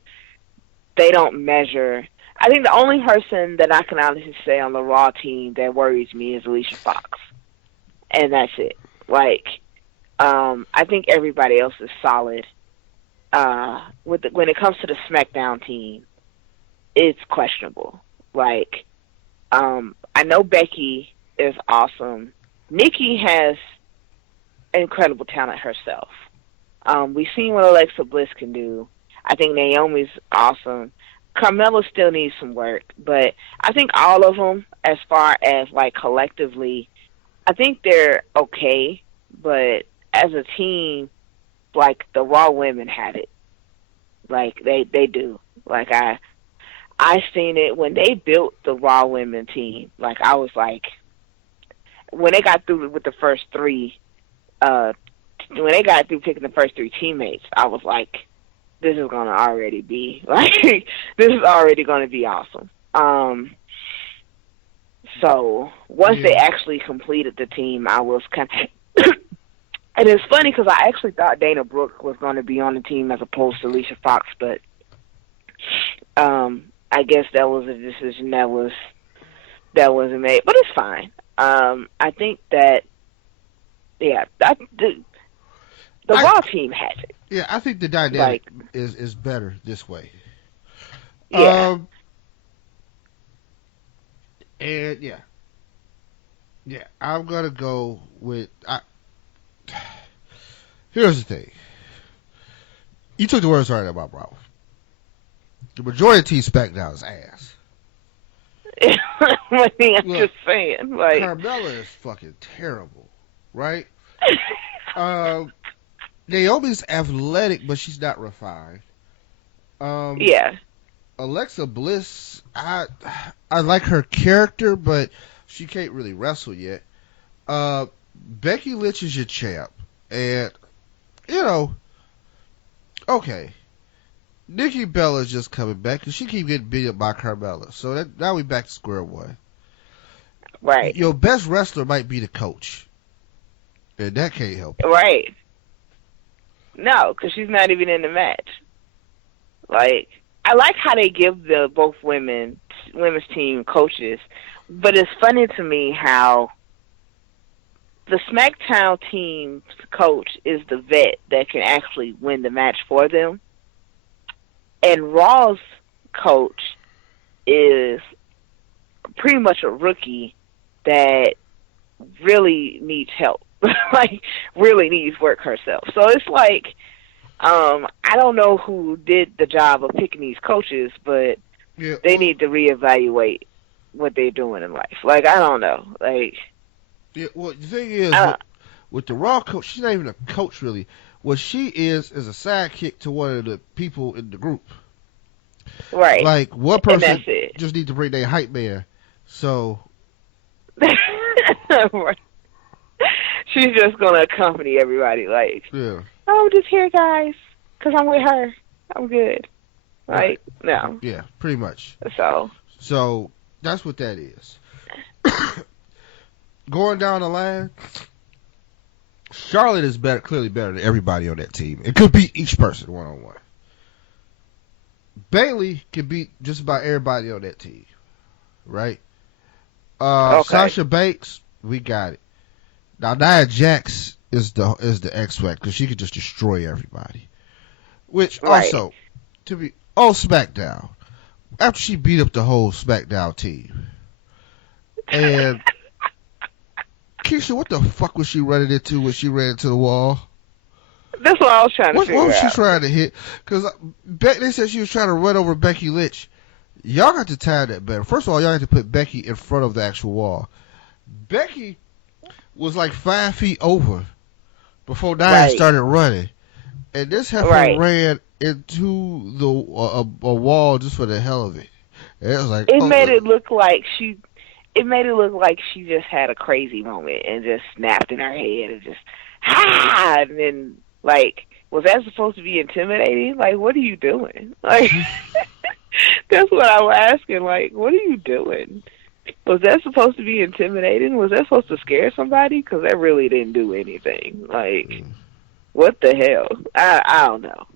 they don't measure. I think the only person that I can honestly say on the Raw team that worries me is Alicia Fox. And that's it. Like, I think everybody else is solid. When it comes to the SmackDown team, it's questionable. Like, I know Becky is awesome. Nikki has incredible talent herself. We've seen what Alexa Bliss can do. I think Naomi's awesome. Carmella still needs some work, but I think all of them, as far as, like, collectively, I think they're okay, but as a team, like, the Raw women had it. Like, they do. Like, I seen it when they built the Raw women team. Like, I was like, when they got through with the first three, when they got through picking the first three teammates, I was like, this is going to already be, like, this is already going to be awesome. So once they actually completed the team, I was kind of, and it's funny because I actually thought Dana Brooke was going to be on the team as opposed to Alicia Fox, but I guess that was a decision that wasn't made, but it's fine. I think that, yeah, the Raw team has it. Yeah, I think the dynamic is better this way. Yeah. And yeah, I'm gonna go with. Here's the thing. You took the words right about Braun. The majority of Team SmackDown is ass. I mean, I'm just saying, like, Carmella is fucking terrible, right? Naomi's athletic, but she's not refined. Yeah. Alexa Bliss, I like her character, but she can't really wrestle yet. Becky Lynch is your champ, and okay. Nikki Bella's just coming back because she keeps getting beat up by Carmella, so now we back to square one. Right. Your best wrestler might be the coach, and that can't help you. Right. No, because she's not even in the match. Like, I like how they give the both women's team coaches, but it's funny to me how the SmackDown team's coach is the vet that can actually win the match for them, and Raw's coach is pretty much a rookie that really needs help. Like, really needs work herself. So it's like, I don't know who did the job of picking these coaches, but they need to reevaluate what they're doing in life. Like, I don't know. Like, yeah, well, the thing is, with the Raw coach, she's not even a coach, really. What she is a sidekick to one of the people in the group. Right. Like, one person just needs to bring their hype man. So. Right. She's just gonna accompany everybody. Like, Yeah. oh, I'm just here, guys, because I'm with her. I'm good. Like, no. Yeah, pretty much. So that's what that is. Going down the line, Charlotte is clearly better than everybody on that team. It could beat each person one-on-one. Bayley can beat just about everybody on that team, right? Sasha Banks, we got it. Now Nia Jax is the X Factor because she could just destroy everybody. Which also to be on SmackDown after she beat up the whole SmackDown team. And Keisha, what the fuck was she running into when she ran into the wall? That's what I was trying to figure out. What was she trying to hit? Because they said she was trying to run over Becky Lynch. Y'all got to time that better. First of all, y'all had to put Becky in front of the actual wall. Becky was like 5 feet over before Nia started running. And this heifer ran into a wall just for the hell of it. And it was like made it look like she just had a crazy moment and just snapped in her head and just and then like, was that supposed to be intimidating? Like, what are you doing? Like, that's what I was asking. Like, what are you doing? Was that supposed to be intimidating? Was that supposed to scare somebody? Because that really didn't do anything. Like, what the hell? I don't know.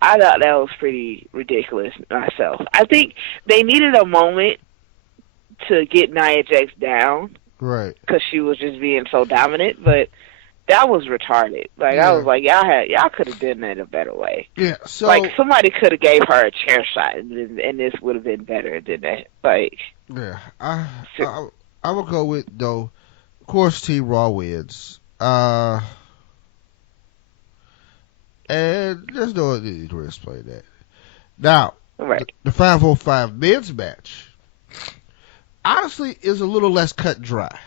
I thought that was pretty ridiculous myself. I think they needed a moment to get Nia Jax down. Right. Because she was just being so dominant. But that was retarded. Like, I was like, y'all could have done that a better way. Yeah, so... Like, somebody could have gave her a chair shot, and this would have been better than that. Like... Yeah, I will go with, though, of course, Team Raw wins. And there's no need to explain that. Now, the 505 men's match, honestly, is a little less cut and dry.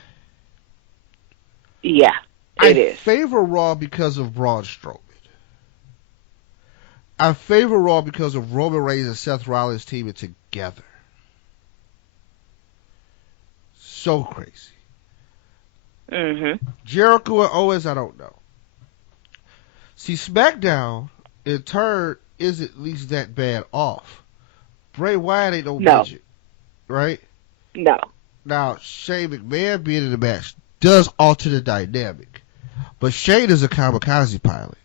Yeah, it is. I favor Raw because of Braun Strowman. I favor Raw because of Roman Reigns and Seth Rollins teaming together. So crazy. Mm-hmm. Jericho and Owens, I don't know. See, SmackDown, in turn, is at least that bad off. Bray Wyatt ain't no midget, right? No. Now, Shane McMahon being in the match does alter the dynamic. But Shane is a kamikaze pilot.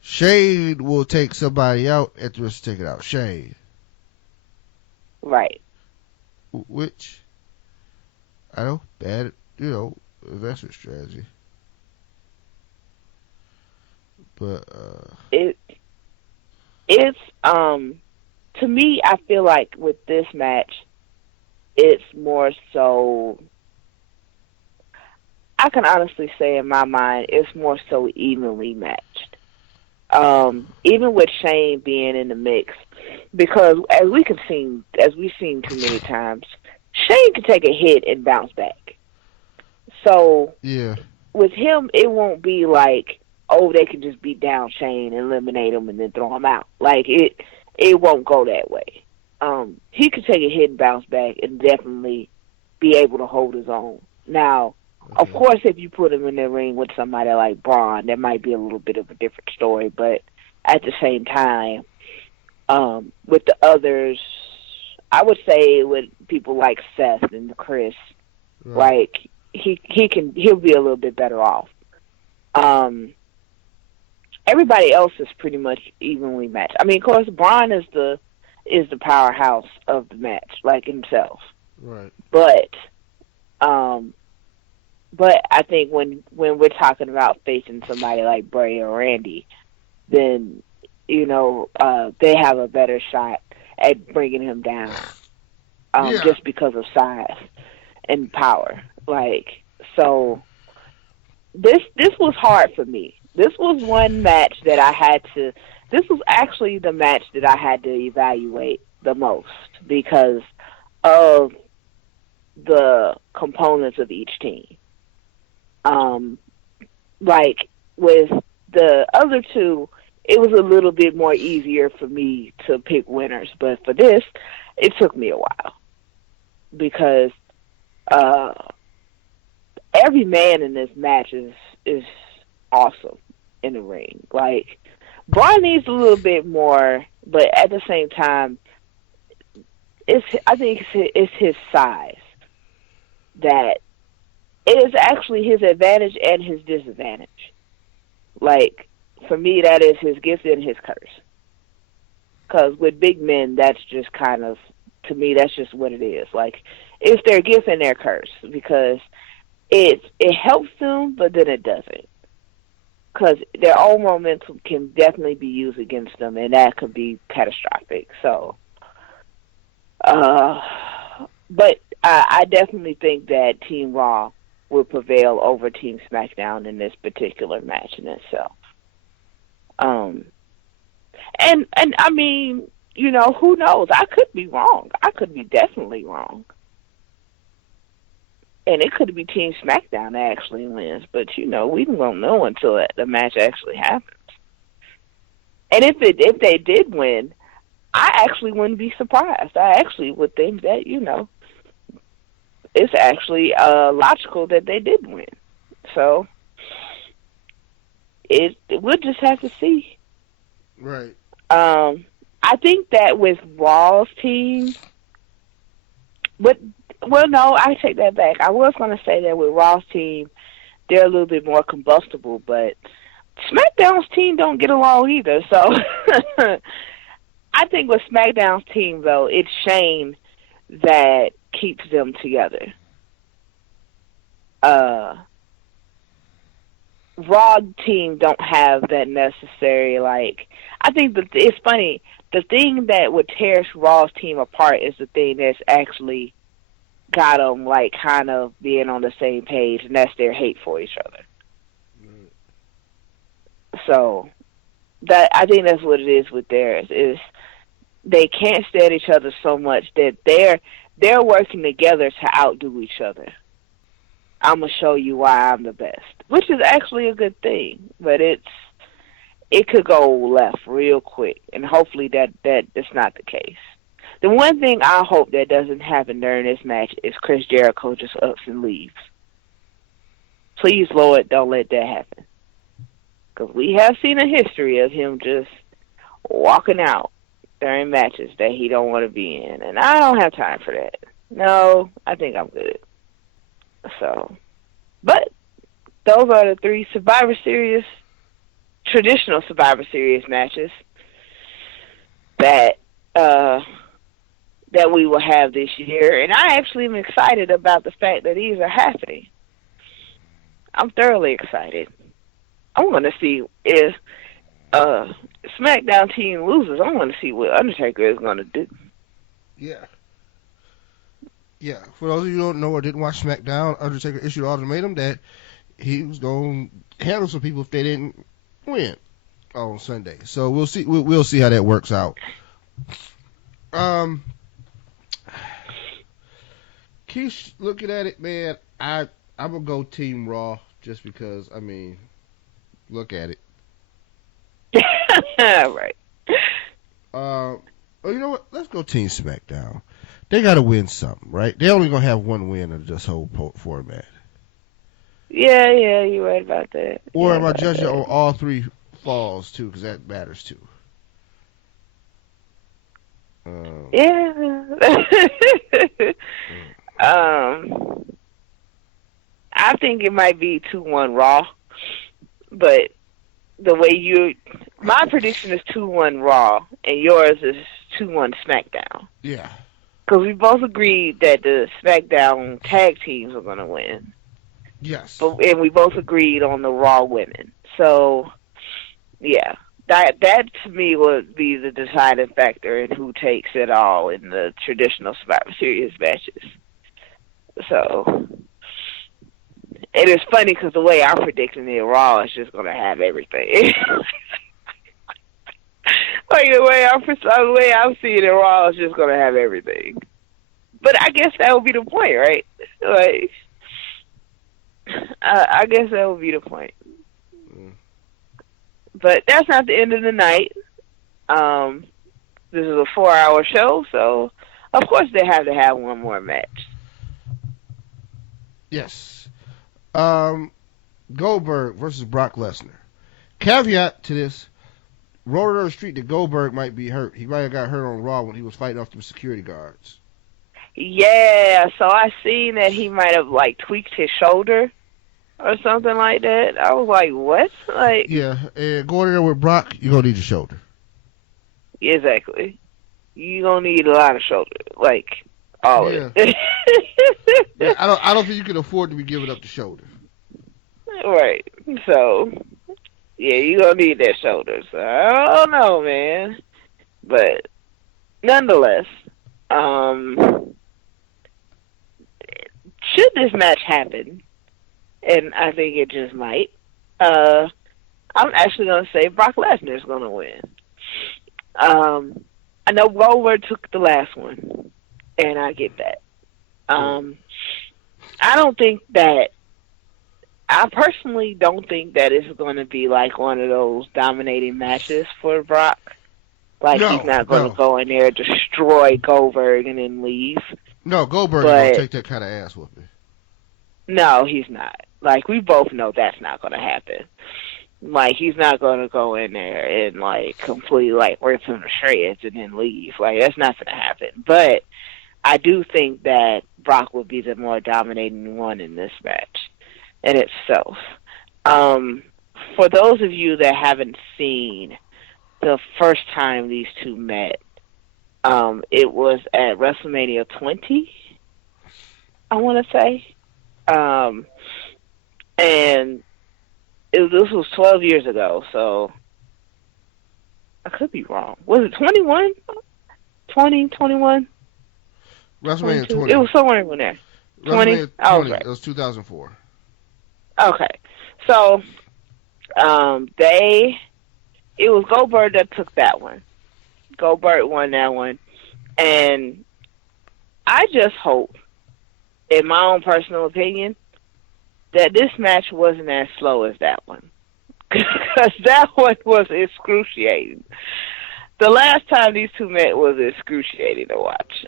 Shane will take somebody out at the risk of taking out Shane. Right. Which, I know, bad, investment strategy. But, it's, to me, I feel like with this match, it's more so, I can honestly say in my mind, it's more so evenly matched. Even with Shane being in the mix, because as we've seen too many times, Shane can take a hit and bounce back. So with him, it won't be like, oh, they can just beat down Shane, eliminate him, and then throw him out. Like it won't go that way. He could take a hit and bounce back, and definitely be able to hold his own. Now, of course, if you put him in the ring with somebody like Braun, that might be a little bit of a different story. But at the same time, with the others, I would say with people like Seth and Chris, like he'll be a little bit better off. Everybody else is pretty much evenly matched. I mean, of course, Braun is the powerhouse of the match, like himself. Right. But I think when we're talking about facing somebody like Bray or Randy, then they have a better shot at bringing him down, just because of size and power. Like, so this was hard for me. This was one match that I had to. This was actually the match that I had to evaluate the most because of the components of each team. Like with the other two, it was a little bit more easier for me to pick winners, but for this, it took me a while because every man in this match is awesome in the ring. Like, Braun needs a little bit more, but at the same time, I think it's his size that is actually his advantage and his disadvantage. Like, for me, that is his gift and his curse. Because with big men, that's just kind of, to me, that's just what it is. Like, it's their gift and their curse, because it helps them, but then it doesn't. Because their own momentum can definitely be used against them, and that could be catastrophic. So, but I definitely think that Team Raw will prevail over Team SmackDown in this particular match in itself. And I mean, you know, who knows? I could be wrong. I could be definitely wrong. And it could be Team SmackDown that actually wins. But, you know, we won't know until the match actually happens. And if they did win, I actually wouldn't be surprised. I actually would think that, you know, it's actually logical that they did win. So, we'll just have to see. Right. I think that with Raw's team, no, I take that back. I was going to say that with Raw's team, they're a little bit more combustible, but SmackDown's team don't get along either. So I think with SmackDown's team, though, it's Shane that keeps them together. Raw team don't have that necessary, like, I think that it's funny, the thing that would tear Raw's team apart is the thing that's actually got them, like, kind of being on the same page, and that's their hate for each other. So, I think that's what it is with theirs, is they can't stand each other so much that they're working together to outdo each other. I'm going to show you why I'm the best, which is actually a good thing, but it could go left real quick, and hopefully that's not the case. The one thing I hope that doesn't happen during this match is Chris Jericho just ups and leaves. Please, Lord, don't let that happen. Because we have seen a history of him just walking out during matches that he don't want to be in, and I don't have time for that. No, I think I'm good. So, but those are the 3 Survivor Series, traditional Survivor Series matches that we will have this year, and I actually am excited about the fact that these are happening. I'm thoroughly excited. I want to see if SmackDown team loses. I want to see what Undertaker is going to do. Yeah. Yeah, for those of you who don't know or didn't watch SmackDown, Undertaker issued an ultimatum that he was going to handle some people if they didn't win on Sunday. So we'll see. We'll see how that works out. Keith, looking at it, man, I'm gonna go Team Raw just because. I mean, look at it. Right. Oh, you know what? Let's go Team SmackDown. They got to win something, right? They only gonna have one win of this whole format. Yeah, you're right about that. Or am I judging on all 3 falls too? Because that matters too. Yeah. I think it might be 2-1 Raw, but the way my prediction is 2-1 Raw, and yours is 2-1 SmackDown. Yeah. Because we both agreed that the SmackDown tag teams are going to win. Yes. And we both agreed on the Raw women. So, yeah. That to me would be the deciding factor in who takes it all in the traditional Survivor Series matches. So, it is funny because the way I'm predicting it, Raw is just going to have everything. Like the way I'm seeing it, Raw is just gonna have everything. But I guess that would be the point, right? Like, I guess that would be the point. But that's not the end of the night. This is a 4-hour show, so of course they have to have one more match. Yes. Goldberg versus Brock Lesnar. Caveat to this, word on the street that Goldberg might be hurt. He might have got hurt on Raw when he was fighting off them security guards. Yeah, so I seen that he might have like tweaked his shoulder or something like that. I was like, what? Like, yeah, and going in there with Brock, you're gonna need your shoulder. Exactly. You gonna need a lot of shoulder, like all of it. Yeah, I don't think you can afford to be giving up the shoulder. Right. So, yeah, you gonna need that shoulder. So I don't know, man. But nonetheless, should this match happen, and I think it just might, I'm actually gonna say Brock Lesnar's gonna win. I know Goldberg took the last one, and I get that. I personally don't think that it's going to be like one of those dominating matches for Brock. Like, he's not going to go in there, destroy Goldberg, and then leave. No, Goldberg is going to take that kind of ass whooping. No, he's not. Like, we both know that's not going to happen. Like, he's not going to go in there and, like, completely, like, rip him to shreds and then leave. Like, that's not going to happen. But I do think that Brock will be the more dominating one in this match in itself. For those of you that haven't seen the first time these two met, it was at WrestleMania 20, I want to say. And this was 12 years ago, so I could be wrong. Was it 21? 20, 21? WrestleMania 20. It was somewhere in there. 20? I was right. It was 2004. Okay. So, it was Goldberg that took that one. Goldberg won that one. And I just hope, in my own personal opinion, that this match wasn't as slow as that one. Because that one was excruciating. The last time these two met was excruciating to watch.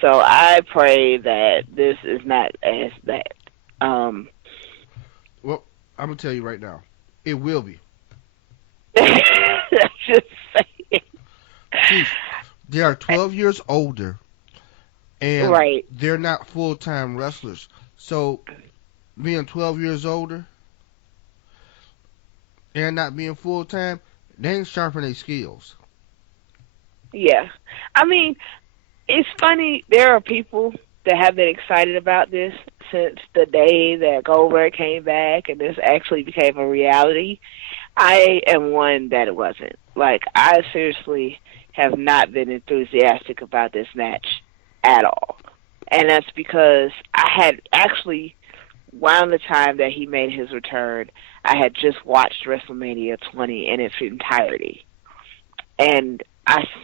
So I pray that this is not as that. Well, I'm going to tell you right now, it will be. Just saying. See, they are 12 years older, and they're not full-time wrestlers. So, being 12 years older and not being full-time, they ain't sharpen their skills. Yeah. I mean, it's funny, there are people that have been excited about this since the day that Goldberg came back and this actually became a reality. I am one that it wasn't. Like, I seriously have not been enthusiastic about this match at all. And that's because I had actually, around the time that he made his return, I had just watched WrestleMania 20 in its entirety. And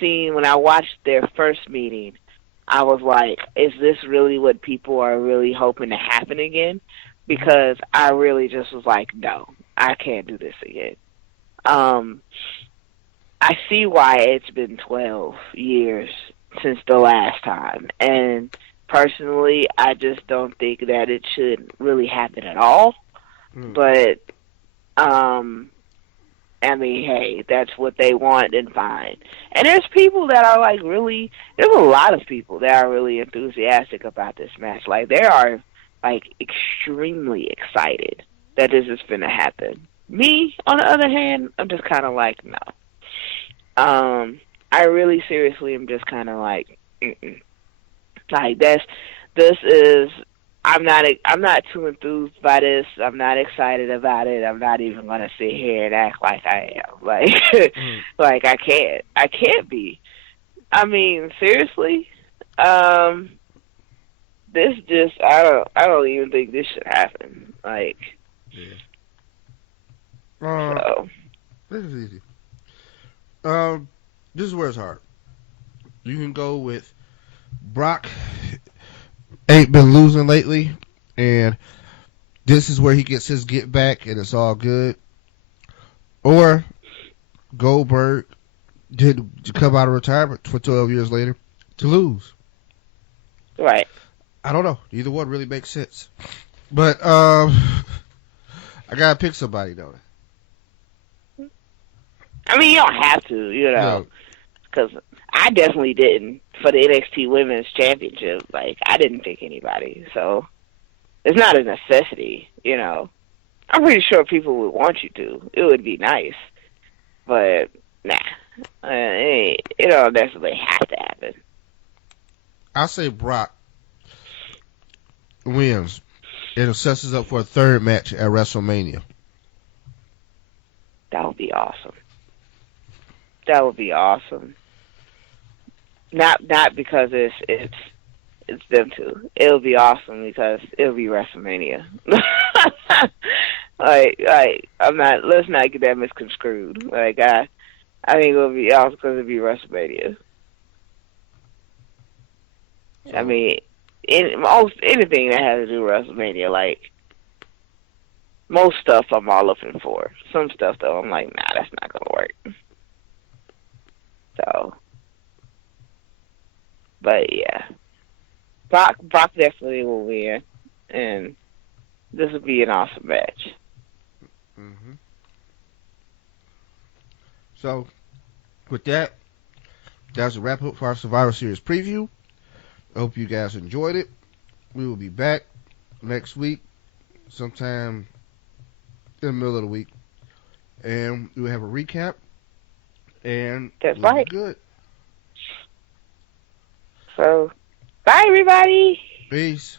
when I watched their first meeting, I was like, is this really what people are really hoping to happen again? Because I really just was like, no, I can't do this again. I see why it's been 12 years since the last time. And personally, I just don't think that it should really happen at all. But, I mean, hey, that's what they want, then fine. And there's people that are, like, really, there's a lot of people that are really enthusiastic about this match. Like, they are, like, extremely excited that this is going to happen. Me, on the other hand, I'm just kind of like, no. I really seriously am just kind of like, like, I'm not too enthused by this. I'm not excited about it. I'm not even going to sit here and act like I am. Like, like I can't be. I mean, seriously, this just, I don't even think this should happen. Like, so. This is easy. This is where it's hard. You can go with Brock ain't been losing lately, and this is where he gets his get back, and it's all good. Or Goldberg did come out of retirement for 12 years later to lose. Right. I don't know. Either one really makes sense. But I gotta pick somebody, though. I mean, you don't have to, you know, because I definitely didn't for the NXT Women's Championship. Like, I didn't pick anybody, so it's not a necessity, you know. I'm pretty sure people would want you to. It would be nice, but nah, it don't necessarily have to happen. I'll say Brock wins. It sets us up for a third match at WrestleMania. That would be awesome. That would be awesome. Not because it's them two. It'll be awesome because it'll be WrestleMania. like I'm not. Let's not get that misconstrued. Like I think it'll be awesome because it'll be WrestleMania. I mean, anything that has to do with WrestleMania, like most stuff, I'm all looking for. Some stuff though, I'm like, nah, that's not gonna work. So, but yeah, Brock definitely will win, and this will be an awesome match. Mm-hmm. So, with that, that's a wrap up for our Survivor Series preview. I hope you guys enjoyed it. We will be back next week, sometime in the middle of the week, and we will have a recap. And that's we'll right. Be good. So, bye everybody. Peace.